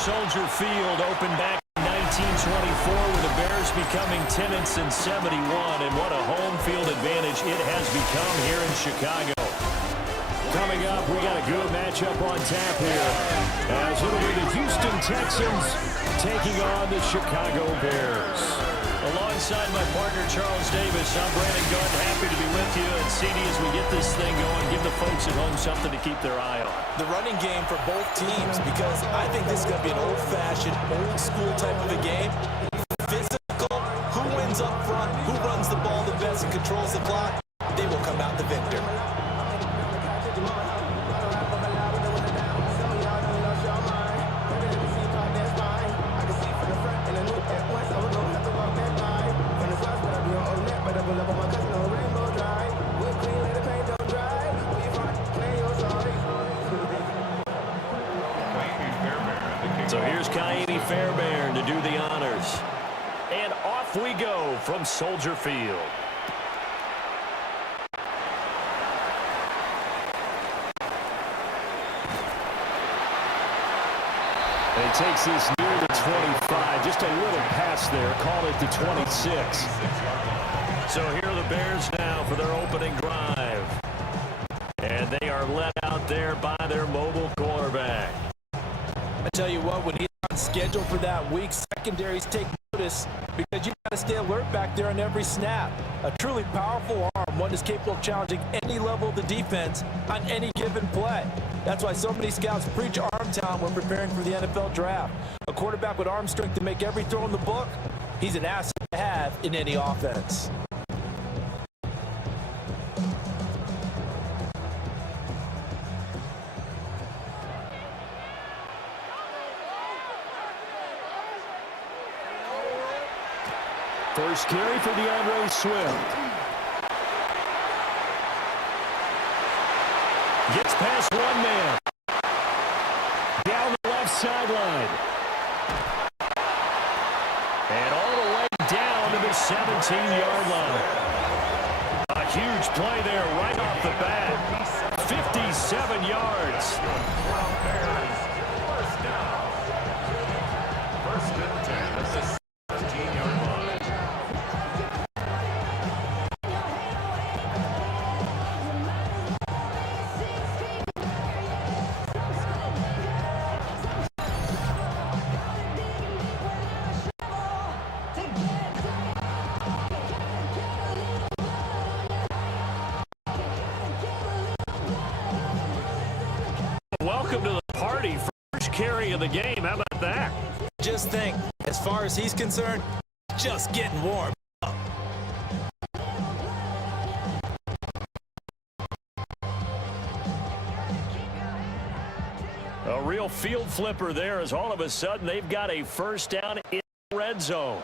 Soldier Field opened back in 1924 with the Bears becoming tenants in 71, and what a home field advantage it has become here in Chicago. Coming up, we got a good matchup on tap here, as it'll be the Houston Texans taking on the Chicago Bears. Alongside my partner, Charles Davis, I'm Brandon Gunn. Happy to be with you. And CD, as we get this thing going, give the folks at home something to keep their eye on. The running game for both teams, because I think this is going to be an old-fashioned, old-school type of a game. Physical, who wins up front, who runs the ball the best and controls the clock, they will come out the victor. So here's Fairbairn to do the honors. And off we go from Soldier Field. And he takes this near the 25. Just a little pass there. Call it the 26. So here are the Bears now for their opening drive. And they are led out there by their mobile quarterback. I tell you what, when he's on schedule for that week, secondaries take notice because you got to stay alert back there on every snap. A truly powerful arm, one that's capable of challenging any level of the defense on any given play. That's why so many scouts preach arm talent when preparing for the NFL draft. A quarterback with arm strength to make every throw in the book, he's an asset to have in any offense. First carry for DeAndre Swift. Gets past one man. Down the left sideline. And all the way down to the 17-yard line. A huge play there right off the bat. 57 yards. First and 10. That's a 17-yard line. Welcome to the party. First carry of the game. How about that? Just think, as far as he's concerned, just getting warm up. A real field flipper there, as all of a sudden they've got a first down in the red zone.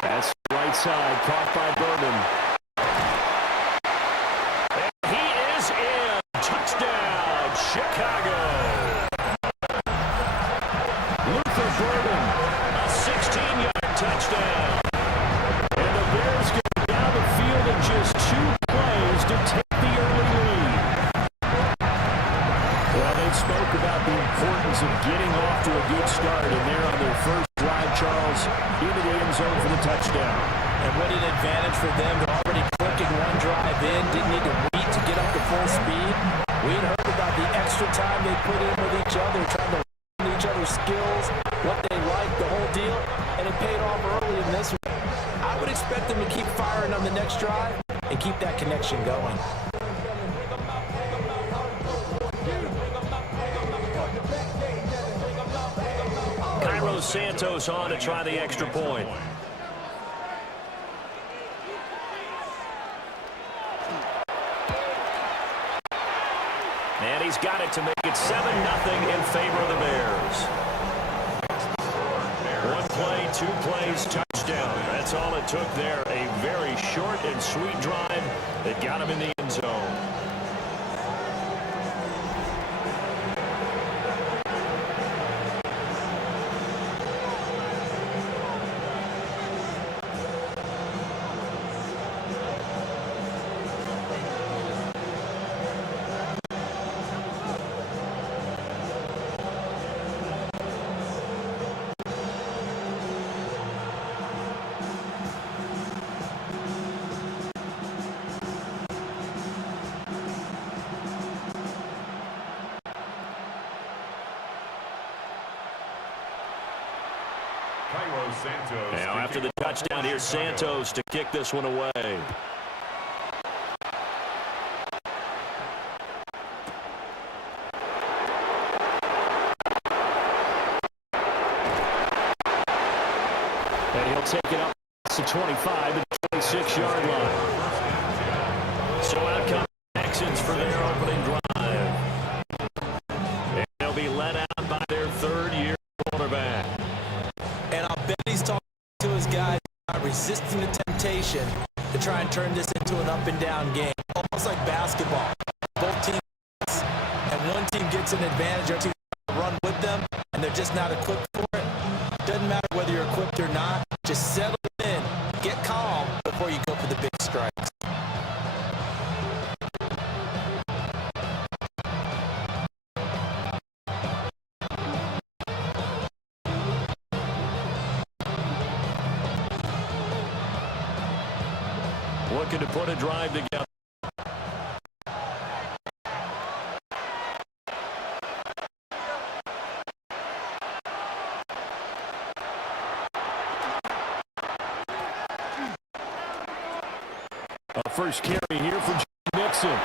That's right side, caught by Berman. And he is in. Touchdown, Chicago. Luther Burden, a 16-yard touchdown. And the Bears go down the field in just 2 plays to take the early lead. Well, they spoke about the importance of getting off to a good start, and they're on their first drive, Charles, into the end zone for the touchdown. And what an advantage for them. They're already clicking one drive in, didn't need to wait to get up to full speed. We had heard about the extra time they put in with each other, trying to learn each other's skills, what they like, the whole deal, and it paid off early in this one. I would expect them to keep firing on the next drive and keep that connection going. Cairo Santos on to try the extra point. And he's got it to make it 7-0 in favor of the Bears. 1 play, 2 plays, touchdown. That's all it took there. A very short and sweet drive that got him in the end zone. Now after the touchdown, here's Santos to kick this one away. And he'll take it up to 25 at the 26-yard line. So out come the Texans for their opening drive. And they'll be led out by their third-year quarterback. And I'll bet he's talking to his guys about resisting the temptation to try and turn this into an up-and-down game. Almost like basketball. Both teams, and one team gets an advantage, or two run with them, and they're just not equipped for it. Doesn't matter whether you're equipped or not. Just settle in, get calm before you go for the big strikes. Looking to put a drive together. A first carry here from Mixon.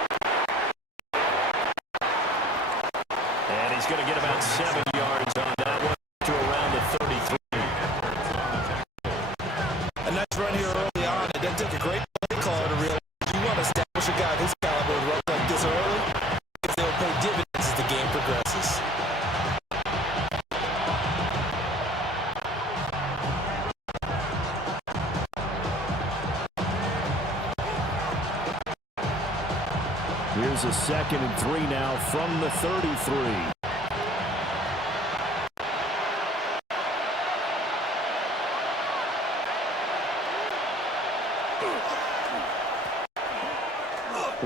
And he's going to get about 7 yards on that one to around the 33. A nice run here early on. It doesn't take a great play call to realize you want to establish a guy this caliber with runs like this early, because they'll pay dividends as the game progresses. Here's a 2nd and 3 now from the 33.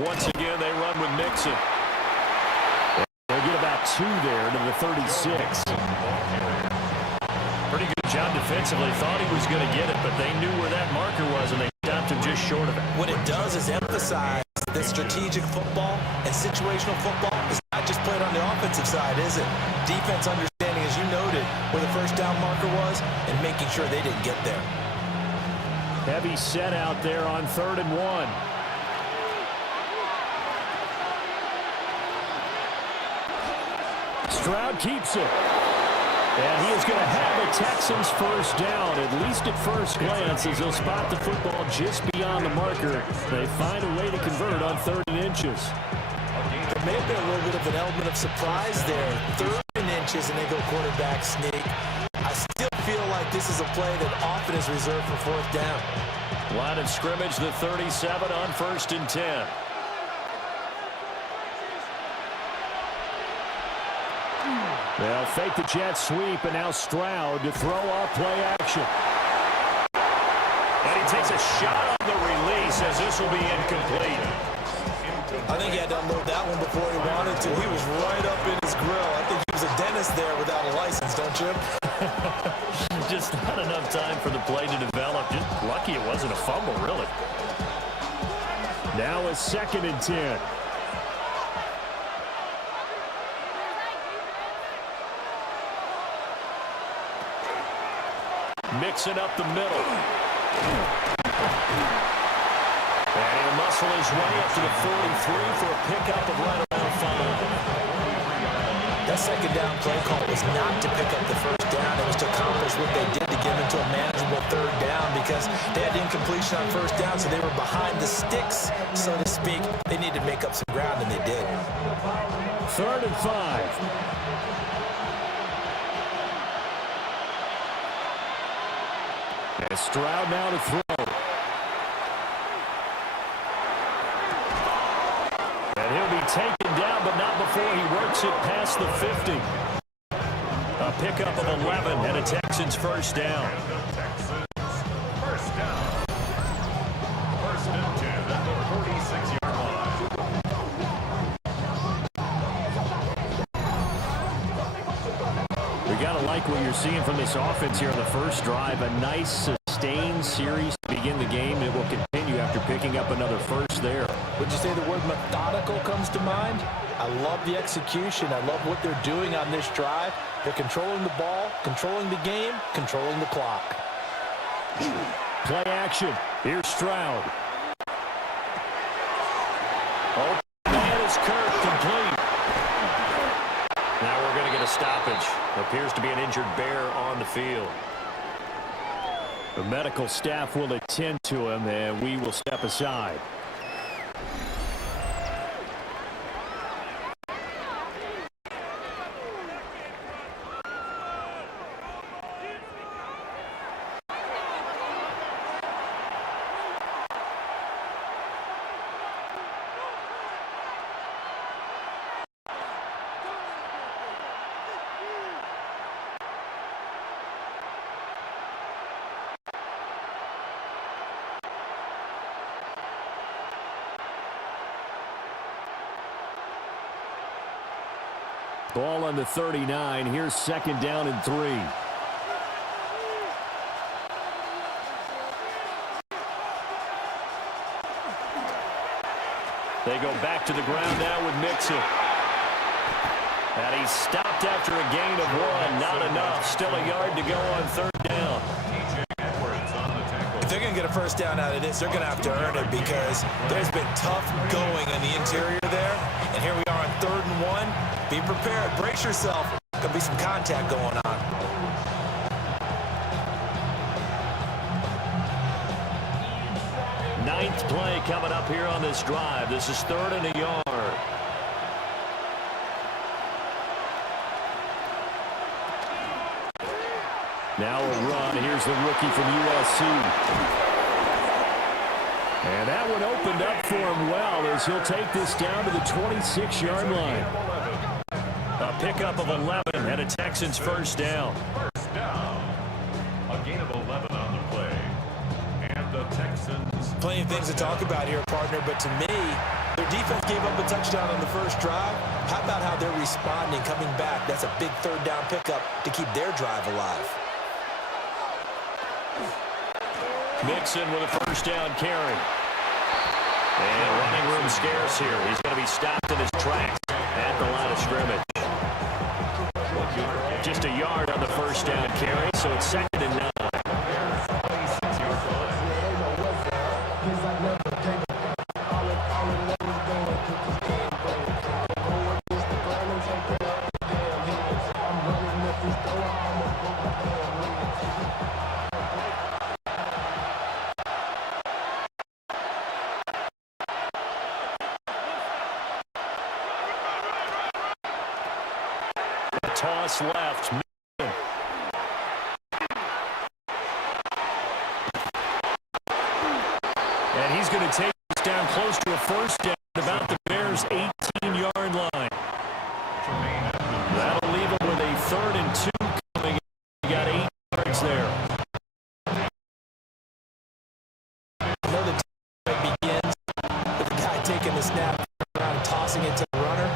Once again, they run with Mixon. They'll get about 2 there to the 36. Pretty good job defensively. Thought he was going to get it, but they knew where that marker was, and they stopped him just short of it. What it does is emphasize that strategic football and situational football is not just played on the offensive side, is it? Defense understanding, as you noted, where the first down marker was and making sure they didn't get there. Heavy set out there on 3rd and 1. Stroud keeps it. And he is going to have the Texans first down, at least at first glance, as they'll spot the football just beyond the marker. They find a way to convert on 3rd and inches. There may have been a little bit of an element of surprise there. 3rd and inches, and they go quarterback sneak. I still feel like this is a play that often is reserved for 4th down. Line of scrimmage, the 37 on 1st and 10. They'll fake the jet sweep, and now Stroud to throw off play action. And he takes a shot on the release as this will be incomplete. I think he had to unload that one before he wanted to. He was right up in his grill. I think he was a dentist there without a license, don't you? Just not enough time for the play to develop. Just lucky it wasn't a fumble, really. Now a 2nd and 10. Mixing up the middle. And he'll muscle his way up to the 43 for a pickup of right around 5. That 2nd down play call was not to pick up the first down. It was to accomplish what they did to get into a manageable 3rd down, because they had incompletion on 1st down, so they were behind the sticks, so to speak. They needed to make up some ground, and they did. 3rd and 5. And Stroud now to throw. And he'll be taken down, but not before he works it past the 50. A pickup of 11 and a Texans first down. First down. 1st and 10 at the 46-yard line. We got to like what you're seeing from this offense here on the first drive. A nice sustained series to begin the game. It will continue after picking up another first there. Would you say the word methodical comes to mind? I love the execution. I love what they're doing on this drive. They're controlling the ball, controlling the game, controlling the clock. Play action. Here's Stroud. Oh, man is Kirk complete. Now we're going to get a stoppage. Appears to be an injured bear on the field. The medical staff will attend to him, and we will step aside. Ball on the 39. Here's second down and 3. They go back to the ground now with Mixon. And he's stopped after a gain of 1. Not enough. Still a yard to go on third down. If they're going to get a first down out of this, they're going to have to earn it because there's been tough going in the interior there. And here we are on 3rd and 1. Be prepared. Brace yourself. Could be some contact going on. Ninth play coming up here on this drive. This is 3rd and a yard. Now a run. Here's the rookie from USC. And that one opened up for him well as he'll take this down to the 26-yard line. A pickup of 11 and a Texans first down. First down. A gain of 11 on the play. And the Texans. Plenty of things to talk about here, partner, but to me, their defense gave up a touchdown on the first drive. How about how they're responding, coming back? That's a big 3rd down pickup to keep their drive alive. Mixon with a first down carry. And running room scarce here. He's going to be stopped in his tracks at the line of scrimmage. Just a yard on the first down carry, so it's 2nd and 9. Toss left. And he's going to take this down close to a first down about the Bears' 18-yard line. That'll leave him with a 3rd and 2 coming in. He got 8 yards there. I know the time begins with the guy taking the snap around and tossing it to the runner.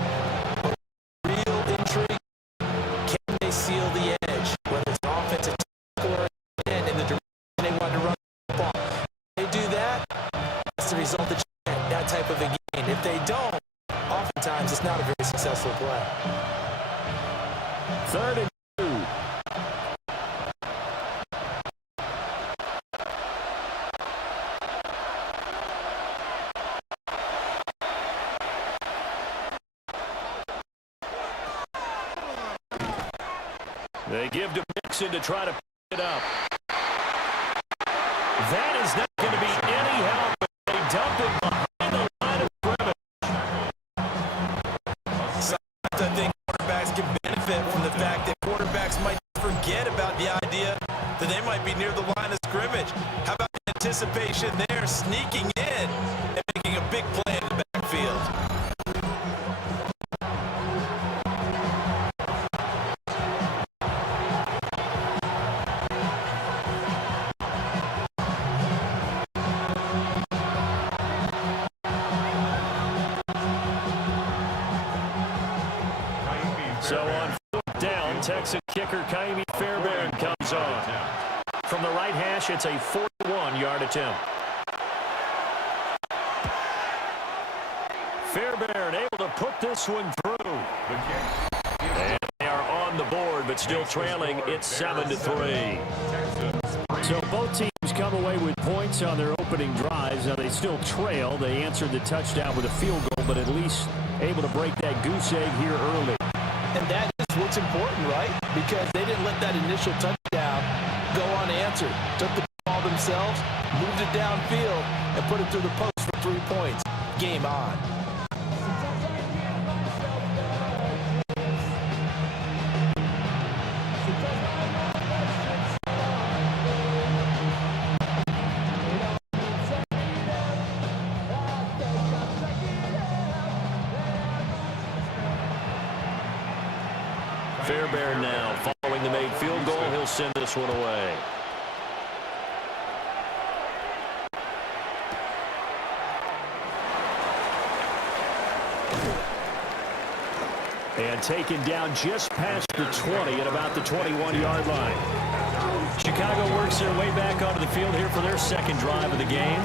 Real intrigue. Can they seal the edge? Whether it's an offensive tackle or in the direction they want to run the ball. If they do that, that's the result that you get, that type of a gain. If they don't, oftentimes it's not a very successful play. 3rd and 2. They give to Mixon to try to pick it up. That is not going to be any help. They dump it behind the line of scrimmage. Sometimes I think quarterbacks can benefit from the fact that quarterbacks might forget about the idea that they might be near the line of scrimmage. How about the anticipation there, sneaking in and making a big play in the backfield? So on 4th down, Texan kicker Kaimi Fairbairn comes on. From the right hash, it's a 41-yard attempt. Fairbairn able to put this one through. And they are on the board, but still trailing. It's 7-3. So both teams Come away with points on their opening drives. Now they still trail. They answered the touchdown with a field goal, but at least able to break that goose egg here early. And that is what's important, right? Because they didn't let that initial touchdown go unanswered. Took the ball themselves, moved it downfield, and put it through the post for 3 points. Game on. Fairbairn now following the made field goal. He'll send this one away. And taken down just past the 20 at about the 21-yard line. Chicago works their way back onto the field here for their second drive of the game.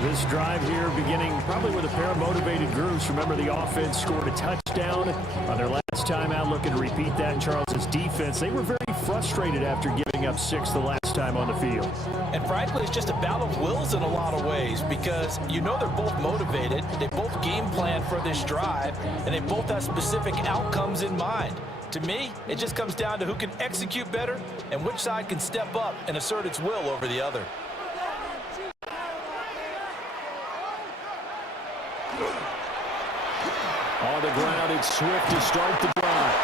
This drive here beginning probably with a pair of motivated groups. Remember, the offense scored a touchdown on their last time out, looking to repeat that in Charles's defense. They were very frustrated after giving up 6 the last time on the field. And frankly, it's just a battle of wills in a lot of ways because you know they're both motivated. They both game plan for this drive, and they both have specific outcomes in mind. To me, it just comes down to who can execute better and which side can step up and assert its will over the other. On the ground, it's Swift to start the drive.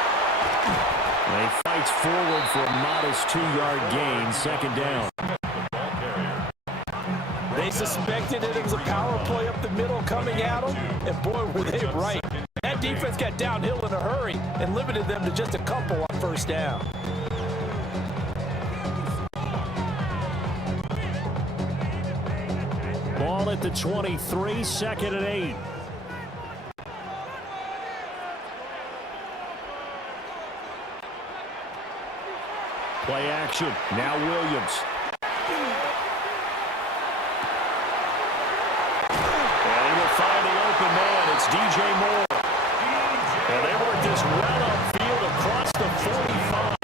And he fights forward for a modest 2-yard gain, second down. They suspected it was a power play up the middle coming at them, and boy, were they right. That defense got downhill in a hurry and limited them to just a couple on first down. Ball at the 23, second and 8. Play action. Now Williams. And he will find the open man. It's DJ Moore. And they work this well upfield across the 45.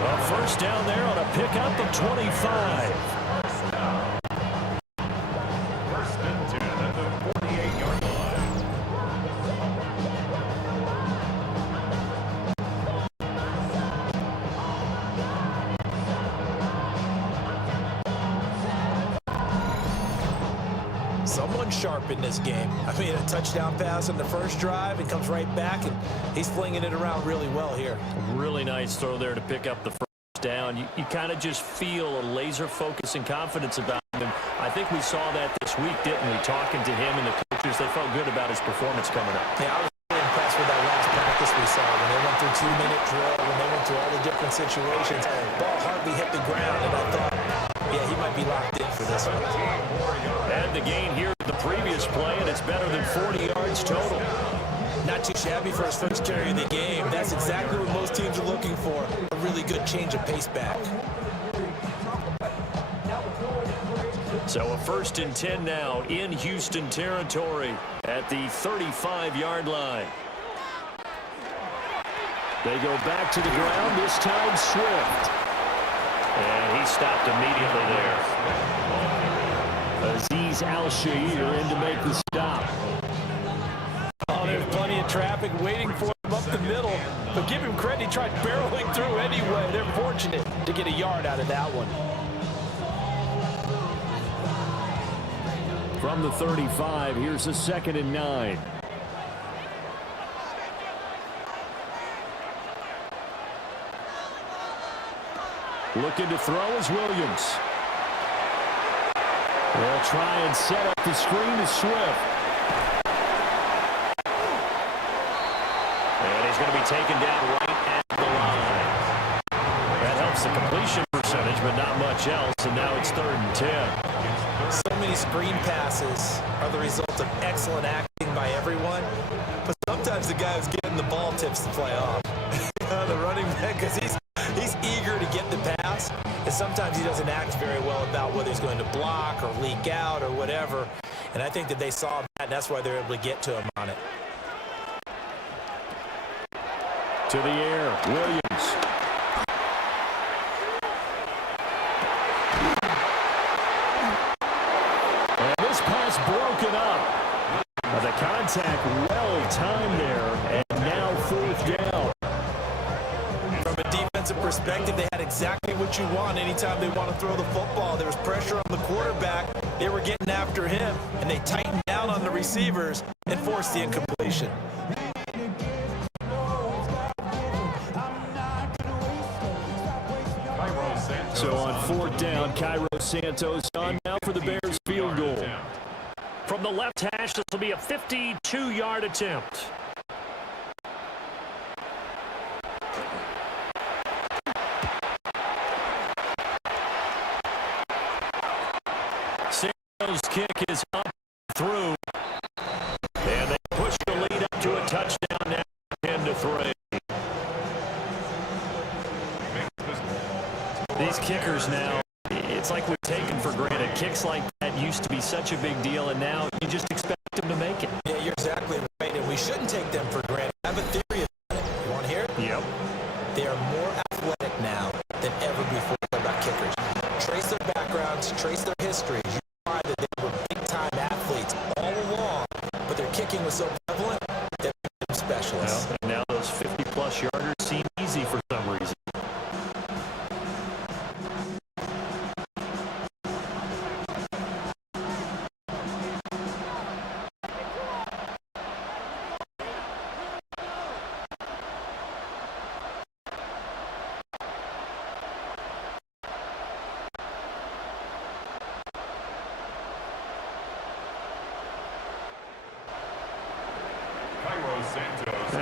A first down there on a pickup of 25. First and 10 at the 48-yard line. Someone sharp in this game. I mean, a touchdown pass on the first drive and comes right back, and he's flinging it around really well here. Really nice throw there to pick up the first down. You kind of just feel a laser focus and confidence about him. And I think we saw that this week, didn't we? Talking to him and the coaches, they felt good about his performance coming up. Yeah, I was really impressed with that last practice we saw when they went through 2-minute drill, when they went through all the different situations. Ball hardly hit the ground, and I thought, yeah, he might be locked in for this one. And the gain here at the previous play, and it's better than 40 yards total. Not too shabby for his first carry of the game. That's exactly what most teams are looking for, a really good change of pace back. So a first and 10 now in Houston territory at the 35-yard line. They go back to the ground, this time Swift. And he stopped immediately there. Azeez Al-Shaair in to make the stop. Oh, there's plenty of traffic waiting for him up the middle. But give him credit, he tried barreling through anyway. They're fortunate to get a yard out of that one. From the 35, here's a second and 9. Looking to throw is Williams. They'll try and set up the screen to Swift. And he's going to be taken down right at the line. That helps the completion percentage, but not much else, and now it's 3rd and 10. So many screen passes are the result of excellent acting by everyone, but sometimes the guy who's getting the ball tips the play off. The running back, because he's eager to get the pass, and sometimes he doesn't act very well about whether he's going to block or leak out or whatever. And I think that they saw that, and that's why they're able to get to him on it. To the air, Williams. perspective, they had exactly what you want anytime they want to throw the football. There was pressure on the quarterback. They were getting after him, and they tightened down on the receivers and forced the incompletion. So on fourth down, Cairo Santos on now for the Bears field goal. From the left hash, this will be a 52-yard attempt. Santos' kick is up through. And they push the lead up to a touchdown now, 10-3. These kickers now, it's like we've taken for granted. Kicks like that used to be such a big deal, and now you just expect them to make it. Yeah, you're exactly right, and we shouldn't take them for granted. I have a theory about it. You want to hear it? Yep. They are more athletic now than ever before about kickers. Trace their backgrounds, trace their histories. You find that they were big-time athletes all along, but their kicking was so prevalent that they became specialists. Well, and now those 50-plus yarders seem easy for some reason.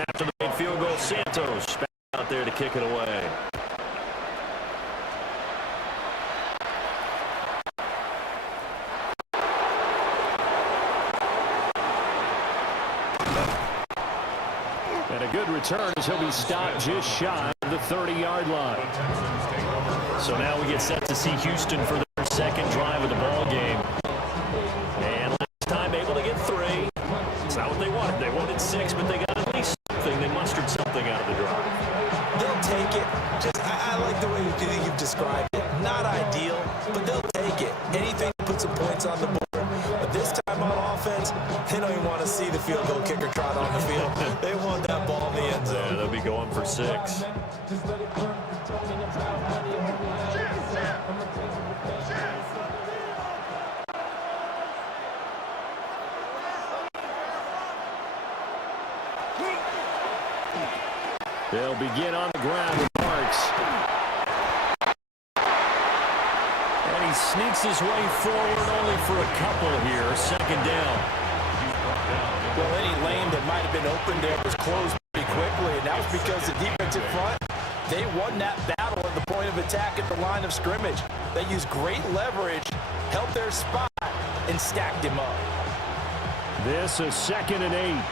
After the made field goal, Santos back out there to kick it away. And a good return as he'll be stopped just shy of the 30-yard line. So now we get set to see Houston for their second drive of the ball game. And last time able to get 3. It's not what they wanted. They wanted 6, but they got at least something. They mustered something out of the drive. They'll take it. I like the way you've described it. Not ideal, but they'll take it. Anything to put some points on the board. But this time on offense, they don't even want to see the field goal kicker trot on the field. They want that ball in the end zone. Yeah, they'll be going for 6. They'll begin on the ground with Marks. And he sneaks his way forward only for a couple here. Second down. Well, any lane that might have been open there was closed pretty quickly, and that was because the defensive front, they won that battle at the point of attack at the line of scrimmage. They used great leverage, held their spot, and stacked him up. This is 2nd and 8.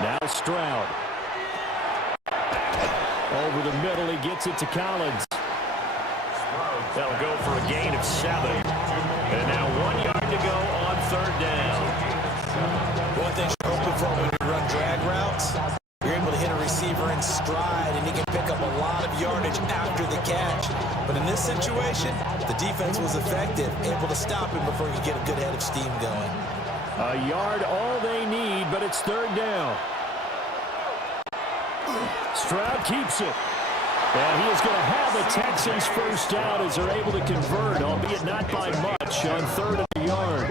Now Stroud. Over the middle, he gets it to Collins. That'll go for a gain of 7. And now 1 yard to go on 3rd down. One thing you're hoping for when you run drag routes, you're able to hit a receiver in stride, and he can pick up a lot of yardage after the catch. But in this situation, the defense was effective, able to stop him before he could get a good head of steam going. A yard all they need, but it's 3rd down. Stroud keeps it. And he is going to have the Texans first down as they're able to convert, albeit not by much, on 3rd and a yard.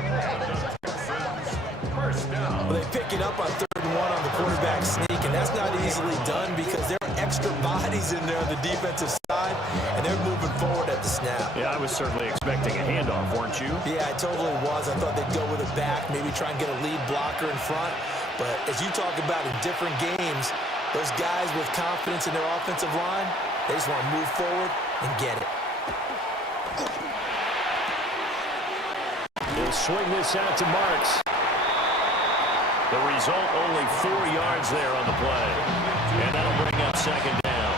Well, they pick it up on 3rd and 1 on the quarterback sneak, and that's not easily done because there are extra bodies in there on the defensive side, and they're moving forward at the snap. Yeah, I was certainly expecting a handoff, weren't you? Yeah, I totally was. I thought they'd go with it back, maybe try and get a lead blocker in front. But as you talk about in different games, those guys with confidence in their offensive line, they just want to move forward and get it. He'll swing this out to Marks. The result, only 4 yards there on the play. And that'll bring up 2nd down.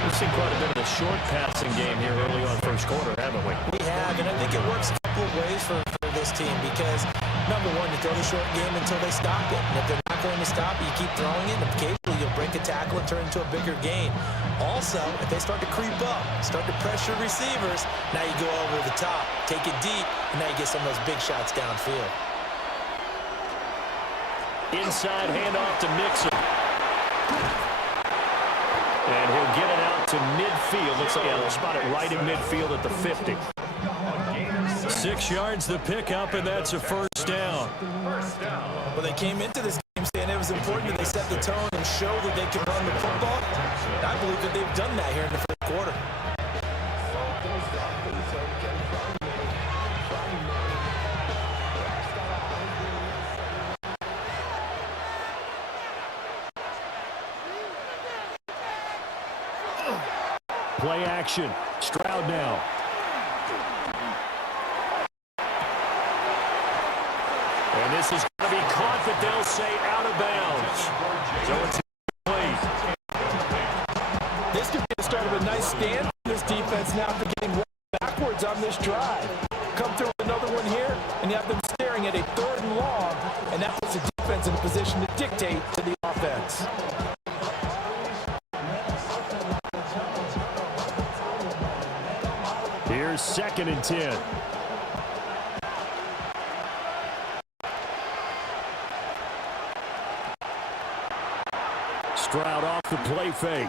We've seen quite a bit of a short passing game here early on first quarter, haven't we? We have, and I think it works a couple of ways for this team because, number one, you throw the short game until they stop it. And if they're not going to stop it, you keep throwing it, and occasionally you'll break a tackle and turn it into a bigger gain. Also, if they start to creep up, start to pressure receivers, now you go over the top, take it deep, and now you get some of those big shots downfield. Inside handoff to Mixon. And he'll get it out to midfield. Looks like they'll spot it right in midfield at the 50. 6 yards the pickup, and that's a first down. Well, they came into this game saying it was important that they set the tone and show that they can run the football. And I believe that they've done that here in the first quarter. Play action. Stroud now. And this is going to be caught, but they'll say out of bounds. So it's complete. This could be the start of a nice stand for this defense now after getting backwards on this drive. Come through with another one here, and you have them staring at a 3rd and long, and that puts the defense in a position to dictate to the offense. Here's 2nd and 10. Stroud off the play fake.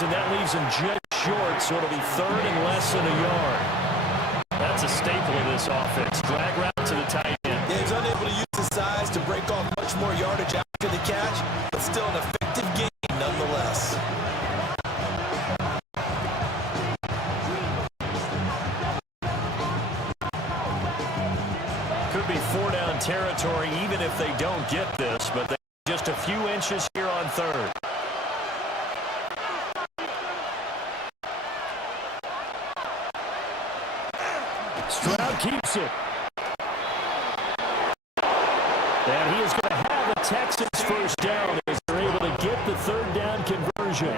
And that leaves him just short, so it'll be 3rd and less than a yard. That's a staple of this offense. Drag route to the tight end. Yeah, he's unable to use his size to break off much more yardage after the catch, but still an effective game nonetheless. Could be 4-down territory even if they don't get this, but they're just a few inches here on 3rd. Stroud keeps it. And he is going to have a Texans first down as they're able to get the 3rd down conversion.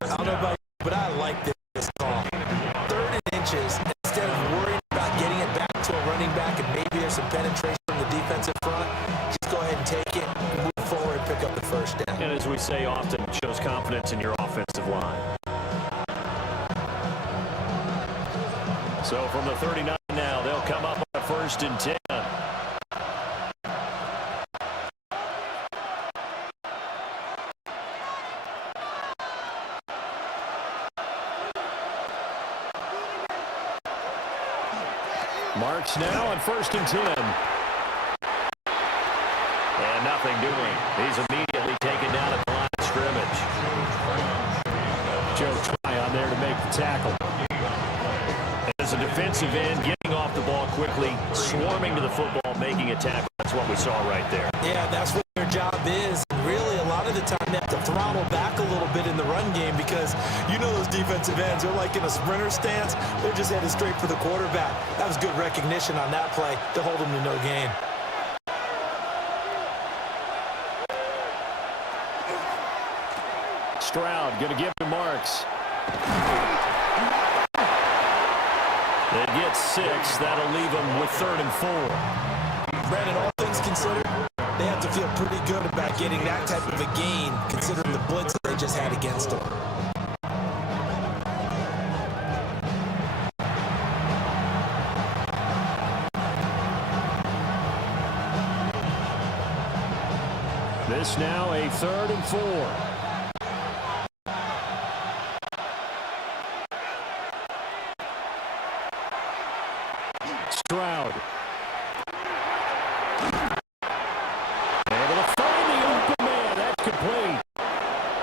I don't know about you, but I like this call. 3rd and inches, instead of worrying about getting it back to a running back and maybe there's some penetration from the defensive front, just go ahead and take it, move forward, and pick up the first down. And as we say often, it shows confidence in your offensive line. So from the 39 now, they'll come up on a 1st and 10. Marks now on 1st and 10. And nothing doing. He's immediately taken down at the line of scrimmage. Joe Tryon there to make the tackle. As a defensive end, getting off the ball quickly, swarming to the football, making a tackle. That's what we saw right there. Yeah, that's what their job is. And really, a lot of the time, they have to throttle back a little bit in the run game because you know those defensive ends, they're like in a sprinter stance. They're just headed straight for the quarterback. That was good recognition on that play to hold them to no gain. Stroud going to give to Marks. They get 6. That'll leave them with 3rd and 4. Brandon, all things considered, they have to feel pretty good about getting that type of a gain considering the blitz that they just had against them. This now a 3rd and 4. Stroud. Able to find the open man. That's complete.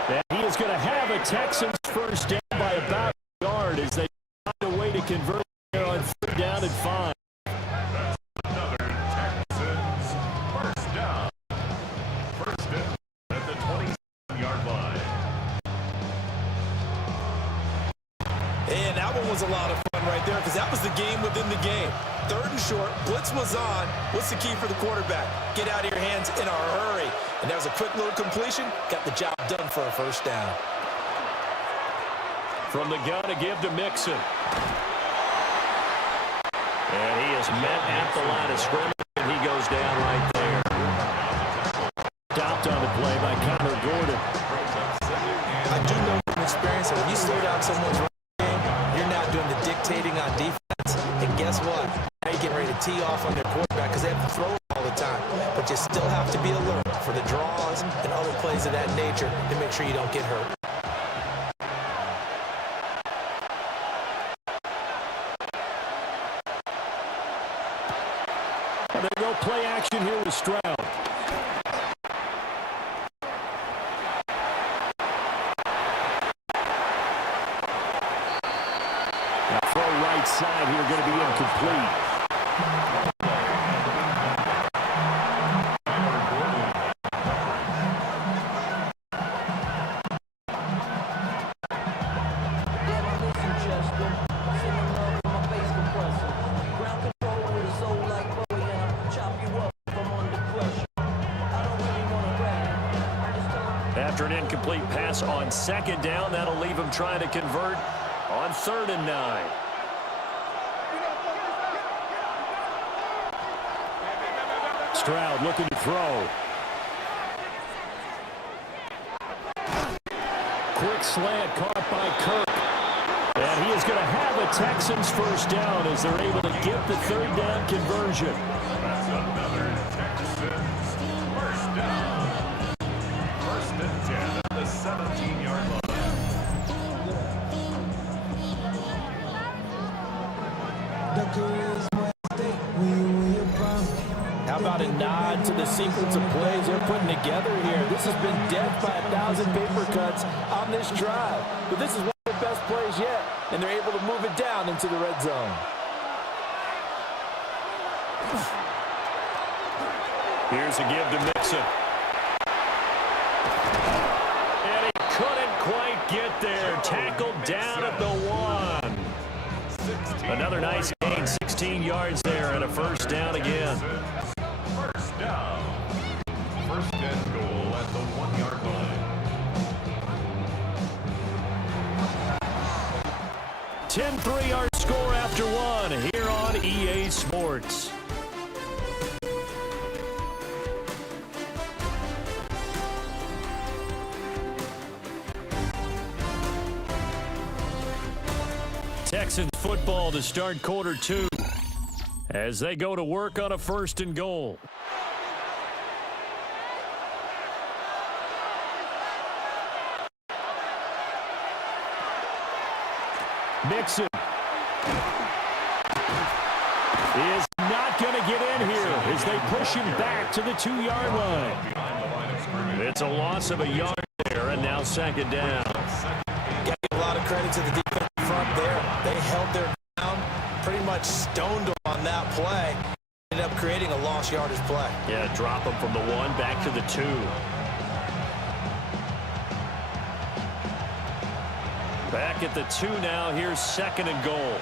And he is going to have a Texans first down by about a yard as they find a way to convert there on 3rd down and 5. Another Texans first down. First down at the 27-yard line. And that one was a lot of fun right there because that was the game within the game. 3rd and short, blitz was on. What's the key for the quarterback? Get out of your hands in a hurry. And that was a quick little completion. Got the job done for a first down. From the gun to give to Mixon. And he is met at the line of scrimmage, and he goes down right there. Stopped on the cleared out someone's running game, you're now doing the dictating on defense. And guess what? Now you're getting ready to tee off on their quarterback because they have to throw it all the time. But you still have to be alert for the draws and other plays of that nature to make sure you don't get hurt. They go play action here with Stroud. Now throw right side here, going to be incomplete. After an incomplete pass on second down, that'll leave him trying to convert on 3rd and 9. Stroud looking to throw. Quick slant caught by Kirk. And he is going to have a Texans first down as they're able to get the 3rd down conversion. That's another Texans first down. 1st and 10 at the 17-yard line. How about a nod to the sequence of plays they're putting together here? This has been death by 1,000 paper cuts on this drive. But this is one of the best plays yet, and they're able to move it down into the red zone. Here's a give to Mixon. And he couldn't quite get there. Tackled down at the 1. Another nice gain, 16 yards there, and a first down again. First down. 1st and goal at the 1-yard line. 10-3 our score after 1 here on EA Sports. Texans football to start Q2 as they go to work on a 1st and goal. Mixon is not going to get in here as they push him back to the 2-yard line. It's a loss of a yard there, and now 2nd down. Got to give a lot of credit to the defense front there. They held their ground, pretty much stoned them on that play. Ended up creating a lost yardage play. Yeah, drop them from the 1 back to the 2. Back at the 2 now. Here's 2nd and goal.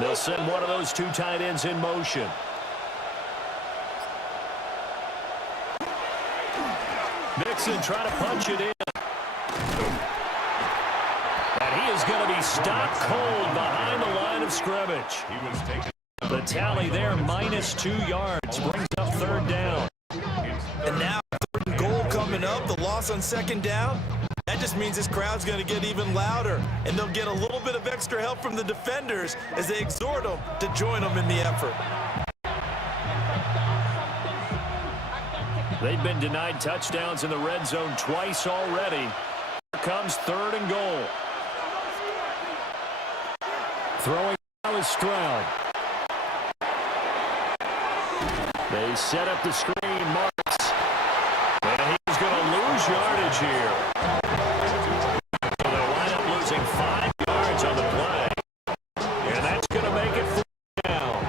They'll send one of those 2 tight ends in motion. Mixon trying to punch it in. And he is going to be stopped cold behind the line of scrimmage. He was taken. The tally there, -2 yards, brings up 3rd down. And now 3rd and goal coming up, the loss on 2nd down. That just means this crowd's going to get even louder, and they'll get a little bit of extra help from the defenders as they exhort them to join them in the effort. They've been denied touchdowns in the red zone twice already. Here comes 3rd and goal. Throwing now is Stroud. They set up the screen, Marks. And he's going to lose yardage here. So they wind up losing 5 yards on the play. And that's going to make it 4th down.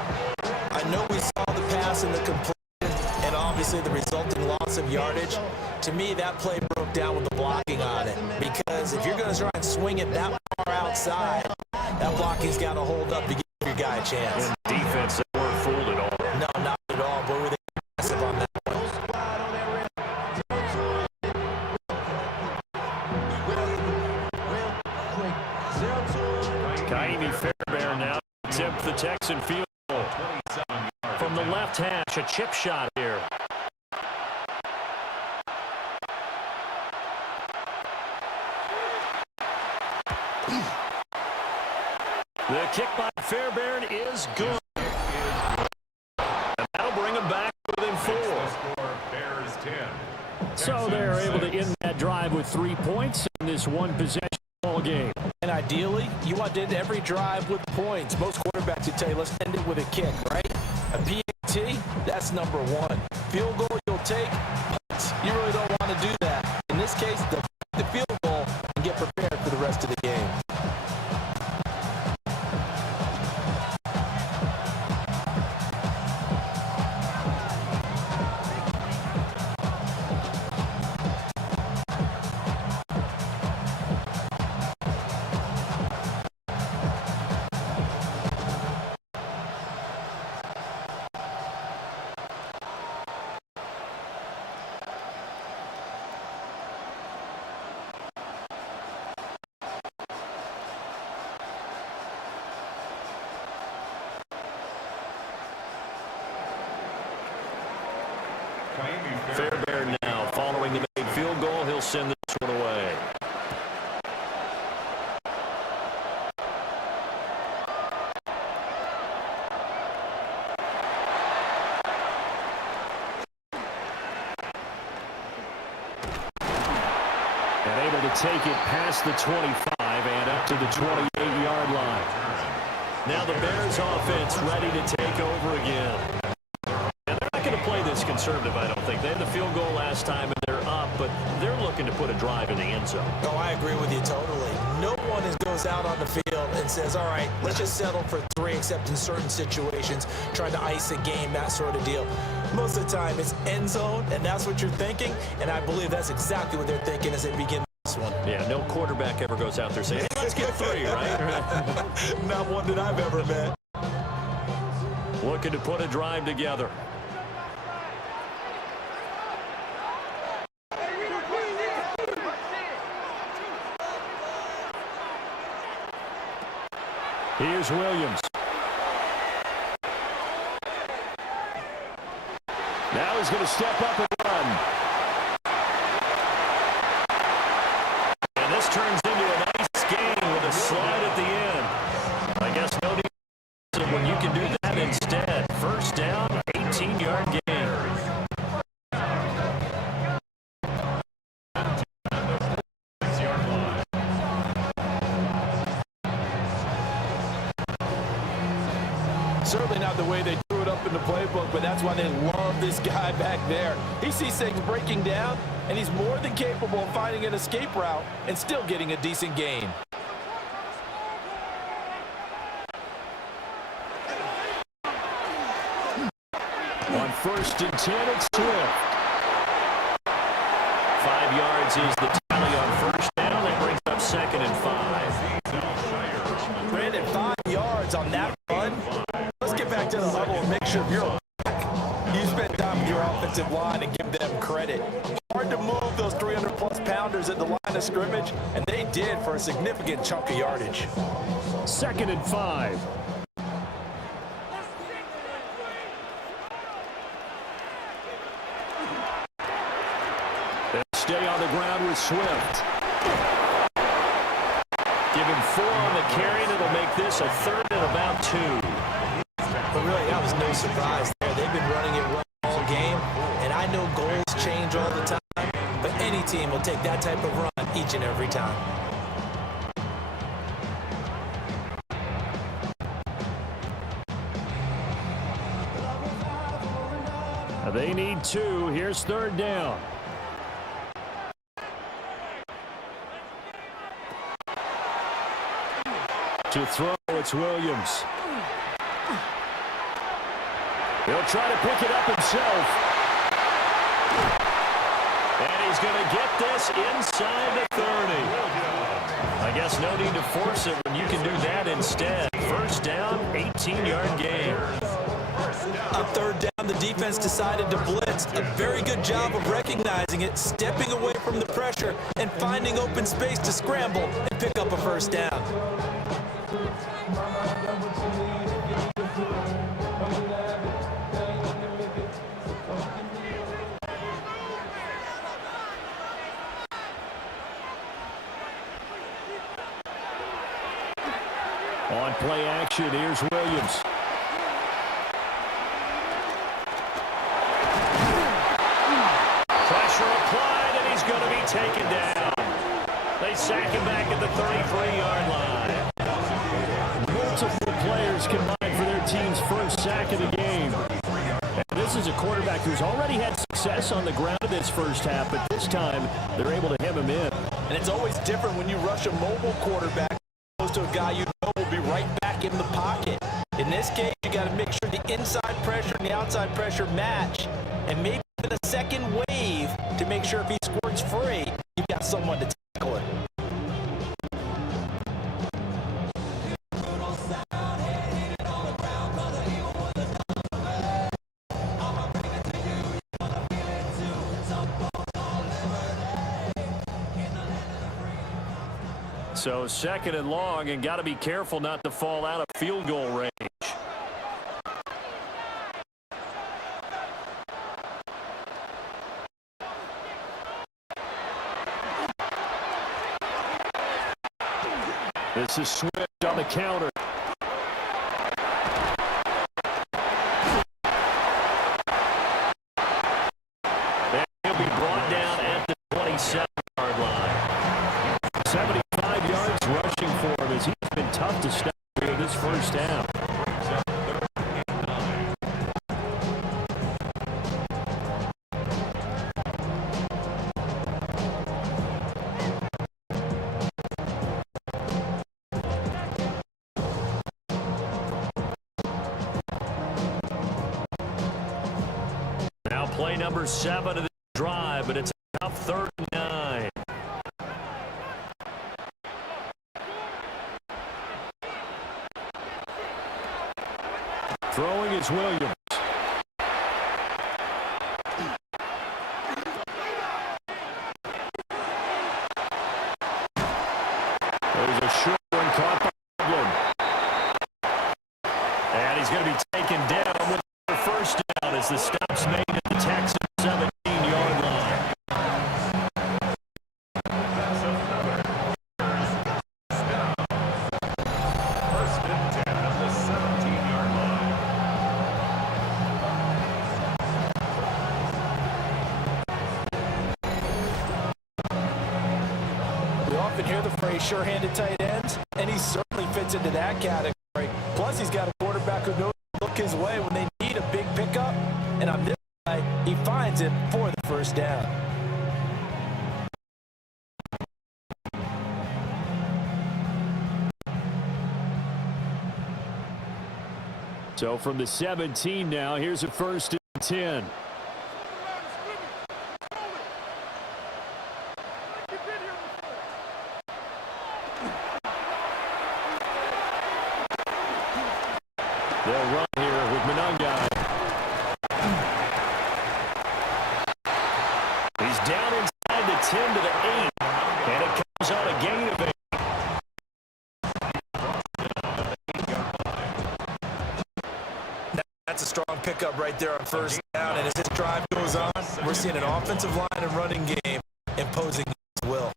I know we saw the pass and the completion, and obviously the resulting loss of yardage. To me, that play broke down with the blocking on it. Because if you're going to try and swing it that far outside, that blocking's got to hold up to give your guy a chance. And defense, they weren't fooled at all. No, not at all. Boy, were they aggressive on that one. Kaimi Fairbairn now attempt the Texan field goal. From the left hash, a chip shot here. The kick by Fairbairn is good. And that'll bring them back within 4. Bears 10. So they're able to end that drive with 3 points in this one-possession ball game. And ideally, you want to end every drive with points. Most quarterbacks would tell you, let's end it with a kick, right? A PAT, that's number 1. Field goal you'll take, but you really don't want to do that. In this case, the field goal and get prepared for the rest of the game. Fairbairn now, following the made field goal, he'll send this one away. And able to take it past the 25 and up to the 28-yard line. Now the Bears offense ready to take over again. To play this conservative, I don't think. They had the field goal last time, and they're up, but they're looking to put a drive in the end zone. Oh, I agree with you totally. No one goes out on the field and says, all right, let's just settle for 3, except in certain situations, trying to ice a game, that sort of deal. Most of the time, it's end zone, and that's what you're thinking, and I believe that's exactly what they're thinking as they begin this one. Yeah, no quarterback ever goes out there saying, hey, let's get 3, right? Not one that I've ever met. Looking to put a drive together. Here's Williams. Now he's going to step up and run. And this turns into a nice game with a slide at the end. I guess no need when you can do that instead. First down, 18-yard gain. Certainly not the way they drew it up in the playbook, but that's why they love this guy back there. He sees things breaking down, and he's more than capable of finding an escape route and still getting a decent gain. On 1st and 10, it's Swift. 5 yards is the tally on first down. That brings up 2nd and 5. Brandon, 5 yards on that run. Let's get back to the huddle and make sure you're back. You spend time with your offensive line and give them credit. Hard to move those 300-plus pounders at the line of scrimmage, and they did for a significant chunk of yardage. 2nd and 5. They'll stay on the ground with Swift. Give him 4 on the carry, and it'll make this a 3rd and about 2. But really, that was no surprise there. They've been running it well all game, and I know goals change all the time, but any team will take that type of run each and every time. They need 2. Here's 3rd down. To throw, it's Williams. He'll try to pick it up himself. And he's going to get this inside the 30. I guess no need to force it when you can do that instead. First down, 18-yard gain. On 3rd down, the defense decided to blitz. A very good job of recognizing it, stepping away from the pressure, and finding open space to scramble and pick up a first down. On play action, here's Williams. Pressure applied, and he's going to be taken down. They sack him back at the 33-yard line. Multiple players combined for their team's first sack of the game. And this is a quarterback who's already had success on the ground in this first half, but this time they're able to hem him in. And it's always different when you rush a mobile quarterback opposed to a guy you know will be right back in the pocket. In this case, you got to make sure the inside pressure and the outside pressure match, and maybe even a second wave to make sure if he squirts free, you've got someone to tackle it. So second and long, and got to be careful not to fall out of field goal range. This is Swift on the counter. And he'll be brought down at the 27-yard line. 75 yards rushing for him as he's been tough to stop here this first half. Now play number 7 of the drive, but it's a tough 3rd and 9. Throwing is Williams. There's a short one caught by Goodland. And he's going to be taken down with the first down as the stop's made at the Texans 17-yard line. That's another down. First and 10 at the 17-yard line. We often hear the phrase sure-handed tight ends, and he certainly fits into that category. Plus, he's got a quarterback who knows to look his way when they need a big pickup, and on this side, he finds it for the first down. So from the 17 now, here's a 1st and 10. They'll run here with Monangai. He's down inside the 10 to the 8, and it comes on a gain of 8. That's a strong pickup right there on first down, and as this drive goes on, we're seeing an offensive line and running game imposing its will.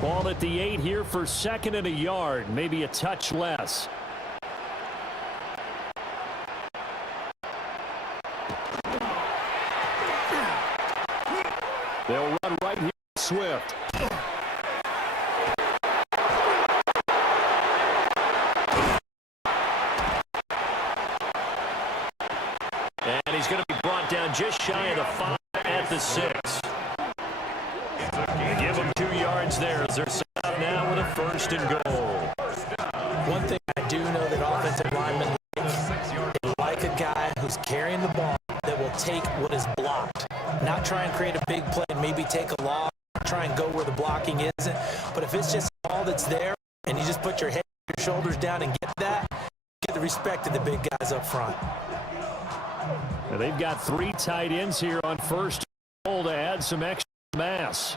Ball at the 8 here for 2nd and a yard, maybe a touch less. They'll run right here, Swift. And he's going to be brought down just shy of the 5 at the 6. Give him 2 yards there as they're set up now with a 1st and goal. One thing I do know that offensive linemen like a guy who's carrying the ball that will take what is blocked. Not try and create a big play and maybe take a loss, try and go where the blocking isn't. But if it's just all that's there and you just put your head your shoulders down and get that, get the respect of the big guys up front. Now they've got 3 tight ends here on first goal to add some extra mass.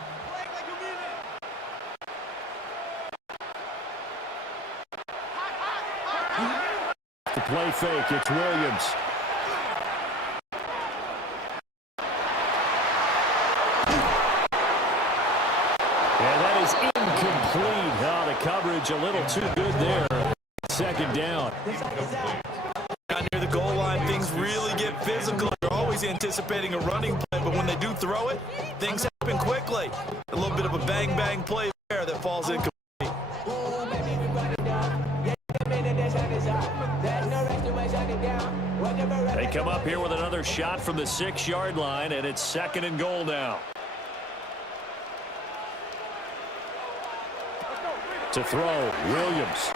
The play fake, it's Williams. And that is incomplete. Oh, the coverage a little too good there. Second down. Down near the goal line, things really get physical. You're always anticipating a running play, but when they do throw it, things happen quickly. A little bit of a bang-bang play there that falls incomplete. They come up here with another shot from the 6-yard line, and it's 2nd and goal now. To throw, Williams.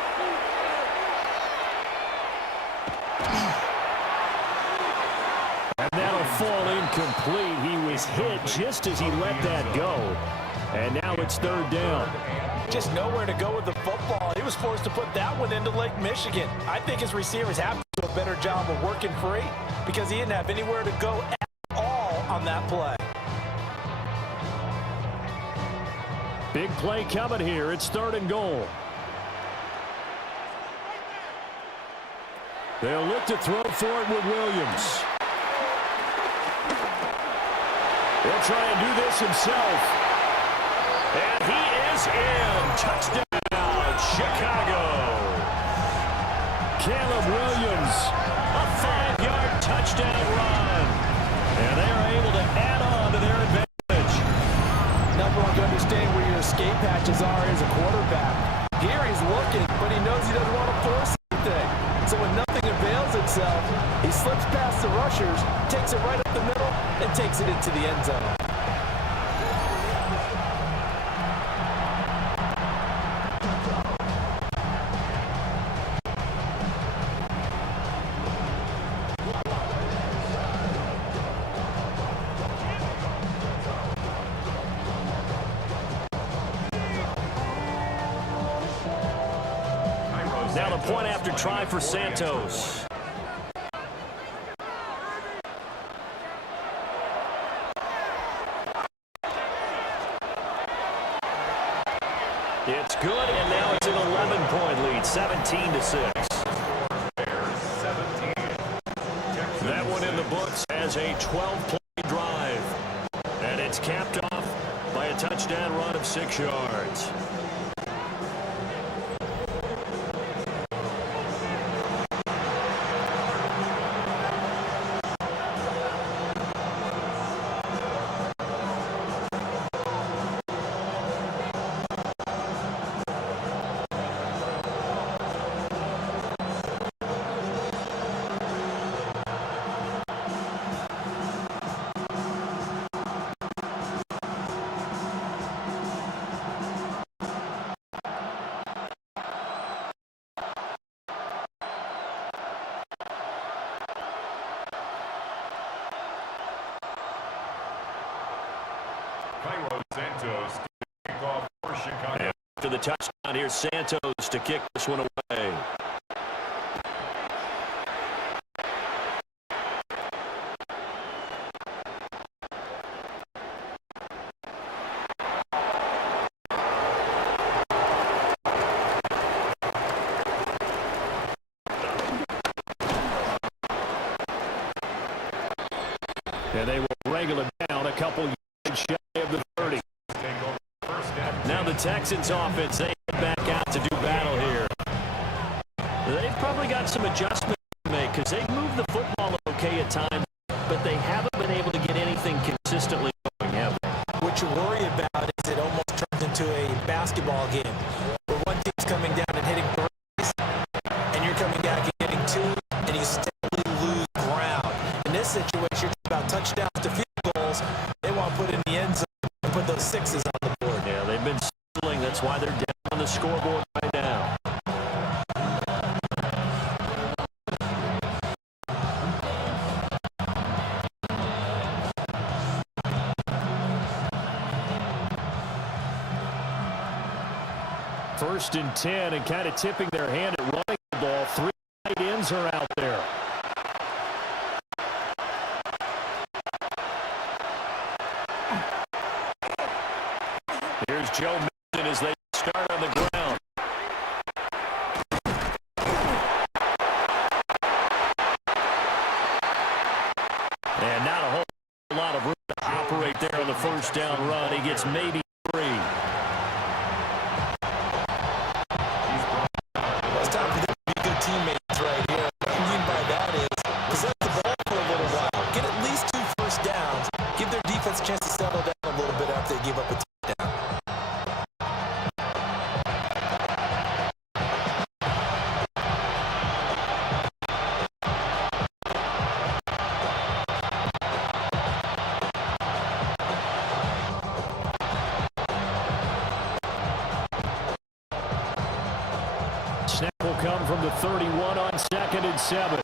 And that'll fall incomplete. He was hit just as he let that go. And now it's 3rd down. Just nowhere to go with the football. He was forced to put that one into Lake Michigan. I think his receivers have to do a better job of working free because he didn't have anywhere to go at all on that play. Big play coming here. It's 3rd and goal. They'll look to throw for it with Williams. He'll try and do this himself. And he is in. Touchdown, Chicago. Caleb Williams, a 5-yard touchdown run. And they're able to add on to their advantage. Number one, to understand where your escape hatches are as a quarterback. Here he's looking, but he knows he doesn't want to force anything. So when nothing avails itself, he slips past the rushers, takes it right up the middle, and takes it into the end zone. Now the point after try for Santos. It's good, and now it's an 11-point lead, 17-6. That one in the books as a 12-play drive. And it's capped off by a touchdown run of 6 yards. Santos to kick off for Chicago. After the touchdown, here's Santos to kick this one away. And they will wrangle it down a couple yards shy of the 30. Now the Texans offense, they head back out to do battle here. They've probably got some adjustments to make because they've moved the football okay at times, but they haven't been able to get anything consistently going, have they? What you worry about is it almost turns into a basketball game where one team's coming down and hitting threes, and you're coming back and hitting two, and you steadily lose ground. In this situation, you're talking about touchdowns to field goals. They want to put in the end zone and put those sixes on the board. Yeah, they've been settling. That's why they're down on the scoreboard right now. First and 10, and kind of tipping their hand at running the ball. 3 tight ends are out there. Here's Joe Mixon as they start on the ground. And not a whole lot of room to operate there on the first down run. He gets maybe 3. It's time for them to be good teammates right here. What I mean by that is possess the ball for a little while. Get at least 2 first downs. Give their defense a chance to settle down a little bit after they give up a touchdown. Snap will come from the 31 on 2nd and 7.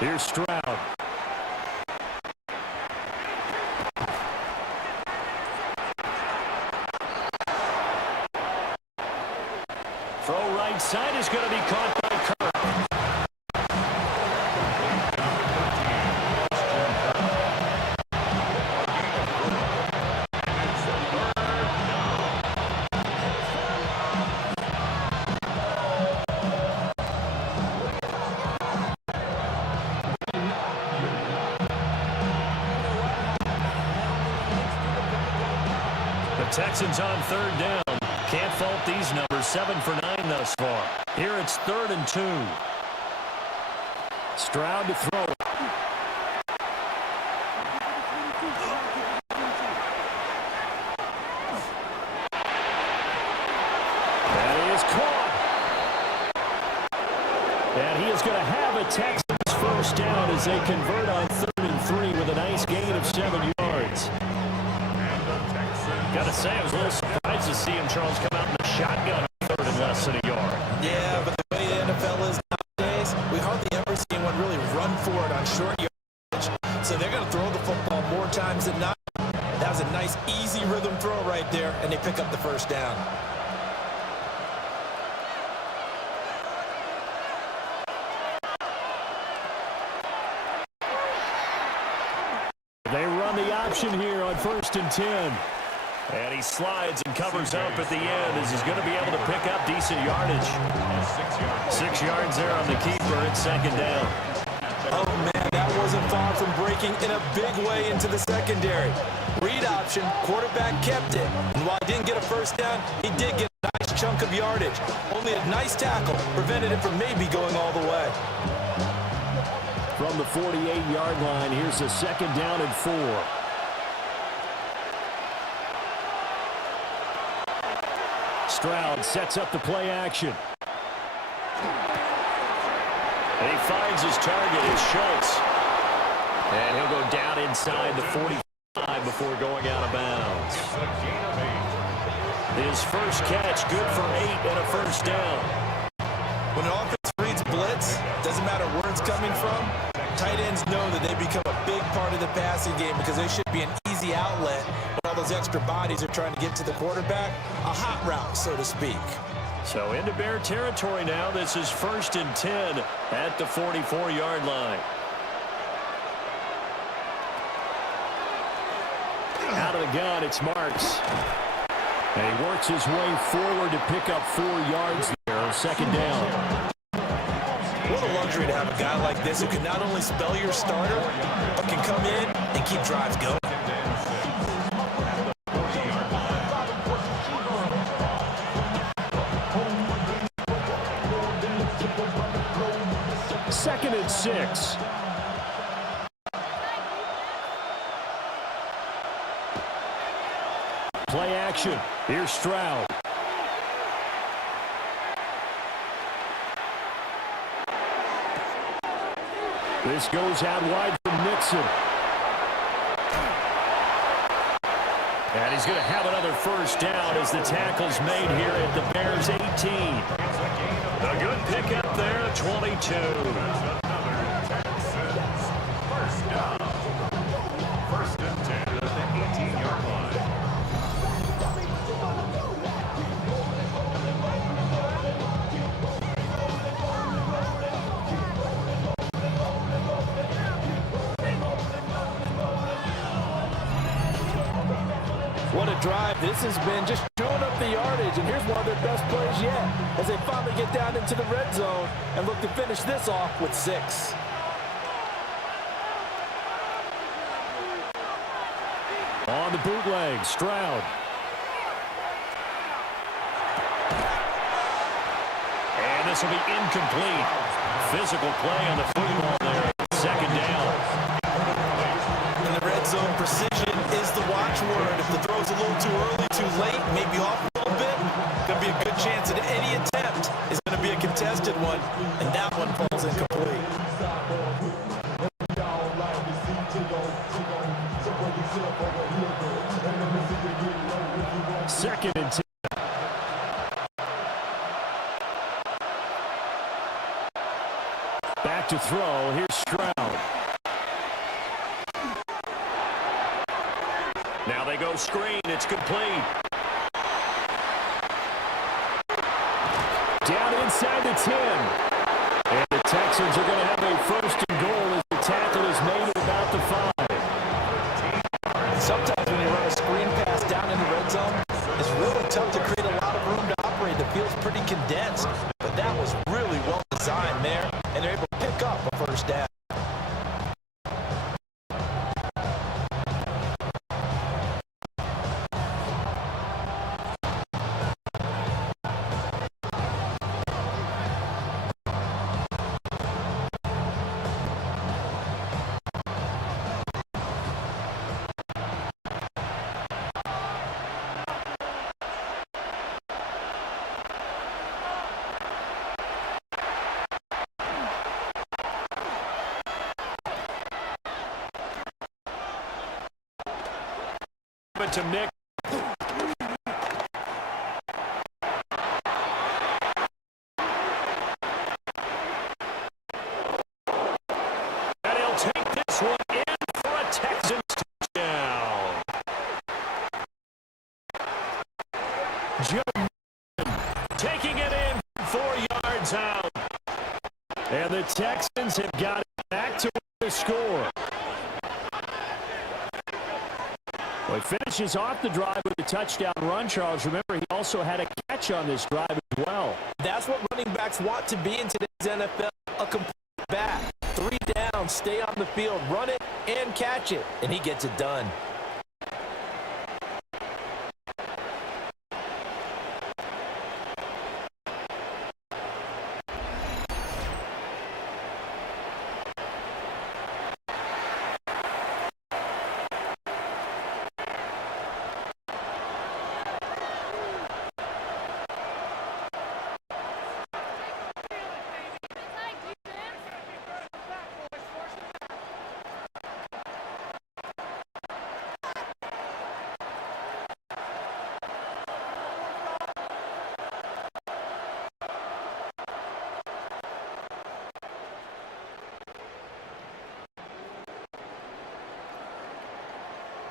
Here's Stroud. Throw right side is going to be caught by Kirk. The Texans on 3rd down. Can't fault these numbers. 7 for 9 thus far. Here it's 3rd and 2. Stroud to throw. That is caught. And he is going to have a Texans first down as they convert on 3rd and 3 with a nice gain of 7 yards. Got to say, I was a little surprised to see him, Charles, come out in the shotgun on 3rd and less than a yard. Yeah, but the way the NFL is nowadays, we hardly ever see anyone really run for it on short yardage. So they're going to throw the football more times than not. That was a nice, easy rhythm throw right there, and they pick up the first down. They run the option here on 1st and 10. And he slides and covers up at the end as he's going to be able to pick up decent yardage. 6 yards there on the keeper. It's 2nd down. Oh, man, that wasn't far from breaking in a big way into the secondary. Read option, quarterback kept it. And while he didn't get a first down, he did get a nice chunk of yardage. Only a nice tackle prevented it from maybe going all the way. From the 48-yard line, here's a 2nd down and 4. Stroud sets up the play action. And he finds his target. It's Schultz. And he'll go down inside the 45 before going out of bounds. His first catch, good for 8 and a first down. When an offense reads blitz, doesn't matter where it's coming from, tight ends know that they become a big part of the passing game because they should be an easy outlet when all those extra bodies are trying to get to the quarterback. A hot route, so to speak. So into Bear territory now. This is 1st and 10 at the 44-yard line. Out of the gun, it's Marks. And he works his way forward to pick up 4 yards there on 2nd down. What a luxury to have a guy like this who can not only spell your starter, but can come in and keep drives going. Second and 6. Play action. Here's Stroud. This goes out wide from Nixon. And he's going to have another first down as the tackle's made here at the Bears' 18. A good pickup there, 22. First down. First and 10 at the 18-yard line. What a drive this has been, just chewing up the yardage, and here's one of their best plays yet as they finally get down into the red zone and look to finish this off with 6. On the bootleg, Stroud. And this will be incomplete. Physical play on the football there. Second down. In the red zone, precision is the watchword. If the throw's a little too early, too late, maybe off a little bit, going to be a good chance that any attempt is going to be a contested one, and that one falls incomplete. Second and 10. Back to throw. Here's Stroud. Now they go screen. It's complete. Down inside the 10. And the Texans are going to have a first and goal as the tackle is made at about the 5. Sometimes when you run a screen pass down in the red zone, it's really tough to create a lot of room to operate that feels pretty condensed. But that was really well designed there, and they're able to pick up a first down. To Nick. And he'll take this one in for a Texans touchdown. Joe taking it in 4 yards out. And the Texans have got it back to the score. Well, he finishes off the drive with a touchdown run, Charles. Remember, he also had a catch on this drive as well. That's what running backs want to be in today's NFL, a complete back. 3 down, stay on the field, run it, and catch it, and he gets it done.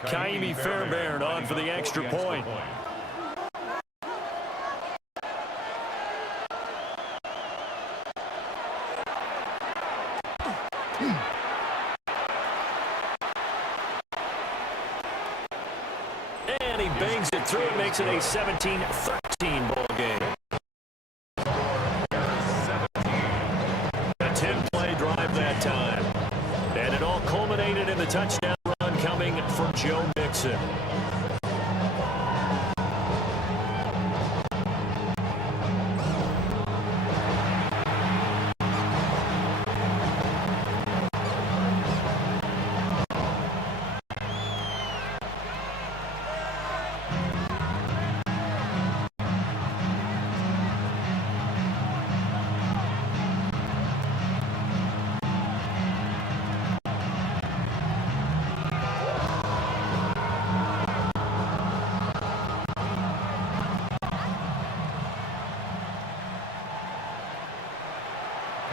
Kaimi Fairbairn on for the extra point. And he bangs it through and makes it a 17-13 ball game. A 10-play drive that time. And it all culminated in the touchdown run coming from Joe Mixon.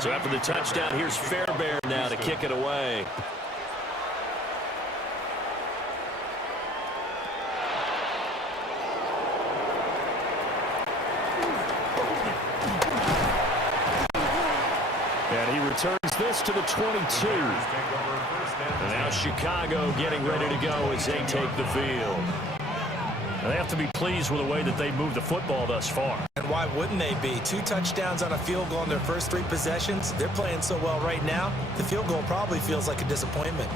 So after the touchdown, here's Fairbairn now to kick it away. And he returns this to the 22. And now Chicago getting ready to go as they take the field. They have to be pleased with the way that they moved the football thus far. And why wouldn't they be? 2 touchdowns on a field goal in their first 3 possessions. They're playing so well right now, the field goal probably feels like a disappointment.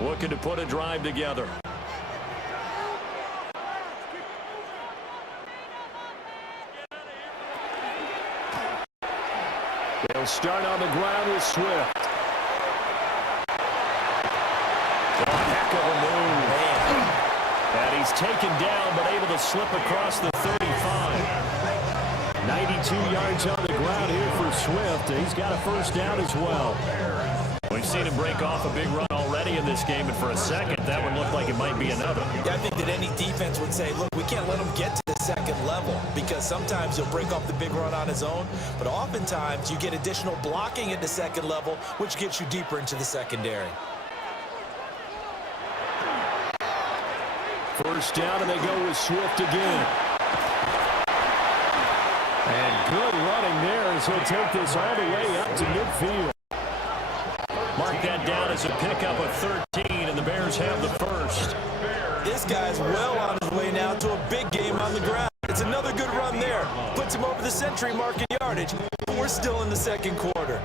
Looking to put a drive together. They'll start on the ground with Swift. Oh, heck of a move. And he's taken down, but able to slip across the 35. 92 yards on the ground here for Swift. He's got a first down as well. We've seen him break off a big run already in this game, and for a second, that would look like it might be another. Yeah, I think that any defense would say, look, we can't let him get to the second level, because sometimes he'll break off the big run on his own, but oftentimes you get additional blocking at the second level, which gets you deeper into the secondary. First down, and they go with Swift again. And good running there as he'll take this all the way up to midfield. Mark that down as a pickup of 13, and the Bears have the first. This guy's well on his way now to a big game on the ground. It's another good run there. Puts him over the century mark in yardage, but we're still in the second quarter.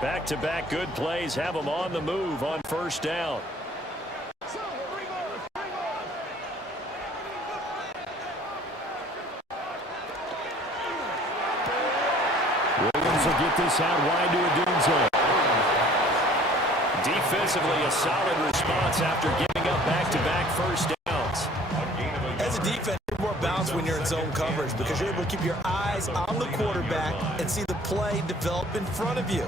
Back-to-back good plays have them on the move on first down. Williams will get this out wide to Odunze. Defensively, a solid response after giving up back-to-back first downs. As a defense, you're more balanced when you're in zone coverage because you're able to keep your eyes on the quarterback and see the play develop in front of you.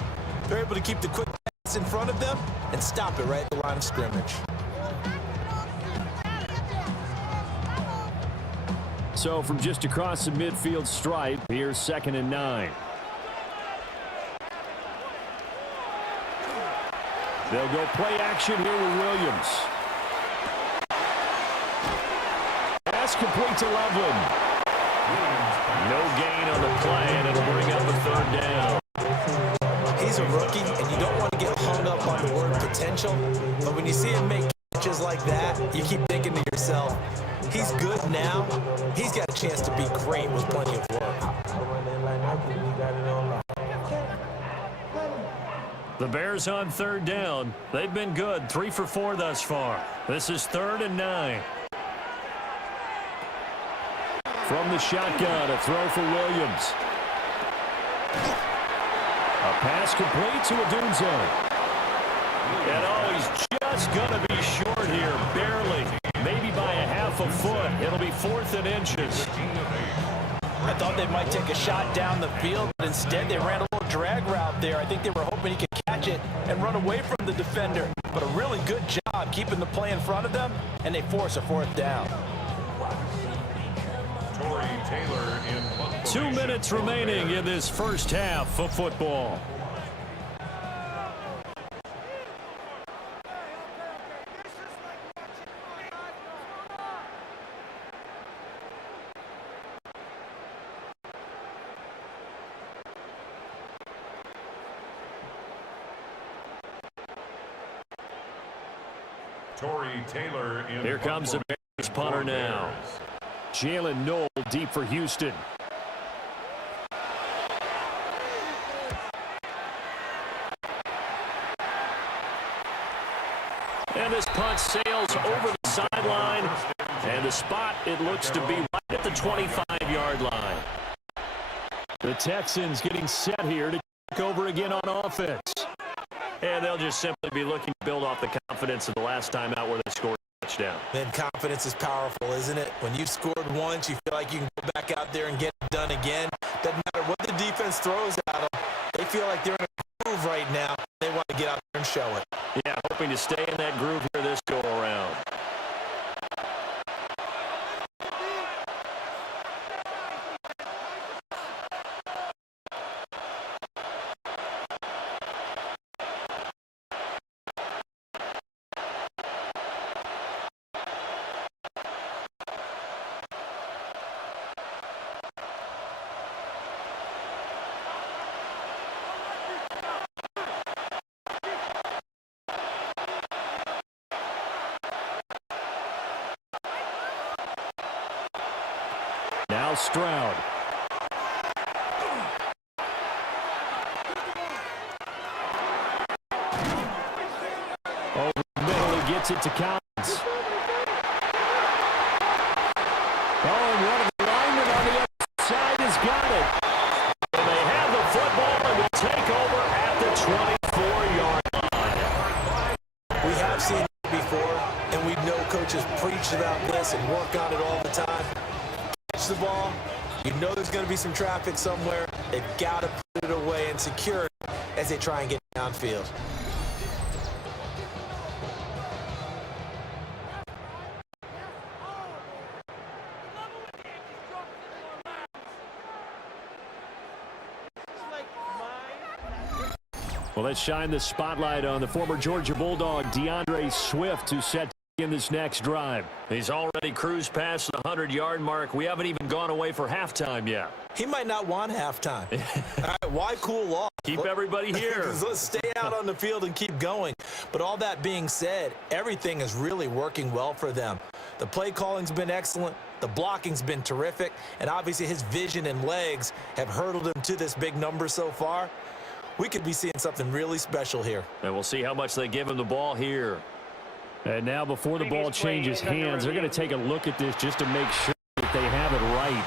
They're able to keep the quick pass in front of them and stop it right at the line of scrimmage. So from just across the midfield stripe, here's 2nd and 9. They'll go play action here with Williams. Pass complete to Loveland. No gain on the play, and it'll bring up a 3rd down. He's a rookie, and you don't want to get hung up on the word potential, but when you see him make catches like that, you keep thinking to yourself, he's good now. He's got a chance to be great with plenty of work. The Bears on 3rd down. They've been good, 3 for 4 thus far. This is 3rd and 9. From the shotgun, a throw for Williams. A pass complete to Odunze. And oh, he's just going to be short here, barely. Maybe by a half a foot. It'll be 4th and inches. I thought they might take a shot down the field, but instead they ran a little drag route there. I think they were hoping he could catch it and run away from the defender. But a really good job keeping the play in front of them, and they force a 4th down. 2 minutes remaining in this first half of football. Here comes the Bears punter now. Jalen Knoll deep for Houston. And this punt sails over the sideline. And the spot, it looks to be right at the 25-yard line. The Texans getting set here to take over again on offense. And they'll just simply be looking to build off the confidence of the last time out where they scored touchdown. Then confidence is powerful, isn't it? When you've scored once, you feel like you can go back out there and get it done again. Doesn't matter what the defense throws at them. They feel like they're in a groove right now. They want to get out there and show it. Yeah, hoping to stay in that groove here this go-around. Now Stroud. Over the middle, he gets it to Collins. Oh, and one of the linemen on the other side has got it. And they have the football and will take over at the 24-yard line. We have seen it before, and we know coaches preach about this and work on it all the time. The ball, you know there's going to be some traffic somewhere. They've got to put it away and secure it as they try and get downfield. Well, let's shine the spotlight on the former Georgia Bulldog, DeAndre Swift, who's set to in this next drive. He's already cruised past the 100-yard mark. We haven't even gone away for halftime yet. He might not want halftime. All right, why cool off? Keep everybody here. Let's stay out on the field and keep going. But all that being said, everything is really working well for them. The play calling's been excellent. The blocking's been terrific. And obviously his vision and legs have hurdled him to this big number so far. We could be seeing something really special here. And we'll see how much they give him the ball here. And now before the ball changes hands, they're going to take a look at this just to make sure that they have it right.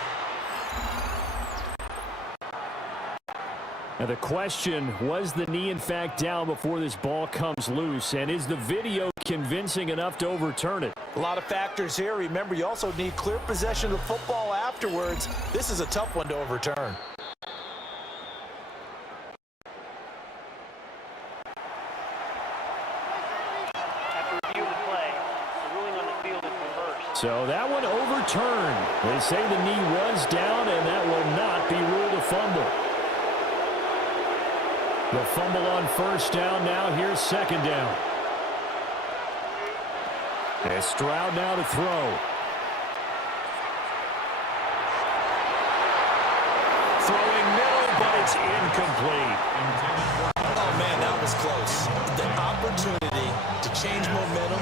Now the question, was the knee in fact down before this ball comes loose? And is the video convincing enough to overturn it? A lot of factors here. Remember, you also need clear possession of the football afterwards. This is a tough one to overturn. So that one overturned. They say the knee was down, and that will not be ruled a fumble. The fumble on first down now. Here's second down. And Stroud now to throw. Throwing middle, but it's incomplete. Oh, man, that was close. The opportunity to change momentum,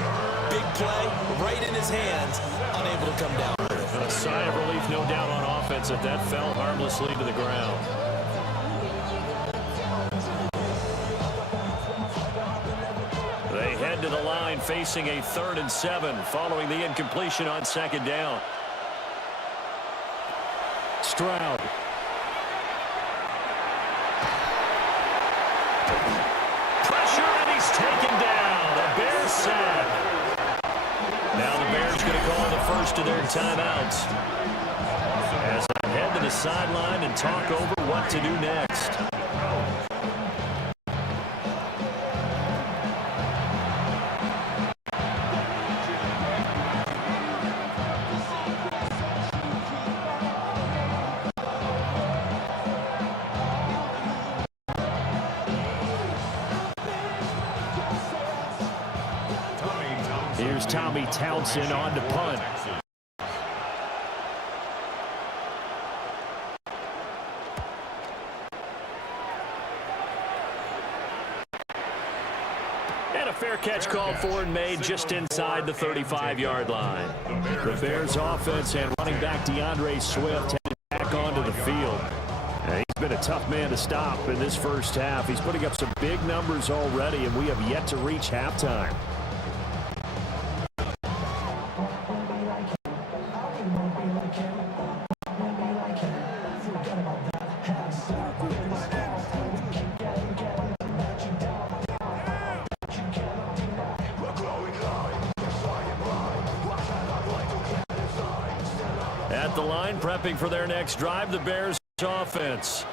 big play, right in his hands, unable to come down with it. A sigh of relief, no doubt, on offense if that fell harmlessly to the ground. They head to the line facing a 3rd and 7 following the incompletion on second down. Stroud. Pressure, and he's taken down. A Bears sack. Now the Bears going to call the first of their timeouts as they head to the sideline and talk over what to do next. Here's Tommy Townsend on to punt. And a fair catch called for and made just inside the 35-yard line. The Bears offense and running back DeAndre Swift headed back onto the field. And he's been a tough man to stop in this first half. He's putting up some big numbers already, and we have yet to reach halftime. at the line, prepping for their next drive, the Bears offense.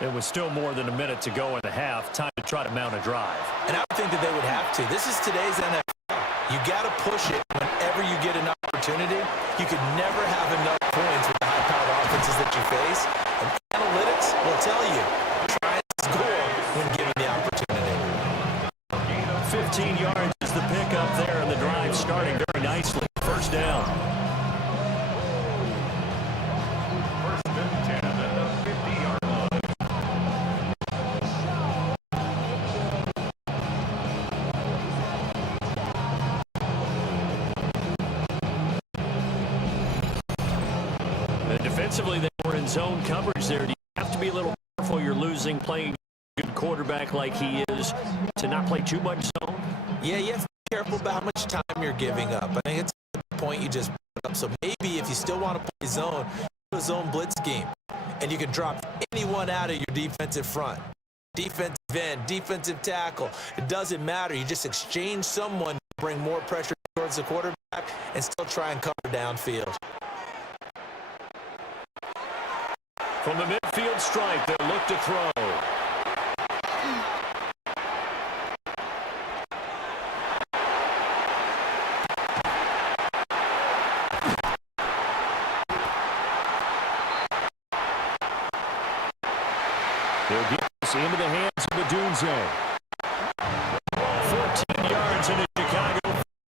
It was still more than a minute to go in the half. Time to try to mount a drive. And I would think that they would have to. This is today's NFL. You got to push it whenever you get an opportunity. You could never have enough points with the high-powered offenses that you face. And analytics will tell you, try and score when given the opportunity. 15 yards is the pickup there, and the drive starting very nicely. First down. First and 10 at the 50-yard line. Defensively, they were in zone coverage there. Do you have to be a little careful? You're losing, playing a good quarterback like he is, to not play too much zone? Yeah, you have to be careful about how much time you're giving up. I think it's the point you just brought up. So maybe if you still want to play zone, do a zone blitz scheme, and you can drop anyone out of your defensive front. Defensive end, defensive tackle. It doesn't matter. You just exchange someone to bring more pressure towards the quarterback and still try and cover downfield. From the midfield stripe, they'll look to throw. They'll get this into the hands of Adunze. 14 yards into Chicago.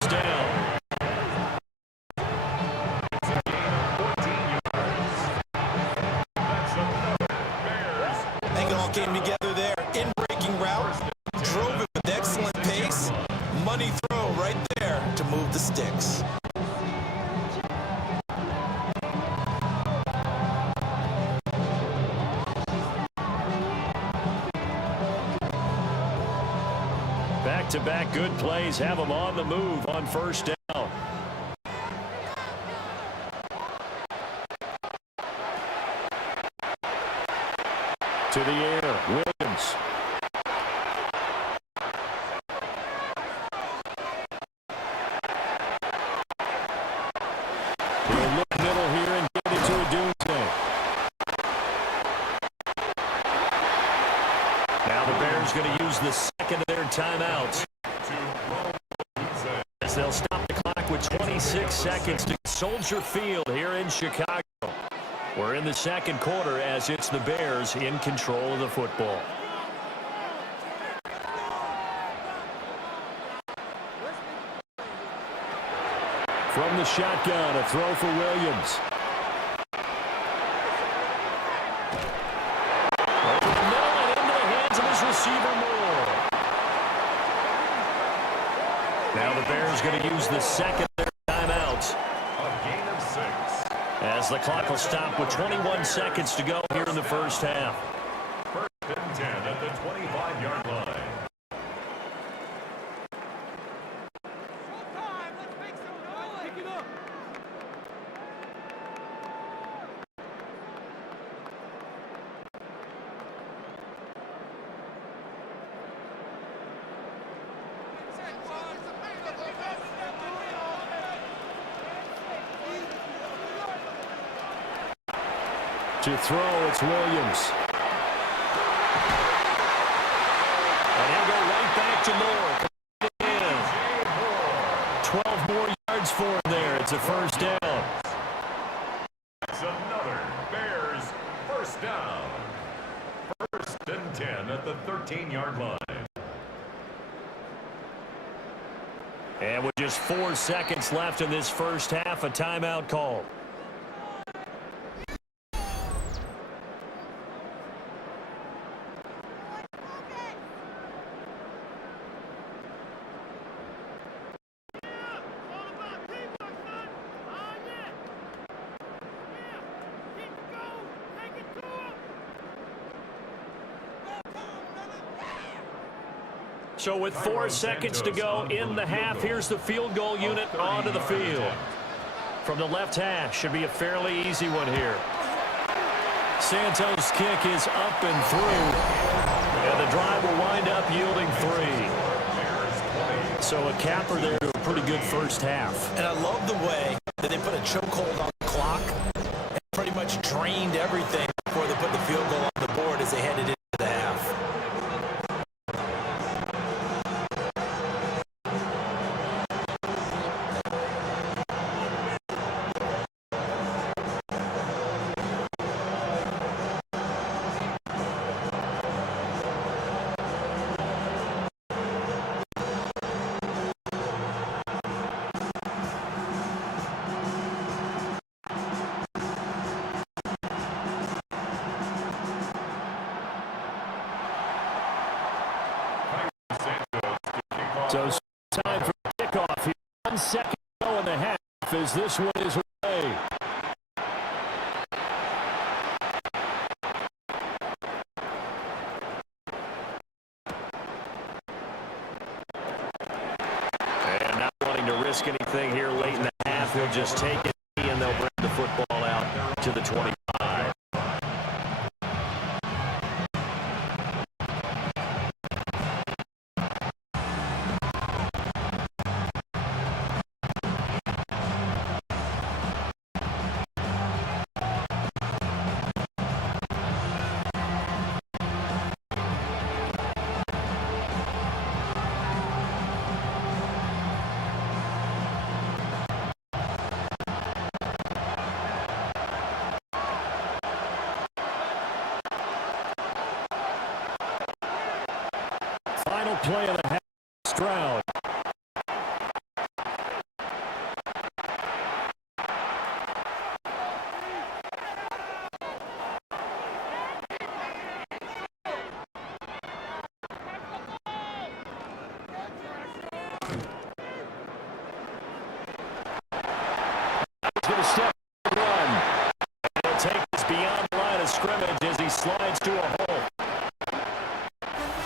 First down. It's a gain of 14 yards. That's another Bears. I think it all came together there. In-breaking route, drove it with excellent pace. Money throw right there to move the sticks. Back-to-back good plays have them on the move on first down. To the air, Williams. He'll look middle here and get it to Adunze. Now the Bears going to use the second of their timeouts, as they'll stop the clock with 26 seconds to Soldier Field here in Chicago. We're in the second quarter as it's the Bears in control of the football. From the shotgun, a throw for Williams. Over the middle and into the hands of his receiver Moore. Now the Bears going to use the second of their timeouts. A gain of 6. As the clock will stop with 21 seconds to go here in the first half. First and 10 at the 25-yard line. To throw, it's Williams. And he'll go right back to Moore. In. 12 more yards for him there. It's a first down. That's another Bears first down. First and 10 at the 13-yard line. And with just 4 seconds left in this first half, a timeout call. So with 4 seconds to go in the half, here's the field goal unit onto the field. From the left hash, should be a fairly easy one here. Santos' kick is up and through, and the drive will wind up yielding 3. So a capper there to a pretty good first half. And I love the way that they put a chokehold on the clock and pretty much drained everything before they put the field goal on the board as they headed into the half. So time for kickoff here. 1 second to go in the half as this one is away. And not wanting to risk anything here late in the half, they'll just take it and they'll bring the football out to the 25. Final play of the half, Stroud. He's going to step and run. He'll take this beyond the line of scrimmage as he slides to a hole.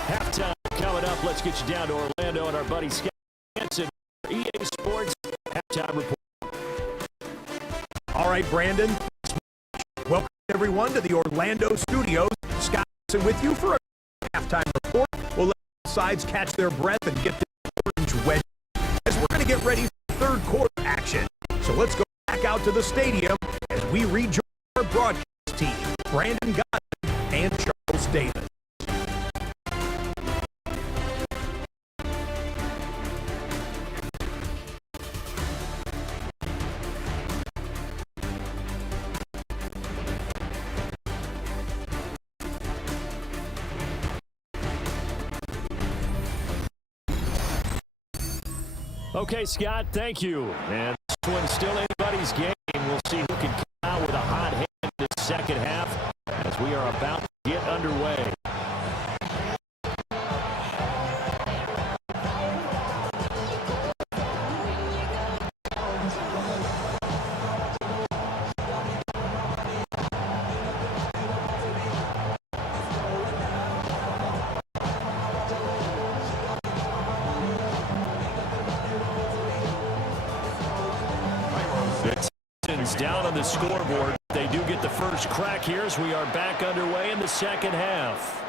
Halftime coming up. Let's get you down to Orlando and our buddy Scott Hansen for EA Sports Halftime Report. All right, Brandon. Welcome, everyone, to the Orlando studios. Scott Hansen with you for a halftime report. We'll let both sides catch their breath and get the orange wedge as we're going to get ready for third quarter action. So let's go back out to the stadium as we rejoin our broadcast team, Brandon Godwin and Charles Davis. Okay, Scott, thank you. And this one's still anybody's game. We'll see who can come out with a hot hand in the second half as we are about to get underway. Down on the scoreboard. They do get the first crack here as we are back underway in the second half.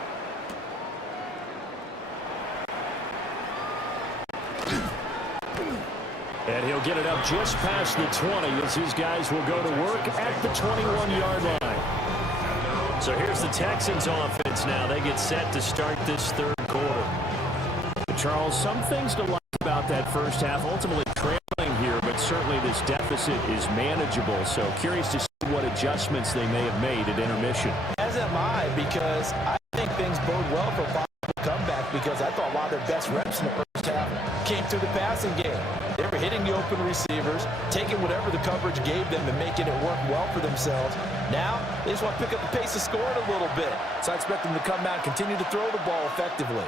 And he'll get it up just past the 20 as his guys will go to work at the 21-yard line. So here's the Texans offense now. They get set to start this third quarter. Charles, some things to like about that first half. Ultimately trailing here, but certainly this deficit is manageable. So curious to see what adjustments they may have made at intermission. As am I, because I think things bode well for a possible comeback, because I thought a lot of their best reps in the first half came through the passing game. They were hitting the open receivers, taking whatever the coverage gave them and making it work well for themselves. Now, they just want to pick up the pace of scoring a little bit. So I expect them to come out and continue to throw the ball effectively.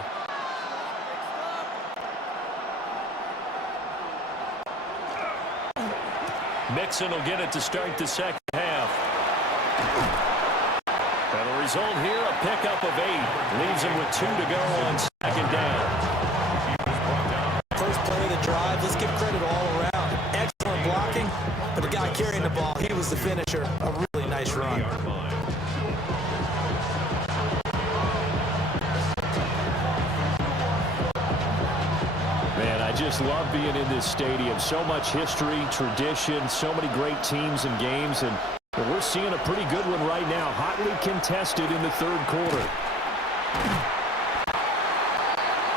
Mixon will get it to start the second half. And the result here, a pickup of 8. Leaves him with 2 to go on second down. First play of the drive, let's give credit all around. Excellent blocking, but the guy carrying the ball, he was the finisher. A really nice run. Man, I just love being in this stadium. So much history, tradition, so many great teams and games, and we're seeing a pretty good one right now. Hotly contested in the third quarter.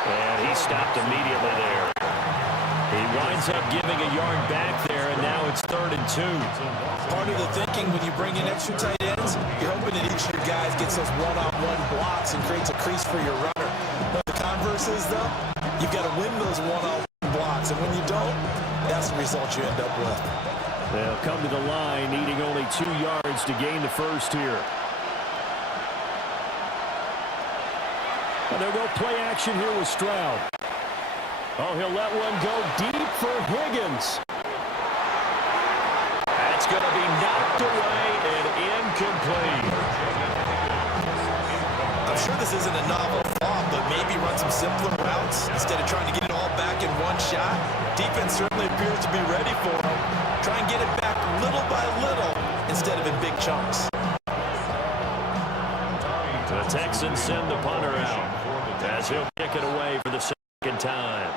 And he stopped immediately there. He winds up giving a yard back there, and now it's 3rd and 2. Part of the thinking when you bring in extra tight ends, you're hoping that each of your guys gets those one-on-one blocks and creates a crease for your runner. But the converse is, though, you've got to win those one-on-one blocks, and when you don't, that's the result you end up with. They'll come to the line, needing only 2 yards to gain the first here. And they'll go play action here with Stroud. Oh, he'll let one go deep for Higgins. That's going to be knocked away and incomplete. I'm sure this isn't a novel thought, but maybe run some simpler routes instead of trying to get it all back in one shot. Defense certainly appears to be ready for him. Try and get it back little by little instead of in big chunks. The Texans send the punter out as he'll kick it away for the second time.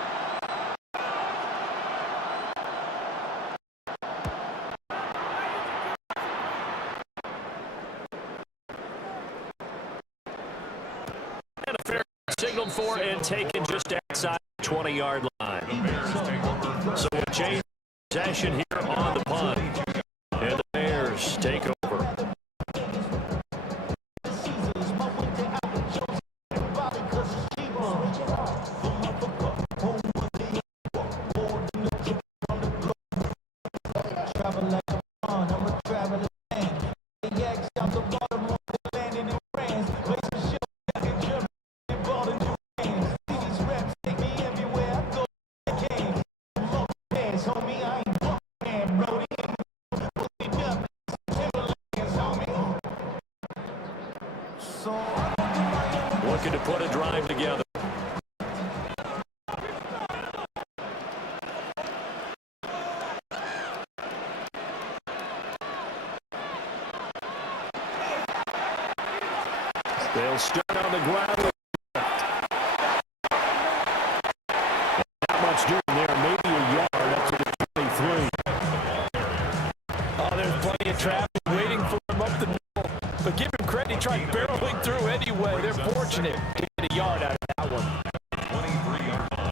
And a fair signaled for and taken just outside the 20-yard line. So we'll change possession here on the punt. And the Bears take over. Looking to put a drive together. They'll start on the ground. Not much doing there. Maybe a yard up to the 23. Oh, there's plenty of traffic waiting for him up the middle. But give him credit, he tried barreling through anyway. They're fortunate to get a yard out of that one. 23-yard line.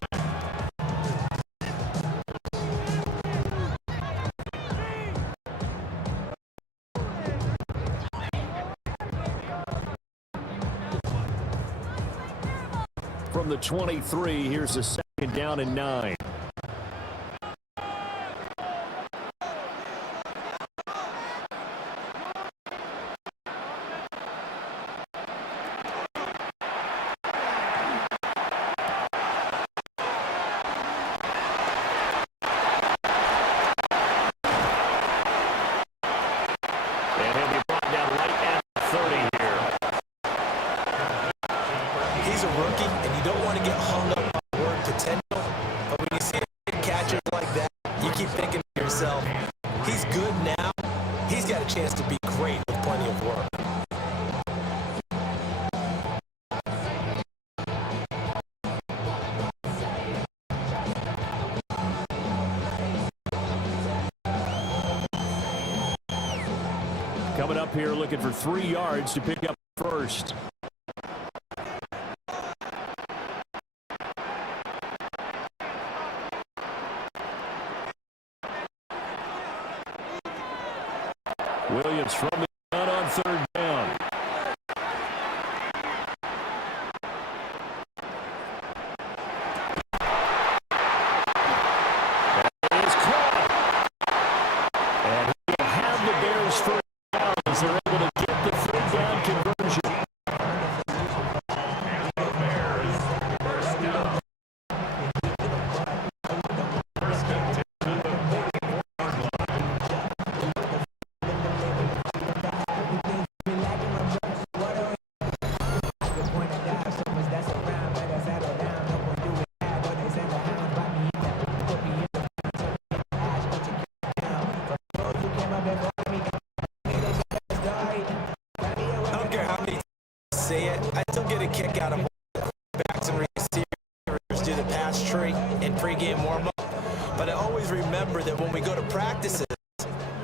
From the 23, here's a 2nd down and 9. And he'll be brought down right at the 30 here. He's a rookie, and you don't want to get hung up on the word potential. But when you see a catcher like that, you keep thinking to yourself, he's good now. He's got a chance to be great with plenty of work. Coming up here looking for 3 yards to pick up first. Williams from the gun on 3rd down. That is caught. And he'll have the Bears first down as they're able to get the 3rd down conversion. The Bears first down. First and 10 to the 44-yard line. do the pass tree in pregame warm-up. But I always remember that when we go to practices,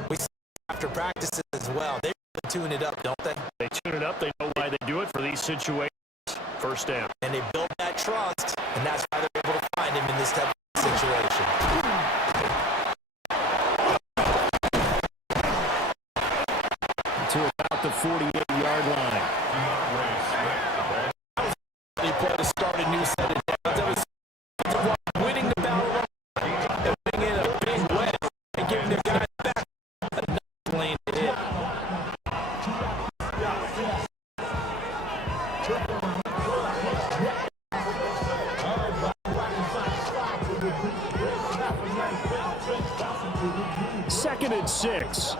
we see after practices as well. They really tune it up, don't they? They tune it up. They know why they do it for these situations. First down. And they build that trust, and that's why they're able to find him in this type of situation. To about the 48-yard line. He played to start a new set of downs. That was winning the battle and winning in a big way and giving their guys back another lane to hit. Second and 6.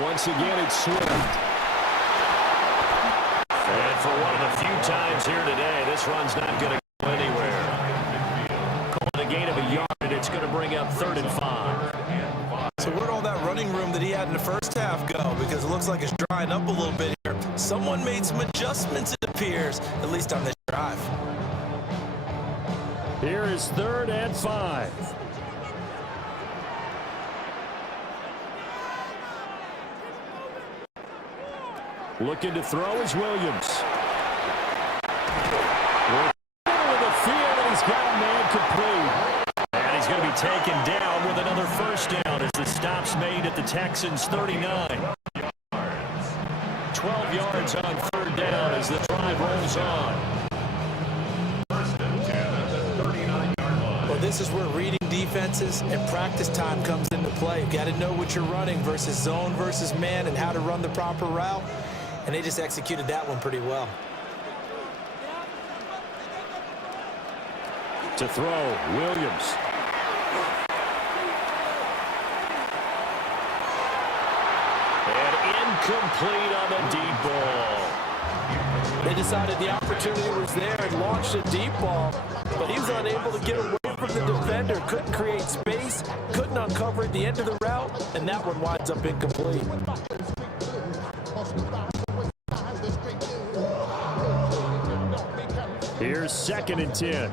Once again, it's Swift. And for one of the few times here today, this run's not going to go anywhere. Calling a gain of a yard, and it's going to bring up 3rd and 5. So where'd all that running room that he had in the first half go? Because it looks like it's drying up a little bit here. Someone made some adjustments, it appears, at least on this drive. Here is 3rd and 5. Looking to throw is Williams. With the field, and he's got a man complete. And he's going to be taken down with another first down as the stop's made at the Texans' 39. 12 yards on 3rd down as the drive rolls on. Well, this is where reading defenses and practice time comes into play. You've got to know what you're running versus zone versus man and how to run the proper route. And they just executed that one pretty well. To throw, Williams. And incomplete on the deep ball. They decided the opportunity was there and launched a deep ball, but he was unable to get away from the defender. Couldn't create space, couldn't uncover at the end of the route, and that one winds up incomplete. Here's 2nd and 10.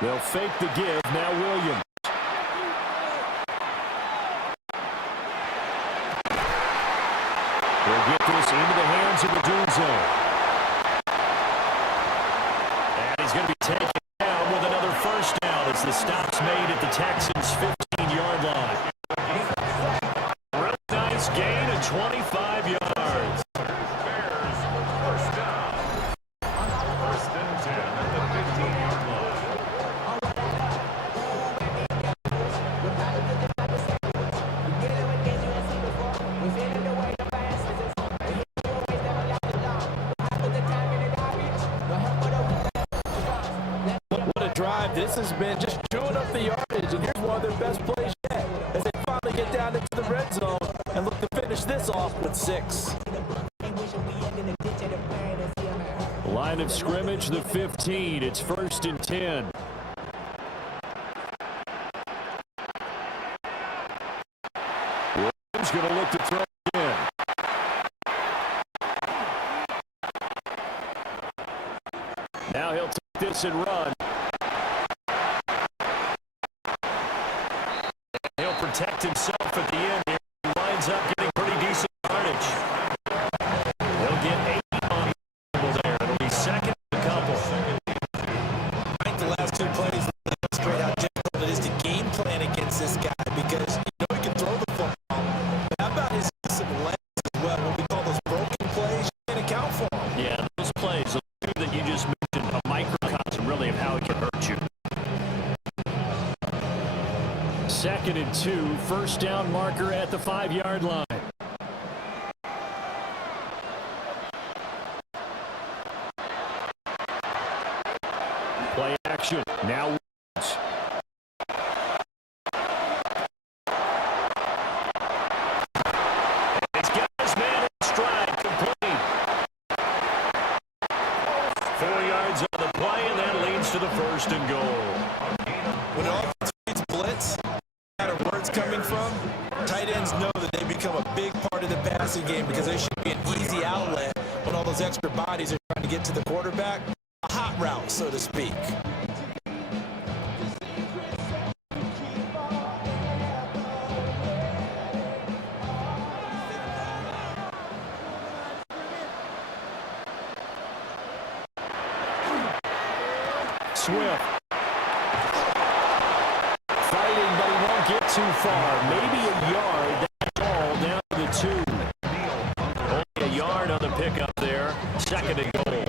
They'll fake the give. Now Williams. They'll get this into the hands of the doom zone. And he's going to be taken down with another first down as the stop's made at the Texans' 15-yard line. Real nice gain of 25 yards. Bears, first down. 1st and 10 at the 15-yard line. What a drive. This has been just chewing up the yardage, and here's one of their best plays yet as they finally get down into the red zone and look to finish this off with 6. Line of scrimmage, the 15. It's 1st and 10. Williams going to look to throw again. Now he'll take this and run. He'll protect himself at the end here. He winds up getting pretty decent yardage. He'll get 8 on there. It'll be 2nd and a couple. I think the last 2 plays illustrate how difficult it is to game plan against this guy because you know he can throw the football. But how about his use of legs as well? What we call those broken plays, you can't account for them. Yeah, those plays, the two that you just mentioned, a microcosm really of how it can hurt you. 2nd and 2, first down marker at the 5-yard line. Play action. Now Williams. He's got his man in stride, complete. 4 yards on the play, and that leads to the 1st and goal. When offense reads blitz, that's coming from, tight ends know that they become a big part of the passing game because they should be an easy outlet when all those extra bodies are trying to get to the quarterback. A hot route, so to speak. Swift. Fighting, but he won't get too far. Maybe a yard. That's all down to the 2. Only a yard on the pickup there. Second and goal.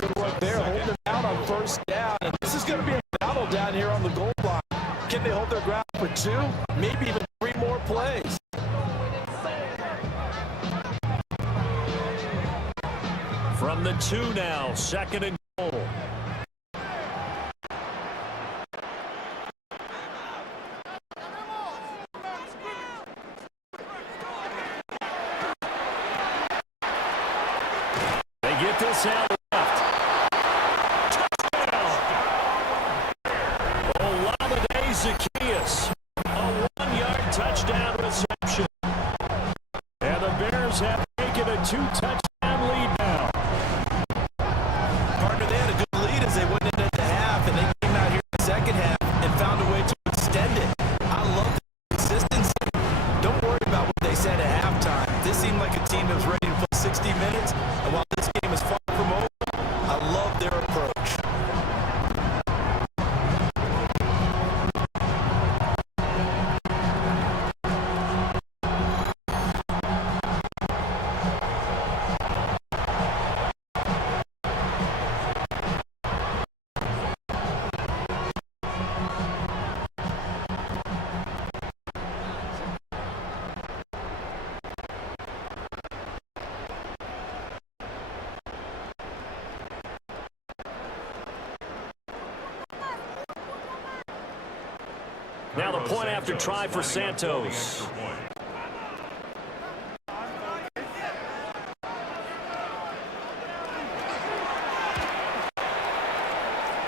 Good work there, holding them out on first down. And this is going to be a battle down here on the goal line. Can they hold their ground for 2? Maybe even 3 more plays. From the 2 now, second and goal. Get this out left. Touchdown. Olamide Zaccheaus. A 1-yard touchdown reception. And the Bears have taken a 2-touchdown lead now. Partner, they had a good lead as they went into the half, and they came out here in the second half and found a way to extend it. I love the consistency. Don't worry about what they said at halftime. This seemed like a team that was ready to play 60 minutes, and while this game is far from over, I love their approach. Now the point after try for Santos.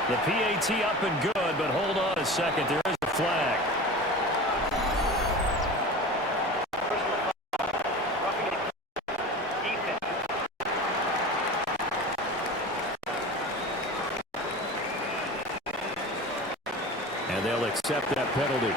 The PAT up and good, but hold on a second. There is a flag. And they'll accept that penalty.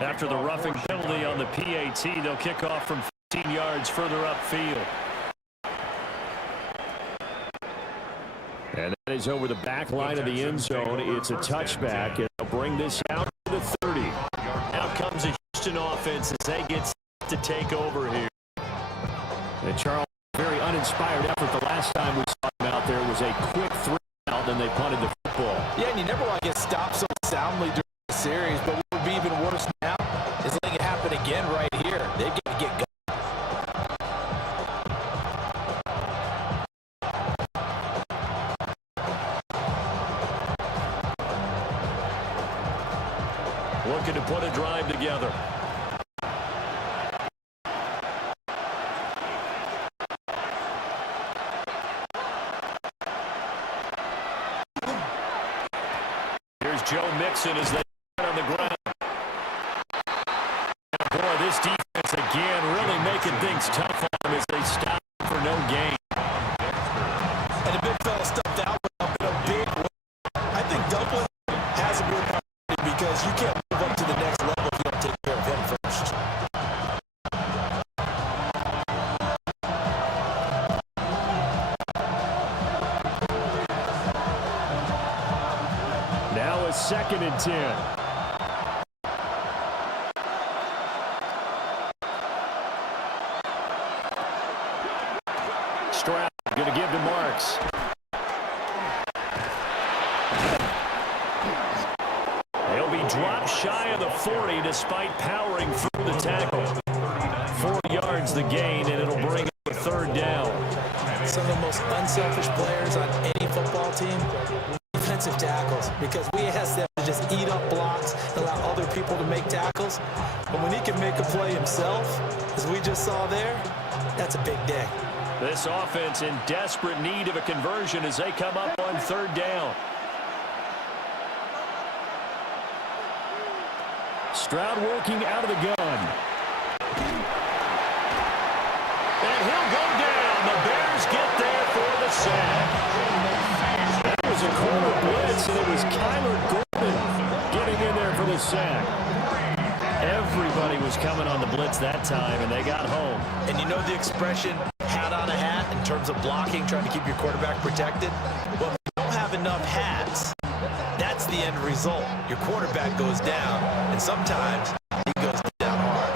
After the roughing penalty on the PAT, they'll kick off from 15 yards further upfield. And that is over the back line of the end zone. It's a touchback, and they'll bring this out to the 30. Out comes the Houston offense as they get to take over here. And Charles, very uninspired effort the last time we saw him out there. It was a quick 3 out, and they punted the football. Yeah, and you never want to get stopped so soundly during the series, but what would be even worse now is letting it happen again right here. They've got to get going. Looking to put a drive together. Here's Joe Mixon as they get on the ground. And boy, this defense again really making things tough on them as they stop for no gain. And the big fella stuffed out in a big way. I think Dublin has a real opportunity because you can't move up to the next level if you don't take care of him first. Now a 2nd and 10. Going to give to Marks. He'll be dropped shy of the 40 despite powering through the tackle. 4 yards the gain, and it'll bring up a third down. Some of the most unselfish players on any football team, defensive tackles, because we ask them to just eat up blocks, allow other people to make tackles. But when he can make a play himself, as we just saw there, that's a big day. This offense in desperate need of a conversion as they come up on third down. Stroud working out of the gun. And he'll go down. The Bears get there for the sack. That was a corner blitz, and it was Kyler Gordon getting in there for the sack. Everybody was coming on the blitz that time, and they got home. And you know the expression, hat on a hat, in terms of blocking, trying to keep your quarterback protected? Well, if you don't have enough hats, that's the end result. Your quarterback goes down, and sometimes he goes down hard.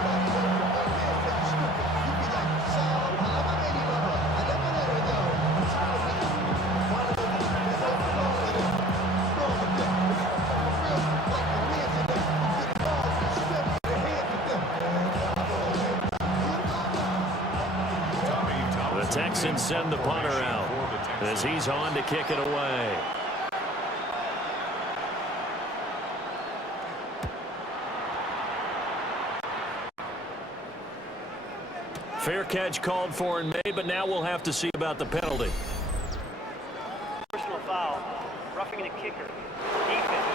The Texans send the punter out as he's on to kick it away. Fair catch called for and made, but now we'll have to see about the penalty. Personal foul, roughing the kicker, defense.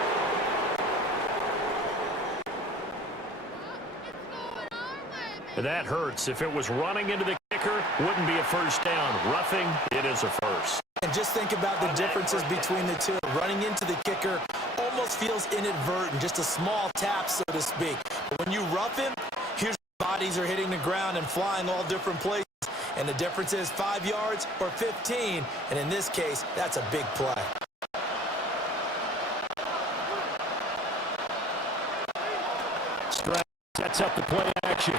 And that hurts. If it was running into the kicker, wouldn't be a first down. Roughing, it is a first. And just think about the differences between the two. Running into the kicker almost feels inadvertent, just a small tap, so to speak. But when you rough him, here's bodies are hitting the ground and flying all different places. And the difference is 5 yards or 15. And in this case, that's a big play. Stroud sets up the play action.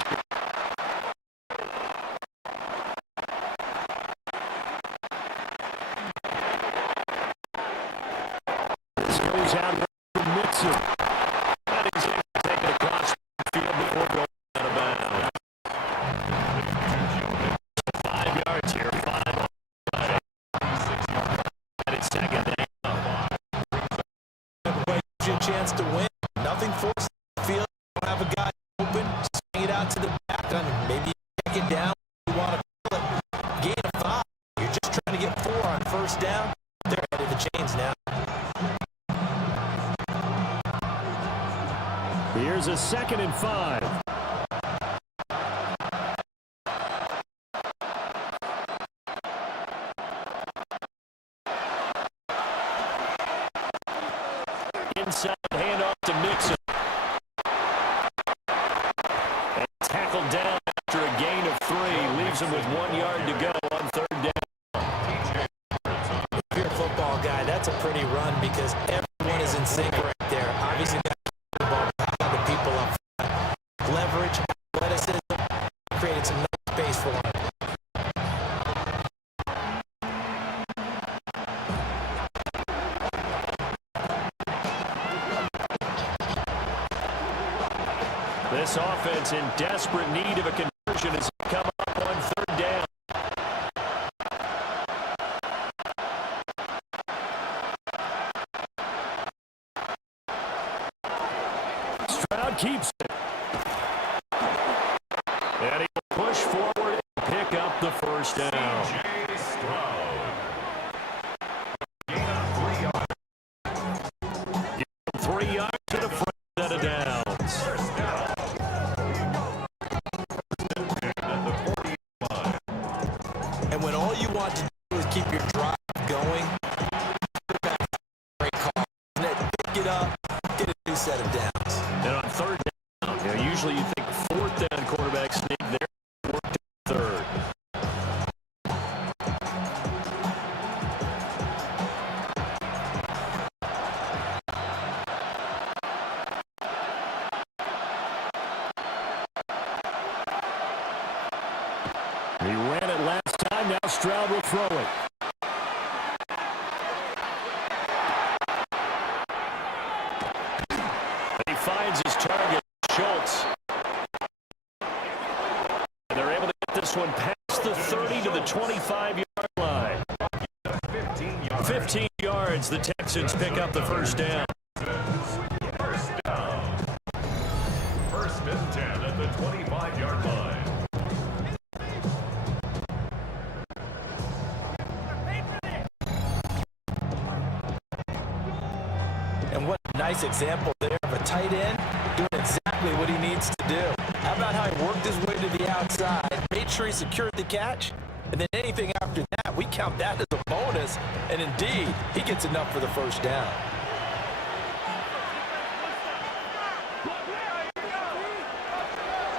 This goes out to Mixon. That is it. Take it across the field before going out of bounds. 5 yards here. 5 on the play. 6 yards. And it's second down. Gives you a chance to win. Nothing forced the field. Don't have a guy open. Swing it out to the back. Maybe take it down. You want to call it gain of 5. You're just trying to get 4 on first down. They're ahead of the chains now. Here's a 2nd and 5. Inside handoff to Mixon. And tackled down after a gain of 3. Leaves him with 1 yard to go on third down. If you're a football guy, that's a pretty run because everyone is in sync right there. Obviously, that's the ball back on the people up front. Leverage, athleticism, created some nice space for him. This offense in desperate need of a conversion as they come up on third down. Stroud keeps it. And he'll push forward and pick up the first down. Stroud. Gain of 3 yards. 3 yards to the front set of downs. First down. At the 40-yard line. And when all you want to do is keep your drive going, great call. And then pick it up, get a new set of downs. And on third down, usually you think fourth down quarterback sneak there. Worked to third. He ran it last time. Now Stroud will throw it. He finds his target, Schultz. And they're able to get this one past the 30 to the 25-yard line. 15 yards, the Texans pick up the first down. First down. First and 10 at the 25-yard line. And what a nice example there of a tight end doing exactly what he needs to do. How about how he worked his way to the outside, made sure he secured the catch, and then anything after that, we count that as a bonus. And indeed, he gets enough for the first down.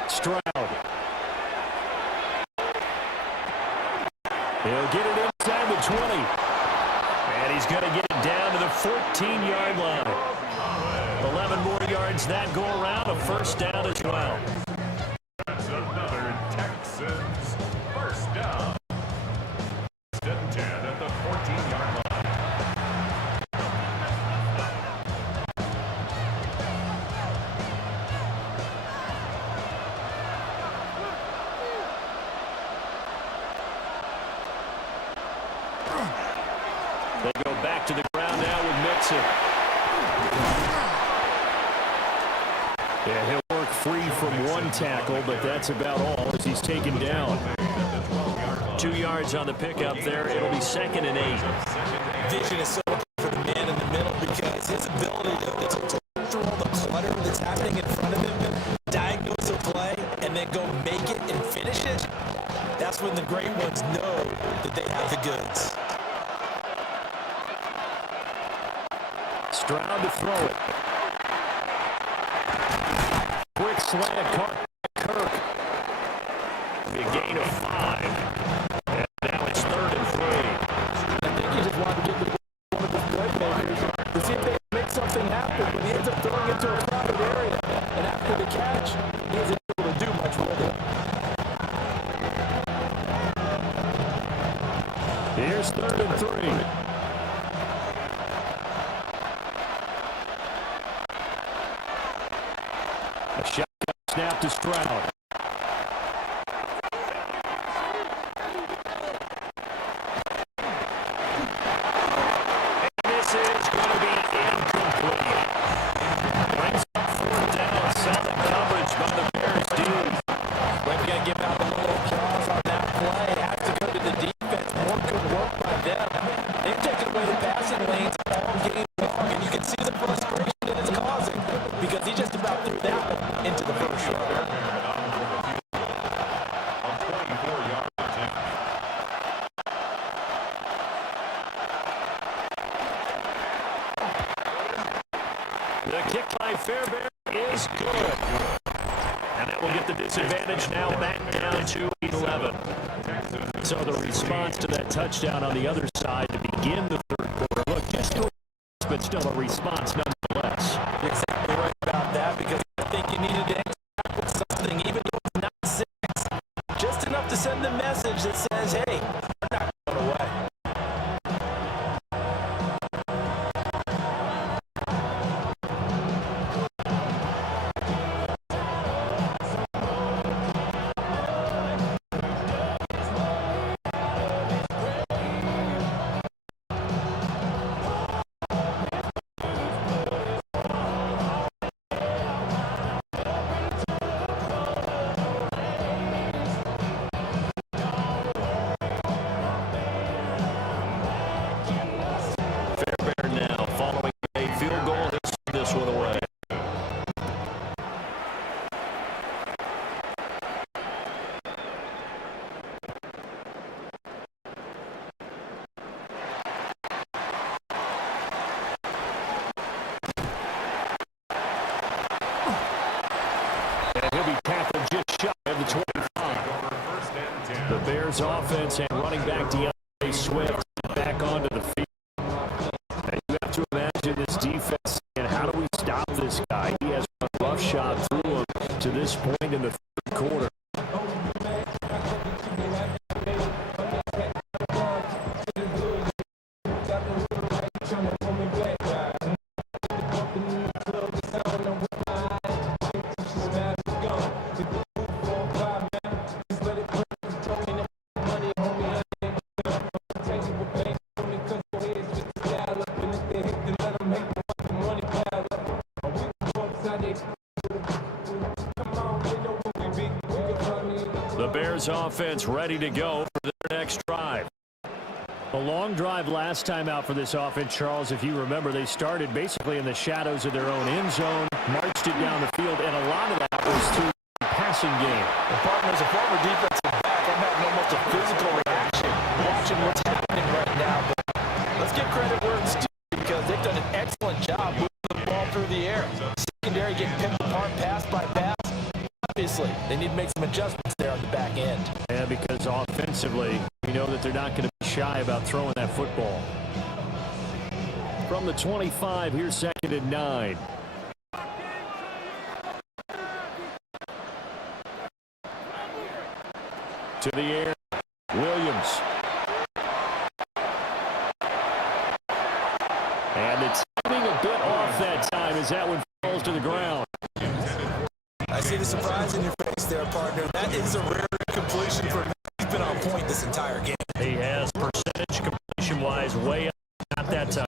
Stroud. He'll get it inside the 20. And he's going to get it down to the 14-yard line. 11 more yards that go around, a first down as well. That's another Texans first down. First and 10 at the 14-yard line. They go back to the ground now with Mixon. Yeah, he'll work free from one tackle, but that's about all as he's taken down. 2 yards on the pickup there. It'll be 2nd and 8. Vision is so important for the man in the middle because his ability to through all the clutter that's happening in front of him, diagnose a play, and then go make it and finish it, that's when the great ones know that they have the goods. Stroud to throw it. Quick slant, caught by Kirk. A gain of 5. And now it's 3rd and 3. I think he just wanted to get the ball one of his playmakers to see if they can make something happen. But he ends up throwing it to a crowded area. And after the catch, he isn't able to do much with it. Here's 3rd and 3. A shotgun snap to Stroud. And this is going to be incomplete. Brings up 4th down. Solid coverage by the Bears D. We've got to give out a little applause on that play. Has to go to the defense. More good work by them. They've taken away the passing lanes all game long, and you can see the frustration that it's causing because he just about threw that one into the first yard. The kick by Fairbairn is good. And that will get the disadvantage now back down to 11. So the response to that touchdown on the other side to begin the 3rd quarter. Look, just a but still a response nonetheless. You're exactly right about that because I think you needed to interact with something, even though it's not 6. Just enough to send the message that says, hey, we're not going away. The Bears offense and running back DeAndre Swift back onto the field. And you have to imagine this defense and how do we stop this guy? He has a rough shot through him to this point in the 3rd quarter. Bears offense ready to go for their next drive. A long drive last time out for this offense, Charles. If you remember, they started basically in the shadows of their own end zone, marched it down the field, and a lot of that was through the passing game. And partner, as a former defensive back, I'm having almost a physical reaction watching what's happening right now. But let's give credit where it's due because they've done an excellent job moving the ball through the air. Secondary getting picked apart pass by pass. Obviously, they need to make some adjustments there on the back end. Yeah, because offensively, we know that they're not going to be shy about throwing that football. From the 25, here's 2nd and 9. To the air, Williams. And it's getting a bit off that time as that one falls to the ground. I see the surprise in your face there, partner. That is a rare completion for him. He's been on point this entire game. He has percentage completion-wise way up. Not that time.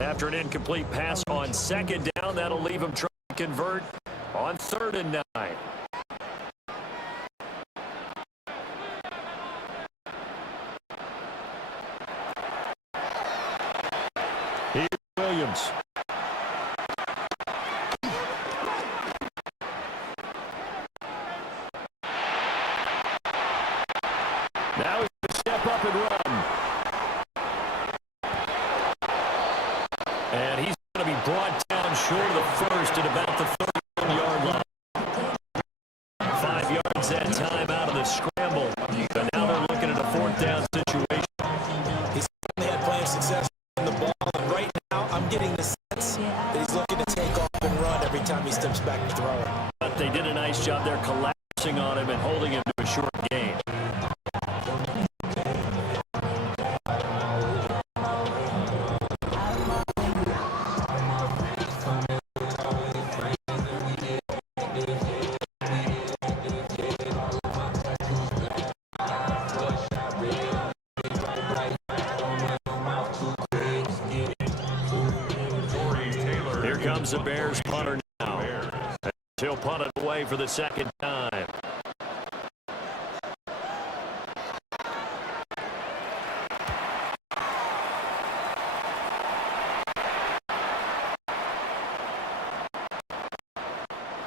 After an incomplete pass on 2nd down, that'll leave him trying to convert on 3rd and 9. Here's Williams. Now he's going to step up and run. And he's going to be brought down short of the first at about the 31-yard line. 5 yards that time out of the scramble. But now they're looking at a 4th down situation. He's certainly had plenty of success in the ball. And right now, I'm getting the sense that he's looking to take off and run every time he steps back to throw it. But they did a nice job there collapsing on him and holding him to a short gain. The Bears punter now. He'll punt it away for the 2nd time.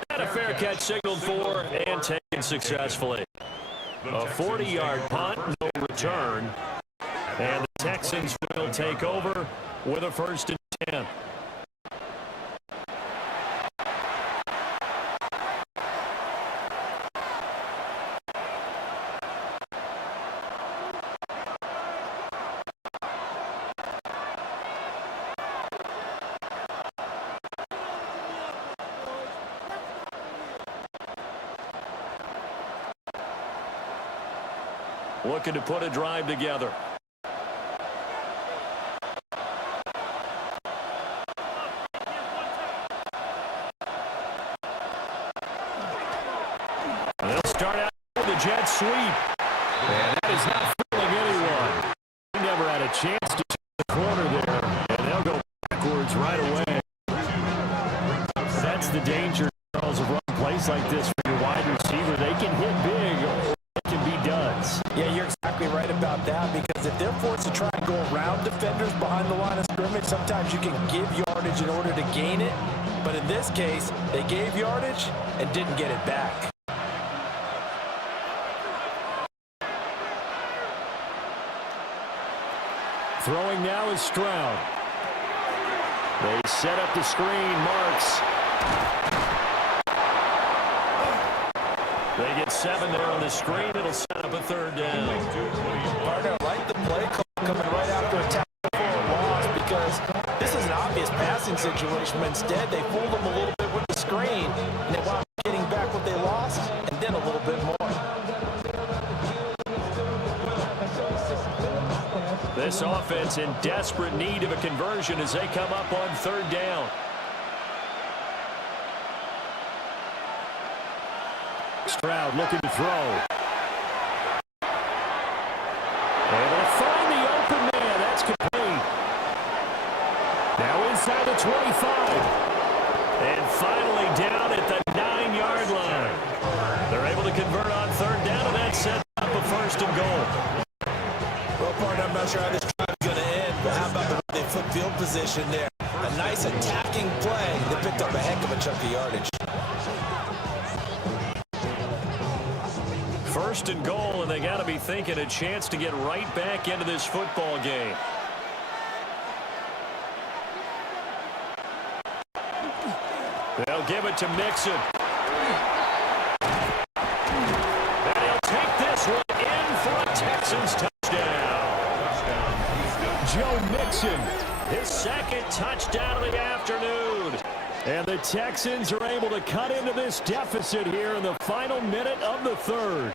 And a fair catch signaled for and taken successfully. A 40-yard punt, no return. And the Texans will take over with a 1st and 10. Looking to put a drive together. And they'll start out with a jet sweep. And that is not fooling anyone. He never had a chance to turn the corner there. And they'll go backwards right away. That's the danger, Charles, of running plays like this for your wide receiver. They can hit big or they can be duds. Yeah, you're exactly right about that because if they're forced to try and go around defenders behind the line of scrimmage, sometimes you can give yardage in order to gain it. But in this case, they gave yardage and didn't get it back. Throwing now is Stroud. They set up the screen. Marks. They get 7 there on the screen. It'll set up a 3rd down. Partner, I like the play call coming right after a tackle for a loss because this is an obvious passing situation. But instead, they fooled them a little bit with the screen, and they wound up getting back what they lost and then a little bit more. This offense in desperate need of a conversion as they come up on 3rd down. Stroud looking to throw. Able to find the open man. That's complete. Now inside the 25. And finally down at the 9-yard line. They're able to convert on third down, and that sets up a first and goal. Well, partner, I'm not sure how this drive is going to end, but how about the way they flip field position there? A nice attacking play. They picked up a heck of a chunk of yardage. First and goal, and they got to be thinking a chance to get right back into this football game. They'll give it to Mixon. And he'll take this one in for a Texans touchdown. Joe Mixon, his second touchdown of the afternoon. And the Texans are able to cut into this deficit here in the final minute of the third.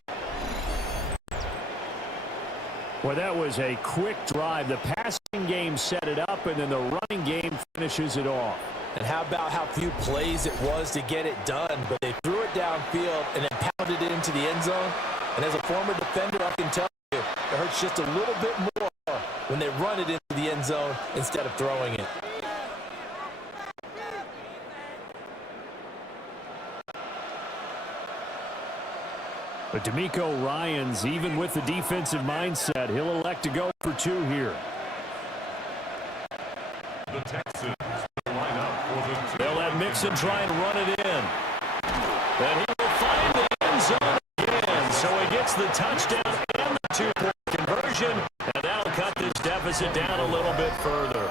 Well, that was a quick drive. The passing game set it up, and then the running game finishes it off. And how about how few plays it was to get it done, but they threw it downfield and then pounded it into the end zone. And as a former defender, I can tell you, it hurts just a little bit more when they run it into the end zone instead of throwing it. But D'Amico Ryans, even with the defensive mindset, he'll elect to go for two here. The Texans will line up for the They'll let Mixon try and run it in. And he will find the end zone again. So he gets the touchdown and the two-point conversion. And that'll cut this deficit down a little bit further.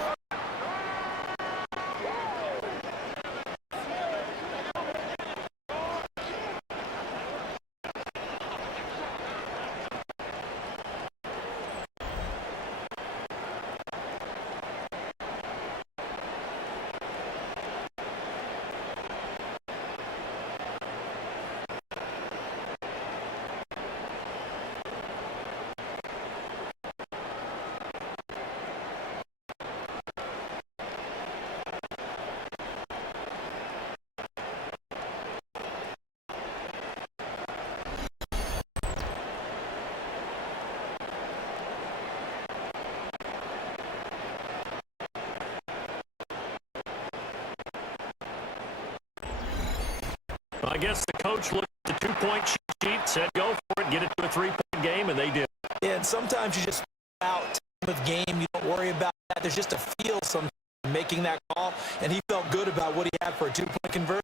I guess the coach looked at the two-point sheet, said go for it, get it to a three-point game, and they did. Yeah, and sometimes you just out time of game. You don't worry about that. There's just a feel sometimes making that call, and he felt good about what he had for a two-point conversion,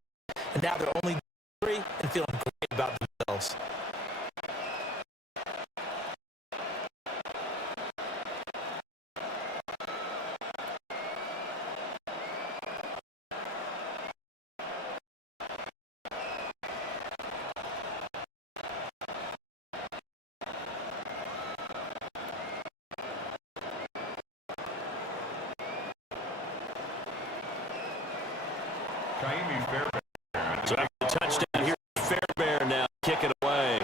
and now they're only 3 and feeling great about themselves. So after the touchdown here, Fairbairn now kick it away.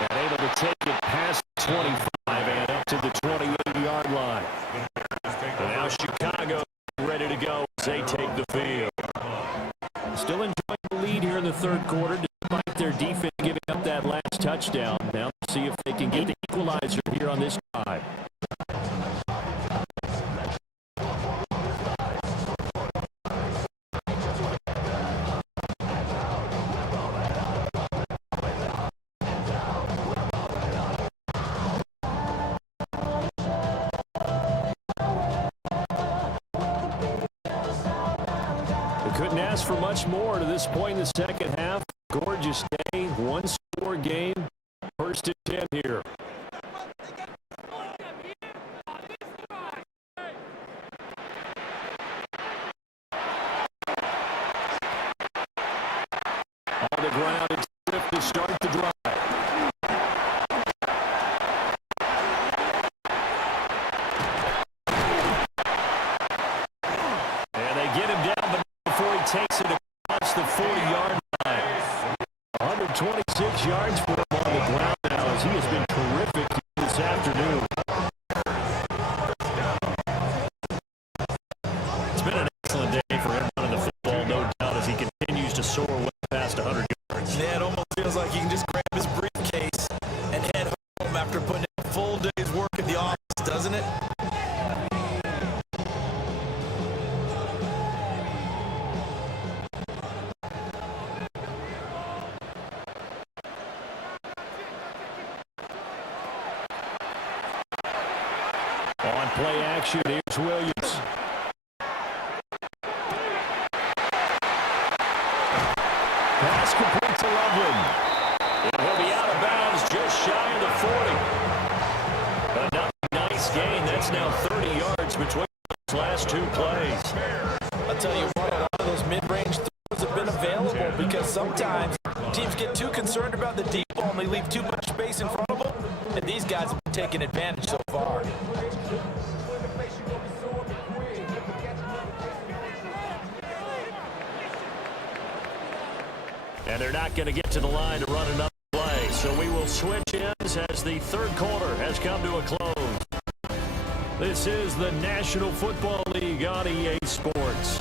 And able to take it past 25 and up to the 28-yard line. And now Chicago ready to go as they take the field. Still enjoying the lead here in the third quarter, despite their defense giving up that last touchdown. Now let's see if they can get the equalizer here on this drive. Couldn't ask for much more to this point in the second half. Gorgeous day, one-score game. First and 10 here. On the ground, it's Swift to start the drive. And they get him down, but before he takes it across the 40-yard line. 126 yards for him on the ground now as he has been terrific On play action, here's Williams. Pass complete to Loveland. And he'll be out of bounds just shy of the 40. Another nice gain. That's now 30 yards between those last two plays. I'll tell you what, a lot of those mid-range throws have been available because sometimes teams get too concerned about the deep ball and they leave too much space in front of them. And these guys have been taking advantage so far. And they're not going to get to the line to run another play. So we will switch ends as the third quarter has come to a close. This is the National Football League on EA Sports.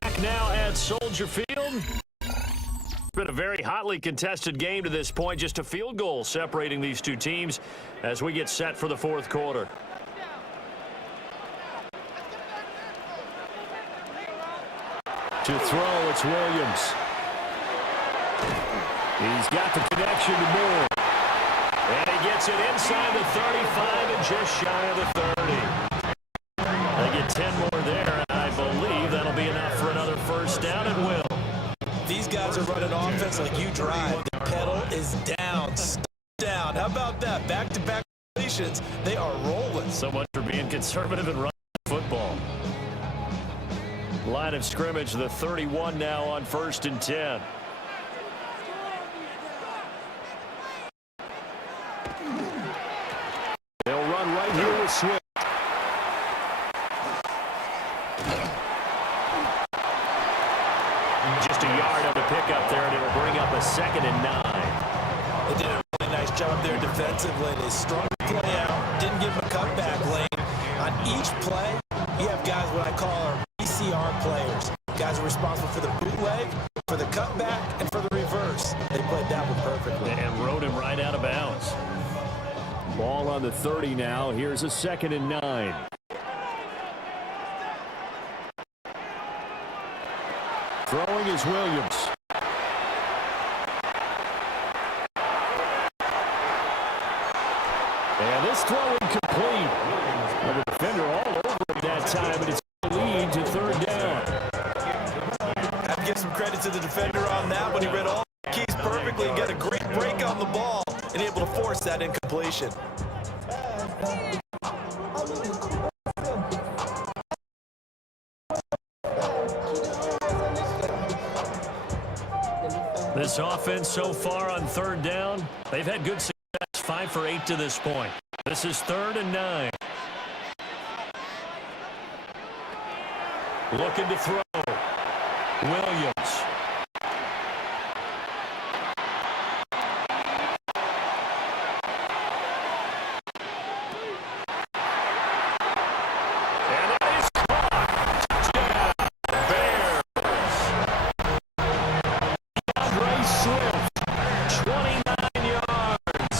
Back now at Soldier Field. It's been a very hotly contested game to this point. Just a field goal separating these two teams as we get set for the fourth quarter. To throw, it's Williams. He's got the connection to Moore. And he gets it inside the 35 and just shy of the 30. They get 10 more there, and I believe that'll be enough for another first down and will. These guys are running offense like you drive. The pedal is down, down. How about that? Back-to-back completions. They are rolling. So much for being conservative and running football. Line of scrimmage, the 31 now on 1st and 10. They'll run right here with Swift. Just a yard on the pickup there, and it'll bring up a 2nd and 9. They did a really nice job there defensively. They strung the play out, didn't give him a cutback lane. On each play, you have guys what I call our PCR players. Guys are responsible for the bootleg, for the cutback, and for the reverse. They played that one perfectly. And rode him right out of bounds. Ball on the 30 now. Here's a 2nd and 9. Throwing is Williams. And this throw incomplete. Well, the defender all over it that time, but it's a lead to 3rd down. I have to give some credit to the defender on that one. He read all the keys perfectly and got a great break on the ball and able to force that incompletion. This offense so far on 3rd down, they've had good success, 5 for 8 to this point. This is 3rd and 9. Looking to throw. Williams. And that is caught. Touchdown, Bears. DeAndre Swift, 29 yards.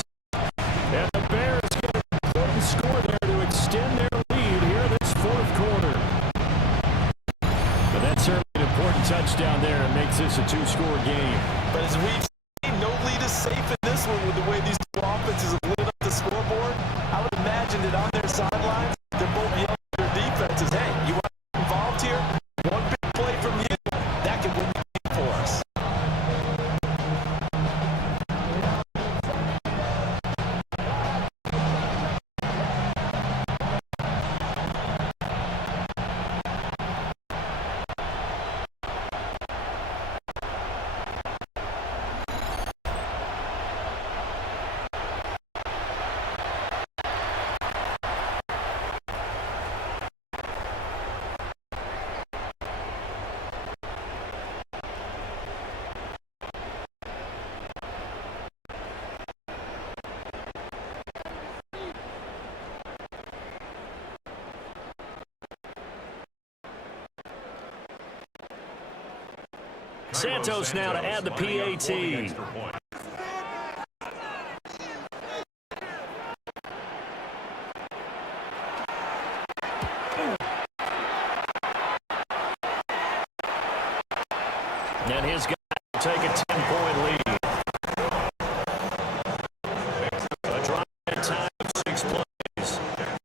And the Bears get an important score there to extend their lead here in this 4th quarter. But that's certainly an important touchdown there and makes this a 2-score game. But as we've seen, no lead is safe in this one with the way these two offenses have lit up the scoreboard. I would imagine that on their sidelines, they're both yelling at their defenses, hey, you want to get involved here? One big play from you, that could win the game for us. Santos now to add the PAT. And his guys will take a 10-point lead. A drive at time of 6 plays.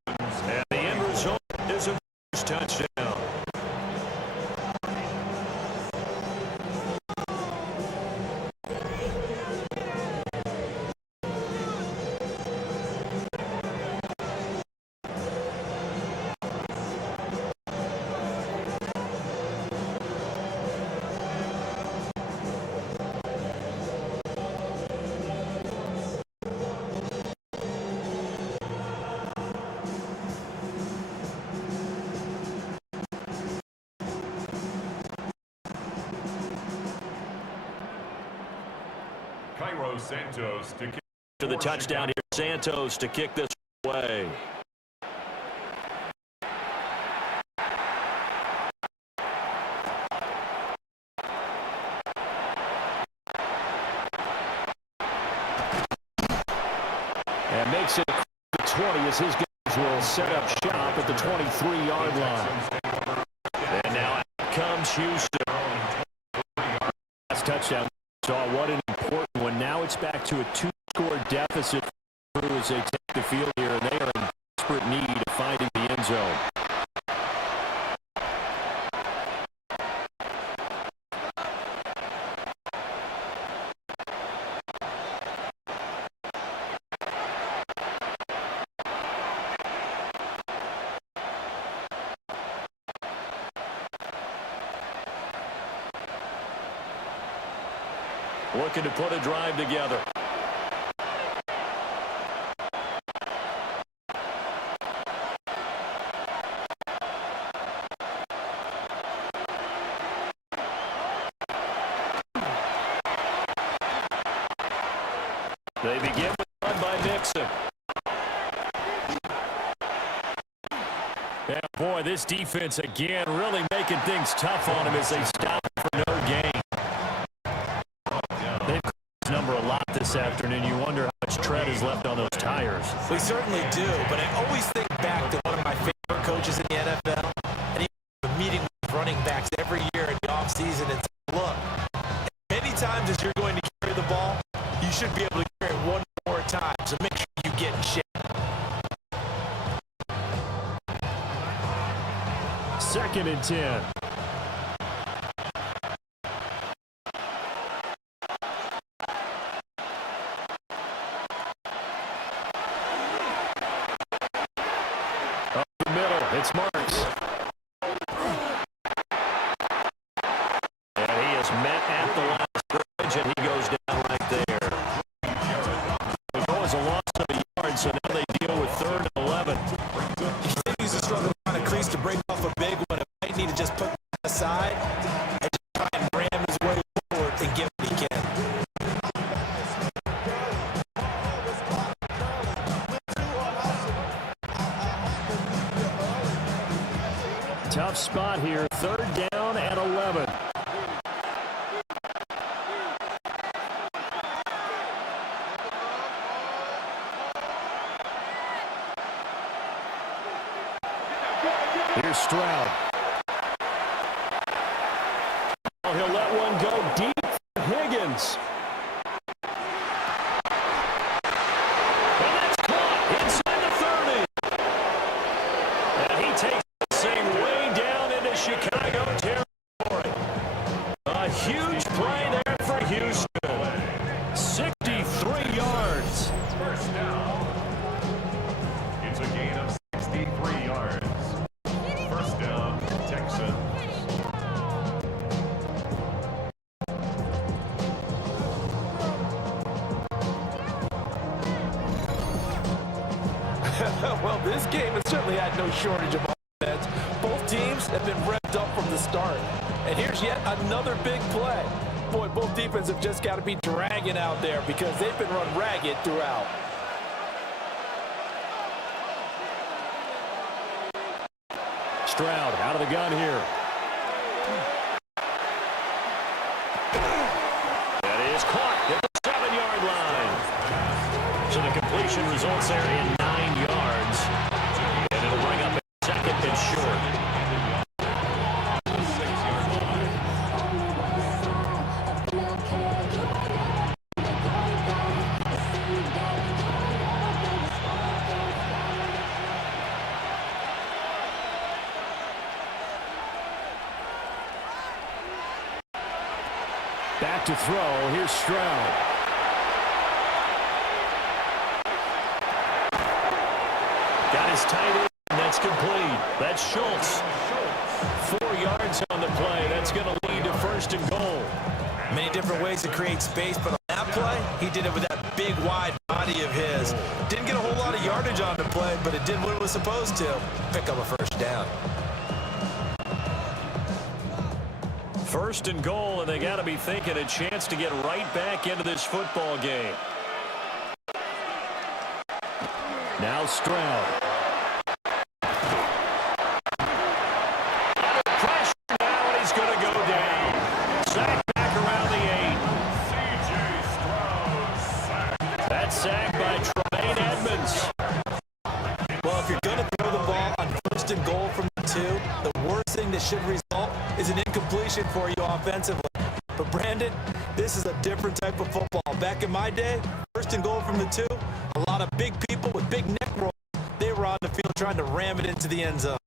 And the end result is a first touchdown. Santos to kick To the touchdown here, Santos to kick this away. And makes it the 20 as his guys will set up shop at the 23-yard line. And now out comes Houston. Last touchdown. Saw what an important one. Now it's back to a 2-score deficit as they take the field here, and they are in desperate need of finding the end zone. Looking to put a drive together. They begin with a run by Mixon. Yeah, boy, this defense again really making things tough on him as they stop for no gain. Number a lot this afternoon. You wonder how much tread is left on those tires. We certainly do, but I always think back to one of my favorite coaches in the NFL, and he was meeting with running backs every year in the offseason and said, look, many times as you're going to carry the ball, you should be able to carry it one more time, so make sure you get in shape. 2nd and 10. It's Marks. And he is met at the line of scrimmage, and he goes down right there. It was a loss of a yard, so now they deal with 3rd and 11. He continues to struggle to find a crease to break off a big one. It might need to just put that aside and just try and ram his way forward and get what he can. Tough spot here. 3rd down and 11. Here's Stroud. Oh, he'll let one go deep for Higgins. And that's caught inside the 30. And he takes the same way down into Chicago territory. A huge play there for Houston. 63 yards. first down. It's a gain of 63 yards. First down, Texans. Well, this game has certainly had no shortage of offense. Both teams have been revved up from the start. And here's yet another big play. Boy, both defenses have just got to be dragging out there because they've been run ragged throughout. Stroud out of the gun here. That is caught at the 7-yard line. So the completion results there in 9 yards. And it'll bring up a 2nd and short. Back to throw. Here's Stroud. Got his tight end. That's complete. That's Schultz. 4 yards on the play. That's going to lead to first and goal. Many different ways to create space, but on that play, he did it with that big, wide body of his. Didn't get a whole lot of yardage on the play, but it did what it was supposed to. Pick up a first down. First and goal, and they got to be thinking a chance to get right back into this football game. Now Stroud. Pressure now, and he's going to go down. Sack back around the 8. C.J. Stroud sacked. That's sacked by Tremaine Edmonds. Well, if you're going to throw the ball on first and goal from the 2, the worst thing that should result is an incompletion for you offensively. But Brandon, this is a different type of football. Back in my day, first and goal from the 2, a lot of big people with big neck rolls, they were on the field trying to ram it into the end zone.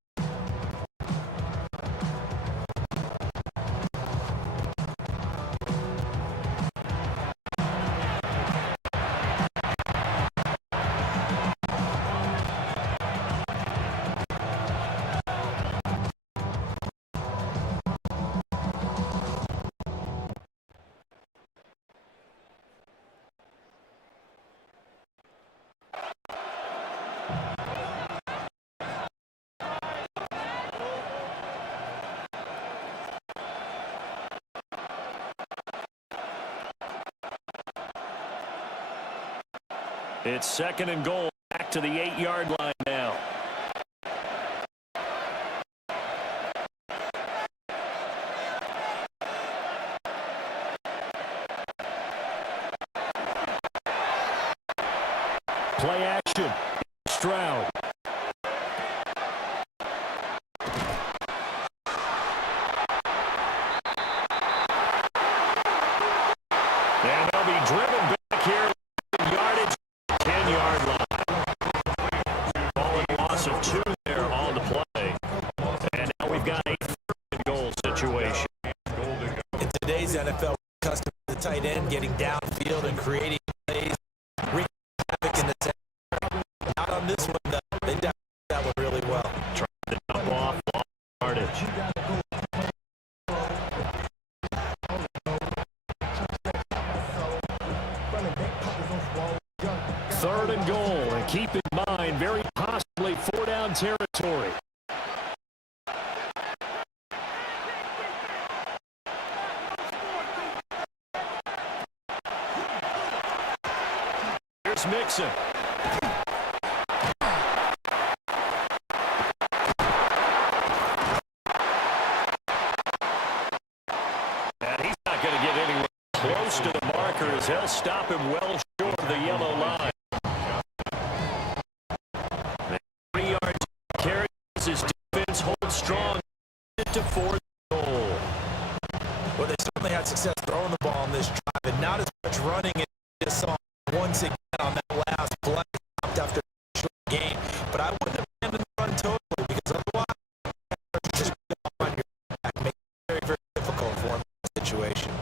It's second and goal, back to the 8-yard line now. Play action. Stroud. And they'll be driven back here. Yardage, 10-yard line. Ball and loss of 2 there on the play. And now we've got a third-and-goal situation. In today's NFL, custom the tight end getting downfield and creating plays, wreaking havoc in the secondary. Not on this one, though. They did that one really well. Trying to dump off long yardage. Third and goal, and keep in mind, very possibly 4-down territory. Here's Mixon. And he's not going to get anywhere close to the markers. He'll stop him well short of the yellow line. 3 yards carry. His defense holds strong to fourth goal. Well, they certainly had success throwing the ball on this drive, and not as much running as we just saw once again on that last play after a short game. But I wouldn't abandon the run totally, because otherwise, just on your back, make it very, very difficult for him in that situation.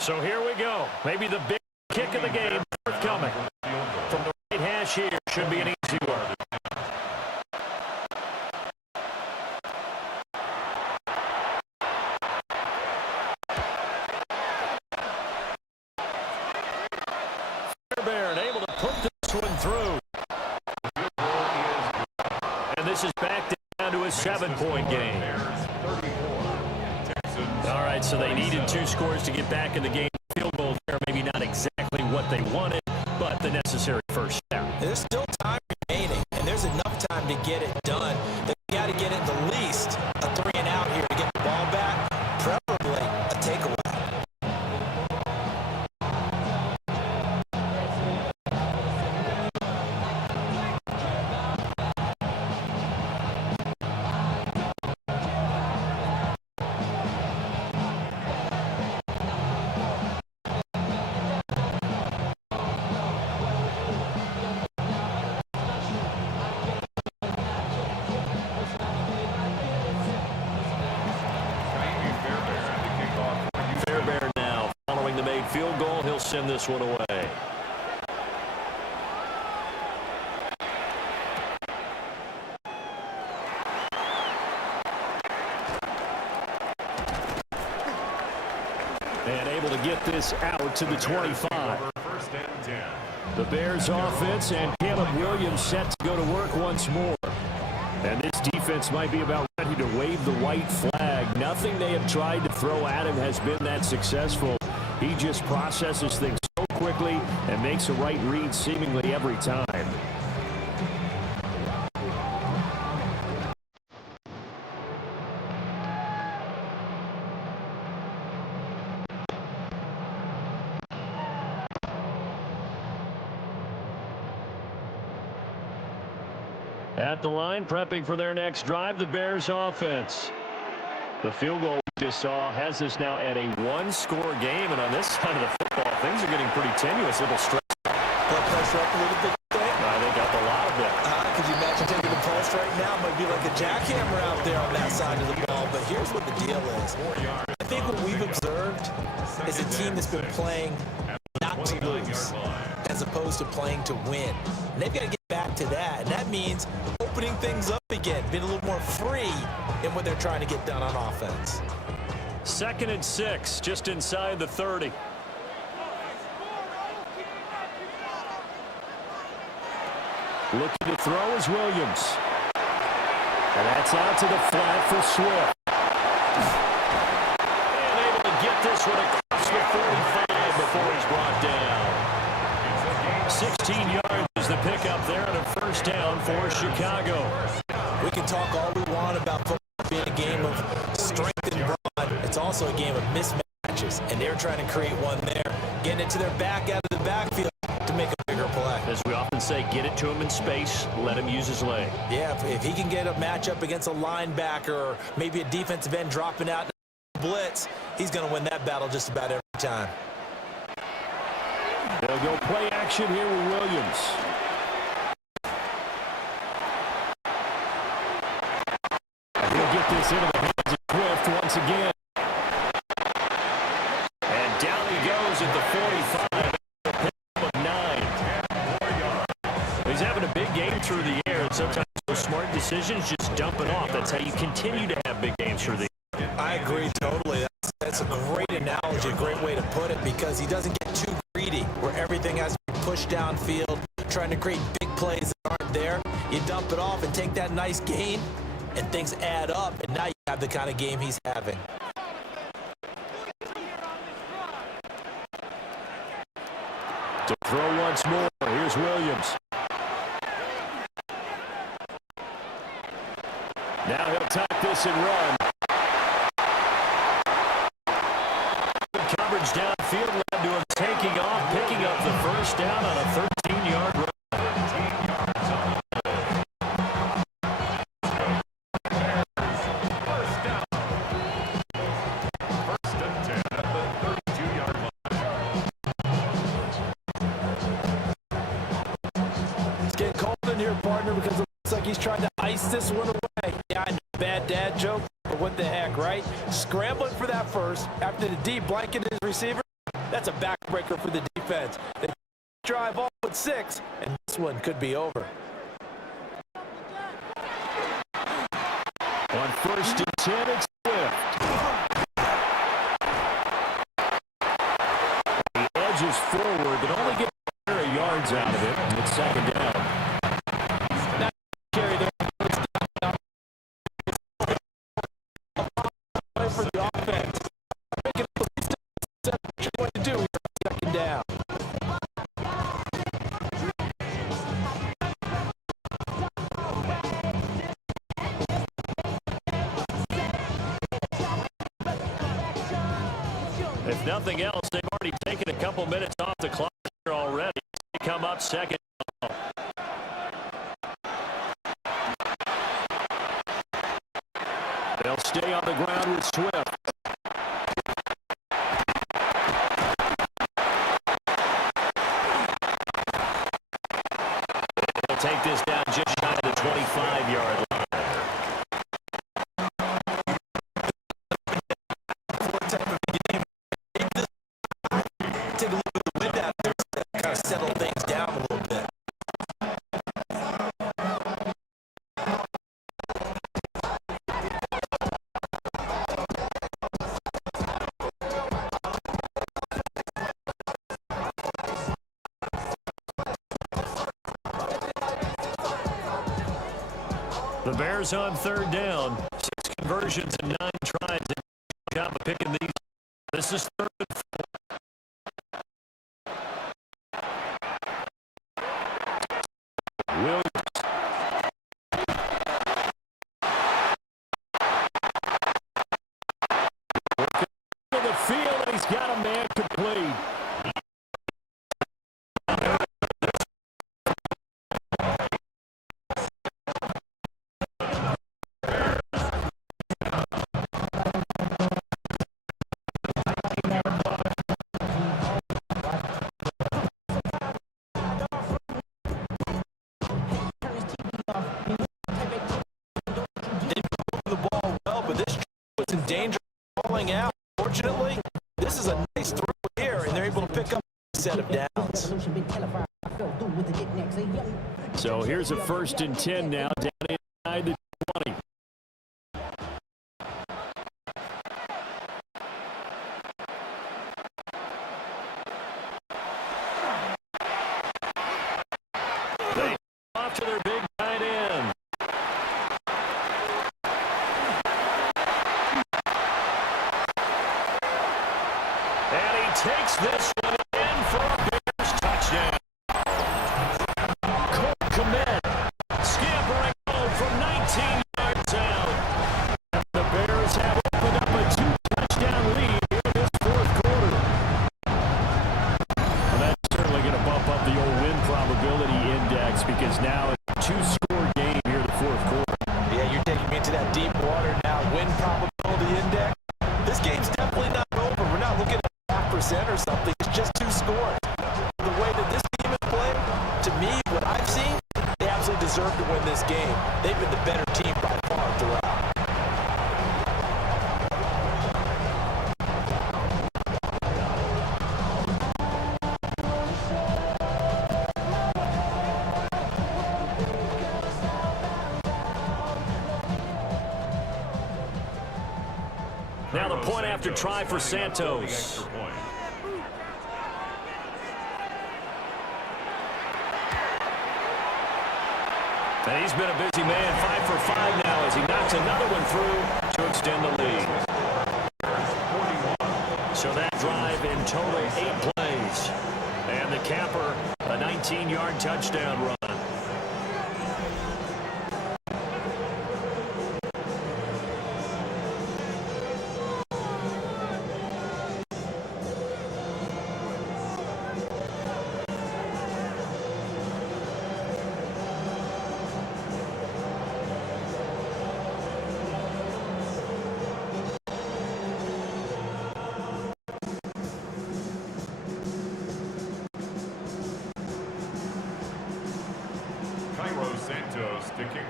So here we go. Maybe the big kick of the game forthcoming. From the right hash here, should be an easy one. Fairbairn able to put this one through. And this is back down to a 7-point game. All right, so they needed 2 scores to get back in the game. Field goal there, maybe not exactly what they wanted, but the necessary first step. There's still time remaining, and there's enough time to get it done. They got to get it at least a 3-and-out here to get the ball back, preferably a takeaway. send this one away. And able to get this out to the 25. First and 10. The Bears offense and Caleb Williams set to go to work once more. And this defense might be about ready to wave the white flag. Nothing they have tried to throw at him has been that successful. He just processes things so quickly and makes a right read seemingly every time. At the line, prepping for their next drive, the Bears offense. The field goal we just saw has us now at a one-score game, and on this side of the football, things are getting pretty tenuous. A little stress. Blood pressure up a little bit. I think up a lot of it. Could you imagine taking the pulse right now? Might be like a jackhammer out there on that side of the ball. But here's what the deal is. I think what we've observed is a team that's been playing not to lose as opposed to playing to win. And they've got to get back to that. And that means opening things up again, being a little more free in what they're trying to get done on offense. 2nd and 6, just inside the 30. Looking to throw is Williams. And that's out to the flat for Swift. And able to get this one across the 45 before he's brought down. 16 yards is the pickup there and a first down for Chicago. We can talk all we want about football being a game of strength and broad. It's also a game of mismatches, and they're trying to create one there, getting it to their back out of the backfield to make a bigger play. As we often say, get it to him in space, let him use his leg. Yeah, if he can get a matchup against a linebacker or maybe a defensive end dropping out in the blitz, he's going to win that battle just about every time. They'll go play action here with Williams. And he'll get this into the hands of Swift once again. And down he goes at the 45. A pickup of 9. He's having a big game through the air, and sometimes those smart decisions just dump it off. That's how you continue to have big games through the air. I agree totally. That's a great analogy, a great way to put it, because he doesn't get too greedy where everything has to be pushed downfield, trying to create big plays that aren't there. You dump it off and take that nice gain, and things add up, and now you have the kind of game he's having. To throw once more, here's Williams. Now he'll tuck this and run. Good coverage downfield led to him taking off, picking up the first down on a 13-yard run. 13 yards on the play. First down. First and 10 at the 32-yard line. It's getting cold in here, partner, because it looks like he's trying to ice this one away. Yeah, I know, bad dad joke, but what the heck, right? Scrambling for that first after the D blanketed his receiver. That's a backbreaker for the defense. They drive off with 6, and this one could be over. On 1st and 10, it's Swift. He edges forward, but only gets a pair of yards out of it, and it's 2nd down. Now carry there. It's for the offense. Making up what you're going to do. 2nd down. If nothing else, they've already taken a couple minutes off the clock here already. They come up 2nd. They'll stay on the ground with Swift. They'll take this down just shy of the 25-yard line. Take a look at the settle things down a little bit. The Bears on third down. 6 conversions and 9 tries. Job of picking these. This is third and 4. Williams. Working to the field, and he's got a man complete. In danger of falling out. Fortunately, this is a nice throw here, and they're able to pick up a set of downs. So here's a 1st and 10 now, down inside the 20. They off to their big tight end. And he takes this one in for a Bears touchdown. Cole Kmet scampering home from 19 yards out. And the Bears have opened up a 2-touchdown lead here in this 4th quarter. Well, that's certainly going to bump up the old win probability index because now it's a 2-score game here in the 4th quarter. Yeah, you're taking me into that deep water now. Win probability index. This game's definitely not over. We're not looking at percent or something. It's just 2 scores. The way that this team is playing, to me, what I've seen, they absolutely deserve to win this game. They've been the better team by far throughout. Now the point after try for Santos. And he's been a busy man, 5 for 5 now as he knocks another one through to extend the lead. So that drive in total 8 plays. And the capper, a 19-yard touchdown run.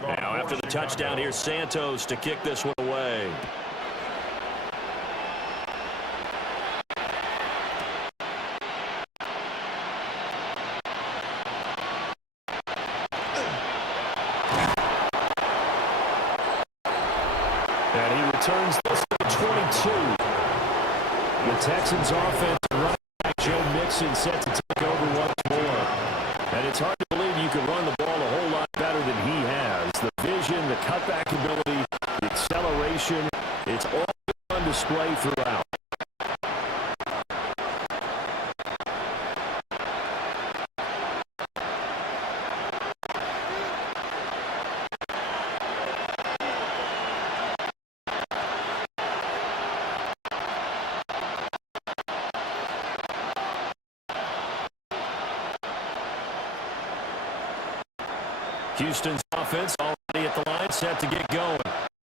Now after the touchdown, here's Santos to kick this one away. And he returns this to the 22. The Texans offense running back Joe Mixon set to take over once more. And it's hard to believe you can run the ball a whole lot better than he has. The vision, the cutback ability, the acceleration, it's all on display throughout. Houston's offense already at the line, set to get going.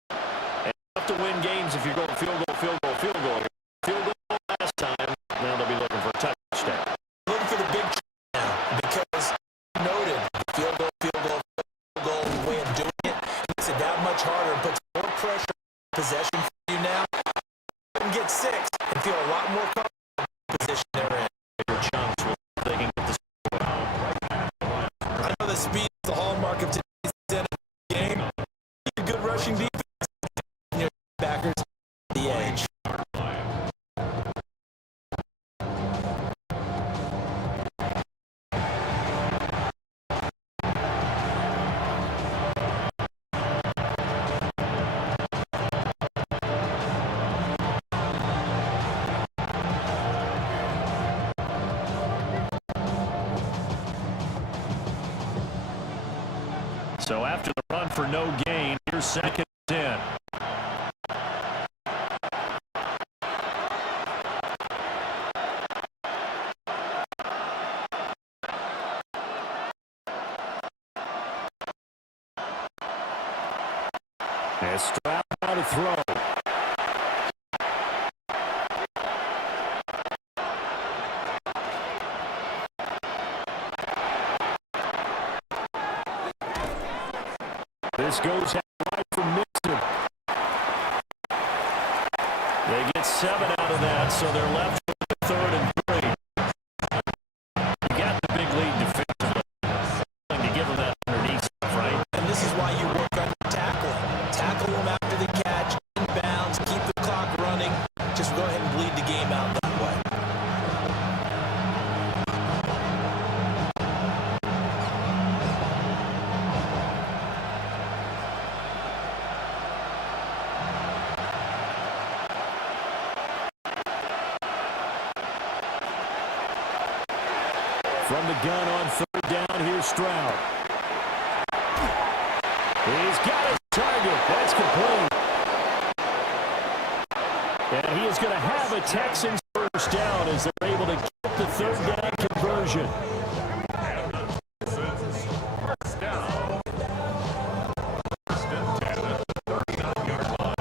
And you have to win games if you're going field goal, field goal, field goal. Field goal last time, now they'll be looking for a touchdown. Looking for the big now because noted field goal, the way of doing it makes it that much harder and puts more pressure on possession for you now. You can get 6 and feel a lot more comfortable in the position they're in. Bigger chunks with they can get the score. So after the run for no gain, here's 2nd and 10. And Stroud out to throw. This goes out right from Mixon. They get 7 out of that, so they're left with the 3rd and 3. You got the big lead defensively. To give them that underneath stuff, right? And this is why you work on tackling. Tackle them after the catch, inbounds, keep the clock running. Just go ahead and bleed the game out that way. From the gun on 3rd down, here's Stroud. He's got his target. That's complete. And he is going to have a Texans first down as they're able to get the 3rd down conversion. First down. 1st and 10 at the 39-yard line.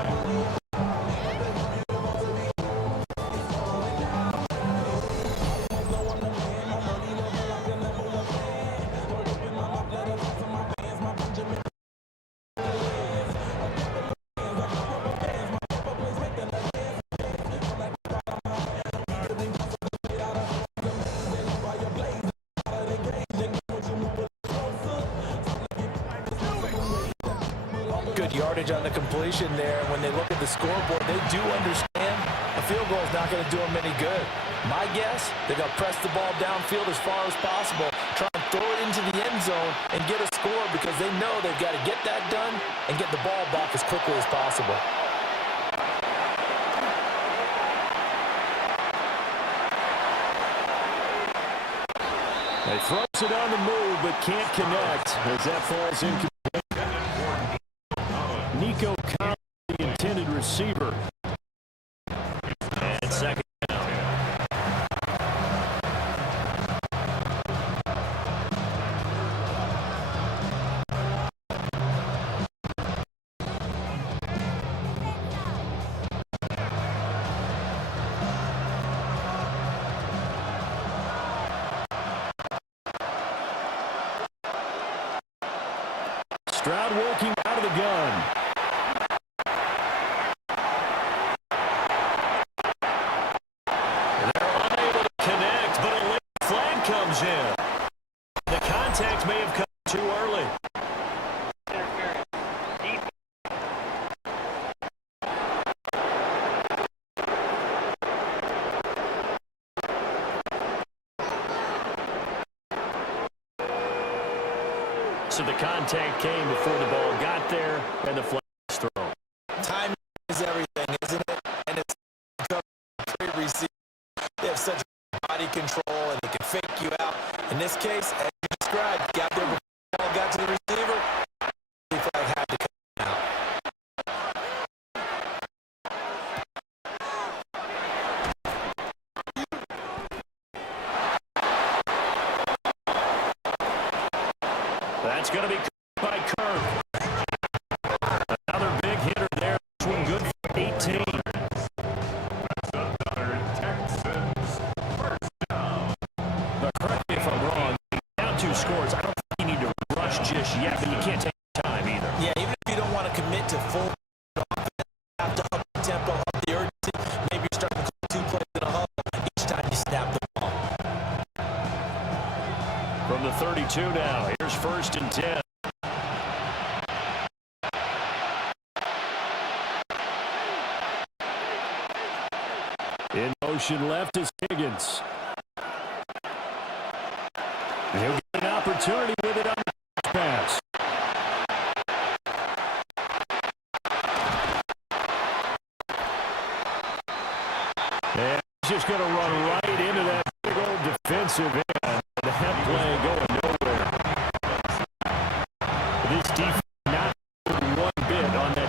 Good yardage on the completion there. When they look at the scoreboard, they do understand a field goal is not going to do them any good. My guess, they're going to press the ball downfield as far as possible, try and throw it into the end zone and get a score because they know they've got to get that done and get the ball back as quickly as possible. He throws it on the move but can't connect as that falls incomplete. Nico Collins, the intended receiver. And 2nd down. Stroud working out of the gun. In. The contact may have come too early. So the contact came before the ball got there, and the flag is thrown. Time is everything, isn't it? And it's great receiver. They have such body control, and they can fake you out. In this case, as you described, got there before the ball got to the receiver. The flag had to come out. That's going to be by Kirk. Another big hitter there. This one good for 18. That's another Texans first down. But correct me if I'm wrong. Down 2 scores. I don't think you need to rush just yet, but you can't take time either. Yeah, even if you don't want to commit to full offense, have to up the tempo, up the urgency. Maybe you're starting to call 2 plays in a huddle each time you snap the ball. From the 32 now, here's 1st and 10. In motion left is Higgins. And he'll get an opportunity with it on the pass. And he's just going to run right into that big old defensive end. That play going nowhere. This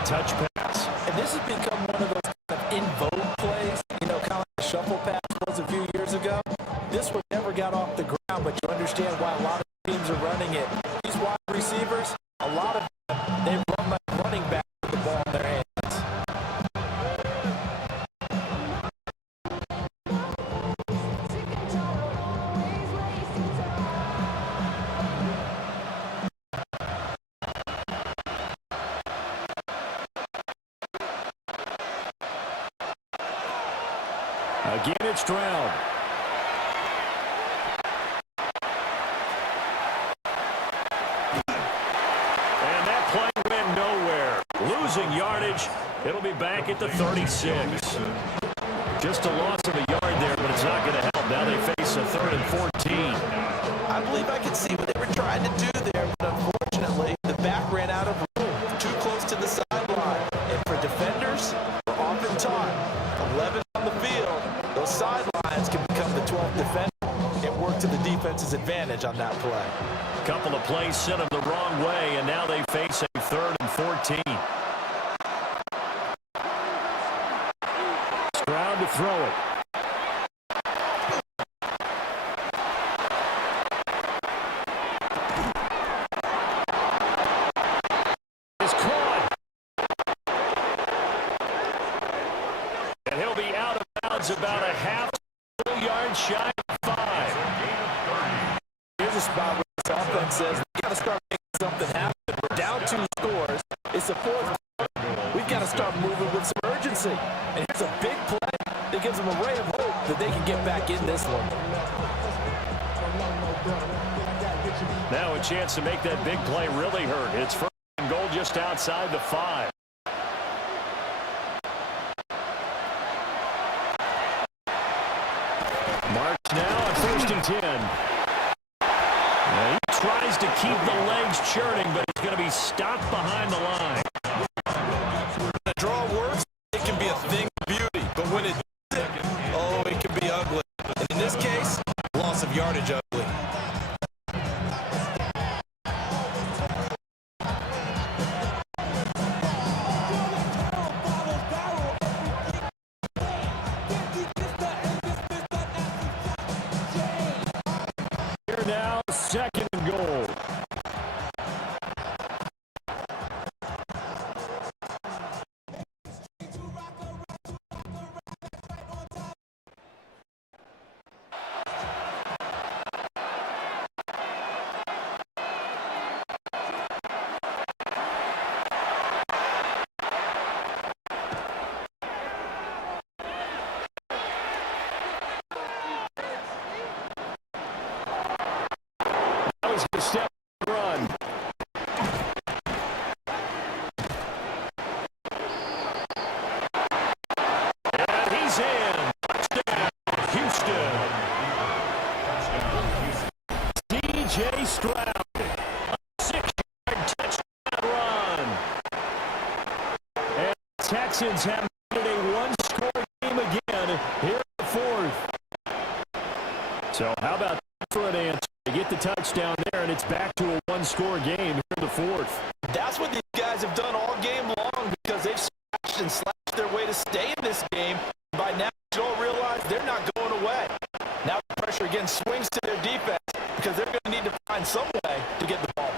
touch pass. And this has become one of those kind of in vogue plays, kind of like the shuffle pass was a few years ago. This one never got off the ground, but you understand why a lot of teams are running it. These wide receivers, a lot of them, they run like running back with the ball in their hands. Again, it's Stroud. And that play went nowhere. Losing yardage. It'll be back at the 36. Just a loss of a yard there, but it's not going to help. Now they face a 3rd and 14. I believe I could see what they were trying to do there, but unfortunately, the back ran out of room, too close to the sideline. And for defenders, we're often taught 11 on the field, those sidelines can become the 12th defender and work to the defense's advantage on that play. Couple of plays sent them the wrong way, and now they face a 3rd and 14. Stroud to throw it. It's caught. And he'll be out of bounds about a half yard shy of 5. Here's a spot where this offense says, we've got to start making something happen. We're down 2 scores. It's the 4th quarter. We've got to start moving with some urgency. And here's a big play that gives them a ray of hope that they can get back in this one. Now a chance to make that big play really hurt. It's 1st and goal just outside the 5. Marks now at 1st and 10. Now he tries to keep the legs churning, but it's going to be stopped behind the line. When the draw works, it can be a thing of beauty. But when it doesn't, oh, it can be ugly. And in this case, loss of yardage ugly. Here now, 2nd and goal. He's going to step and run. And he's in. Touchdown, Houston. C.J. Stroud. A 6-yard touchdown run. And the Texans have made it a one-score game again here in the 4th. So how about that for an answer? They get the touchdown there, and it's back to a one-score game here in the 4th. That's what these guys have done all game long because they've scratched and slashed their way to stay in this game. By now, you all realize they're not going away. Now the pressure again swings to their defense because they're going to need to find some way to get the ball.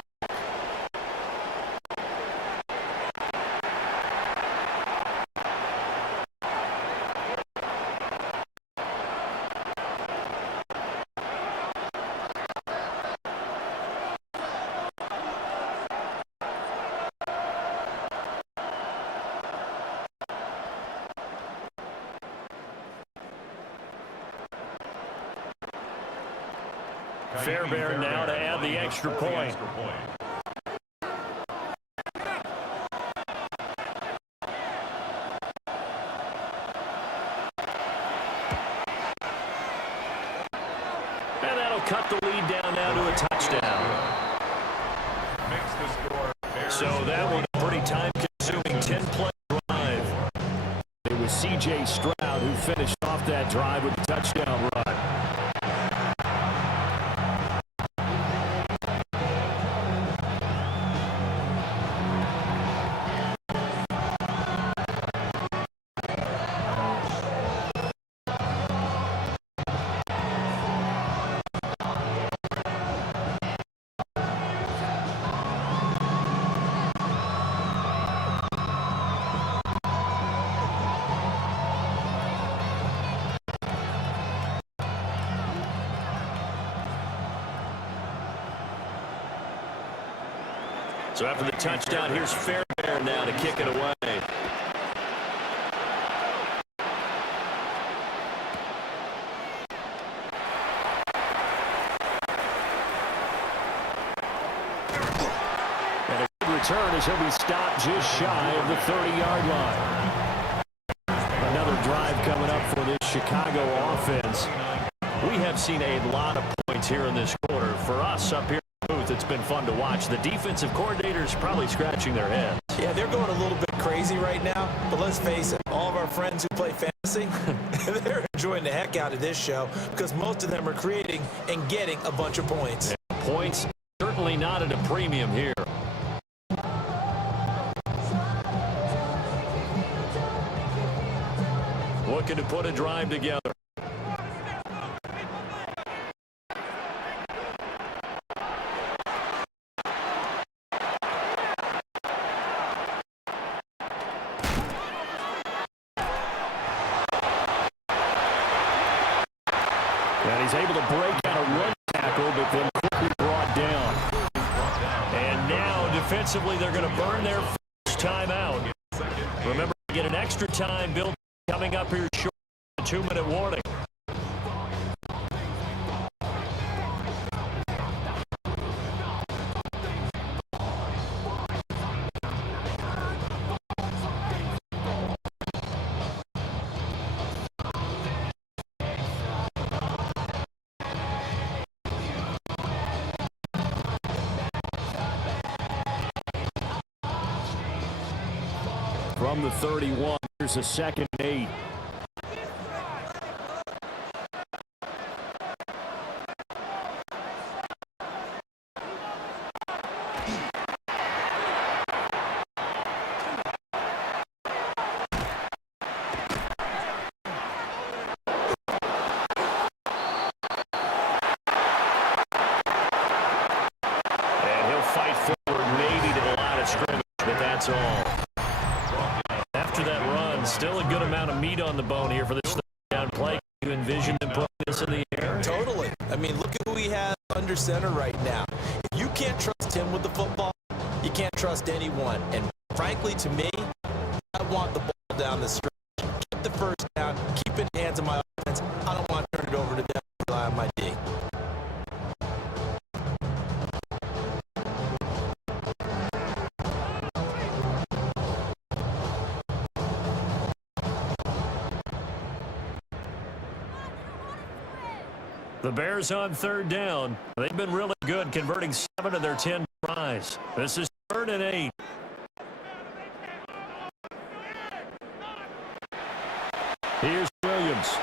Fairbairn now to add the extra point. And that'll cut the lead down now to a touchdown. So that was a pretty time-consuming 10-play drive. It was C.J. Stroud who finished off that drive with the touchdown run. So after the touchdown, here's Fairbairn now to kick it away. And a good return as he'll be stopped just shy of the 30-yard line. Another drive coming up for this Chicago offense. We have seen a lot of points here in this quarter. For us up here in the booth, it's been fun to watch. The defensive coordinators probably scratching their heads. Yeah, they're going a little bit crazy right now, but let's face it, all of our friends who play fantasy, they're enjoying the heck out of this show because most of them are creating and getting a bunch of points. And points certainly not at a premium here. Looking to put a drive together. And he's able to break out a run tackle, but then quickly brought down. And now, defensively, they're going to burn their first timeout. Remember, to get an extra time build coming up here short, a 2-minute warning. From the 31, here's a 2nd and 8. And he'll fight forward maybe to the line of scrimmage, but that's all. After that run, still a good amount of meat on the bone here for this down play. You envision them putting this in the air? Totally. I mean, look at who he has under center right now. If you can't trust him with the football, you can't trust anyone. And frankly, to me, I want the ball down the stretch. Get the first down, keep it in the hands of my offense. I don't want to turn it over to them and rely on my D. The Bears on 3rd down. They've been really good, converting 7 of their 10 tries. This is 3rd and 8. Here's Williams.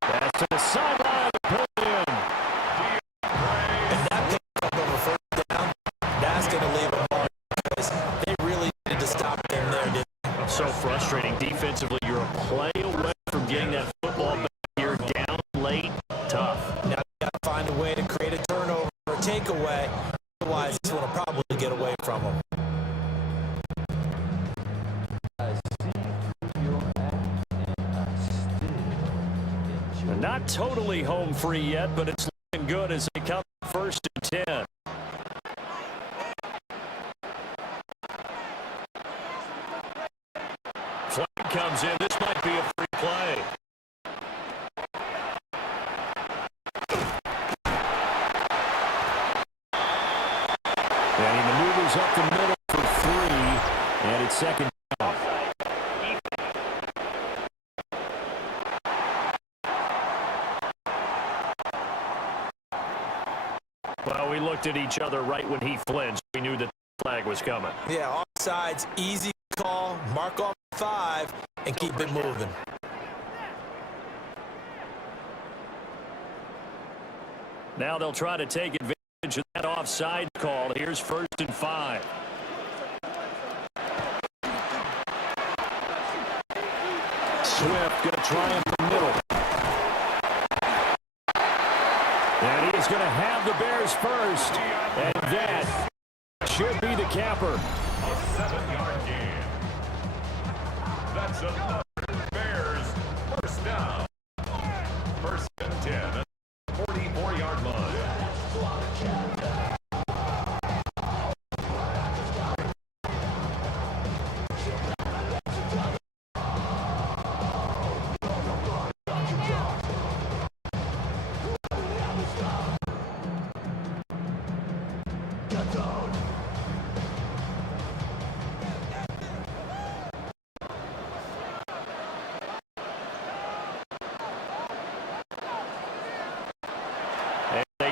That's to the sideline. Pull in. And that pickup over 1st down, that's going to leave a mark because they really needed to stop him there, didn't they? So frustrating. Defensively, you're a play away from getting that football back. You're down late. Tough. Now you got to find a way to create a turnover or a takeaway. Otherwise, this one will probably get away from him. Not totally home free yet, but it's looking good as they come 1st and 10. Flag comes in. This might be a free play. And he maneuvers up the middle for 3, and it's 2nd down. Well, we looked at each other right when he flinched. We knew that the flag was coming. Yeah, offsides, easy call, mark off 5, and keep it moving. Now they'll try to take advantage of that offside call. Here's 1st and 5. Swift going to try him from the middle. And he is going to have the Bears first. And that should be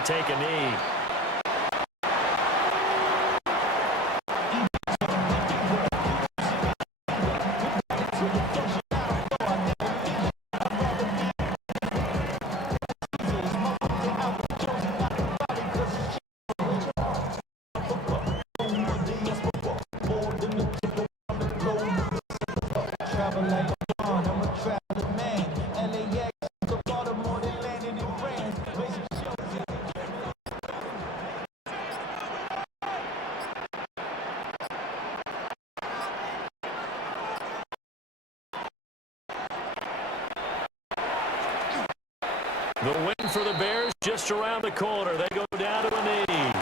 take a knee. The win for the Bears just around the corner. They go down to a knee.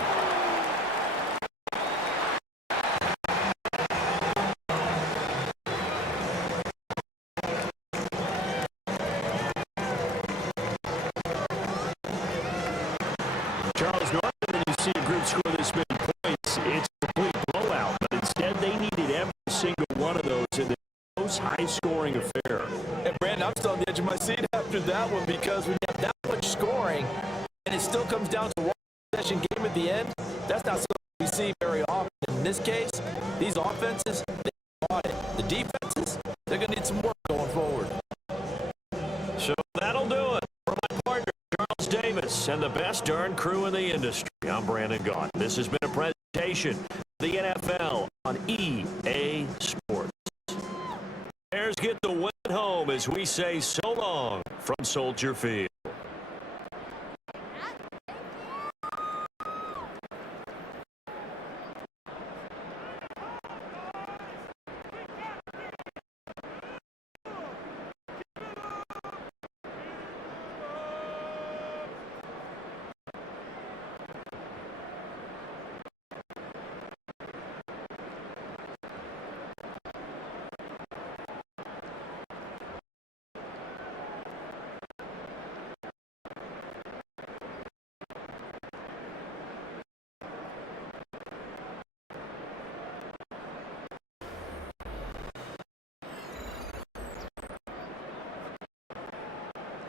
Charles, normally when you see a group score this many points, it's a complete blowout. But instead, they needed every single one of those in the most high-scoring affair. And Brandon, I'm still on the edge of my seat after that one, because when you have that much scoring and it still comes down to one possession game at the end, that's not something we see very often. In this case, these offenses, they bought it. The defenses, they're going to need some work going forward. So that'll do it. For my partner, Charles Davis, and the best darn crew in the industry, I'm Brandon Gaunt. This has been a presentation of the NFL on EA Sports. Bears get the win at home as we say so long from Soldier Field.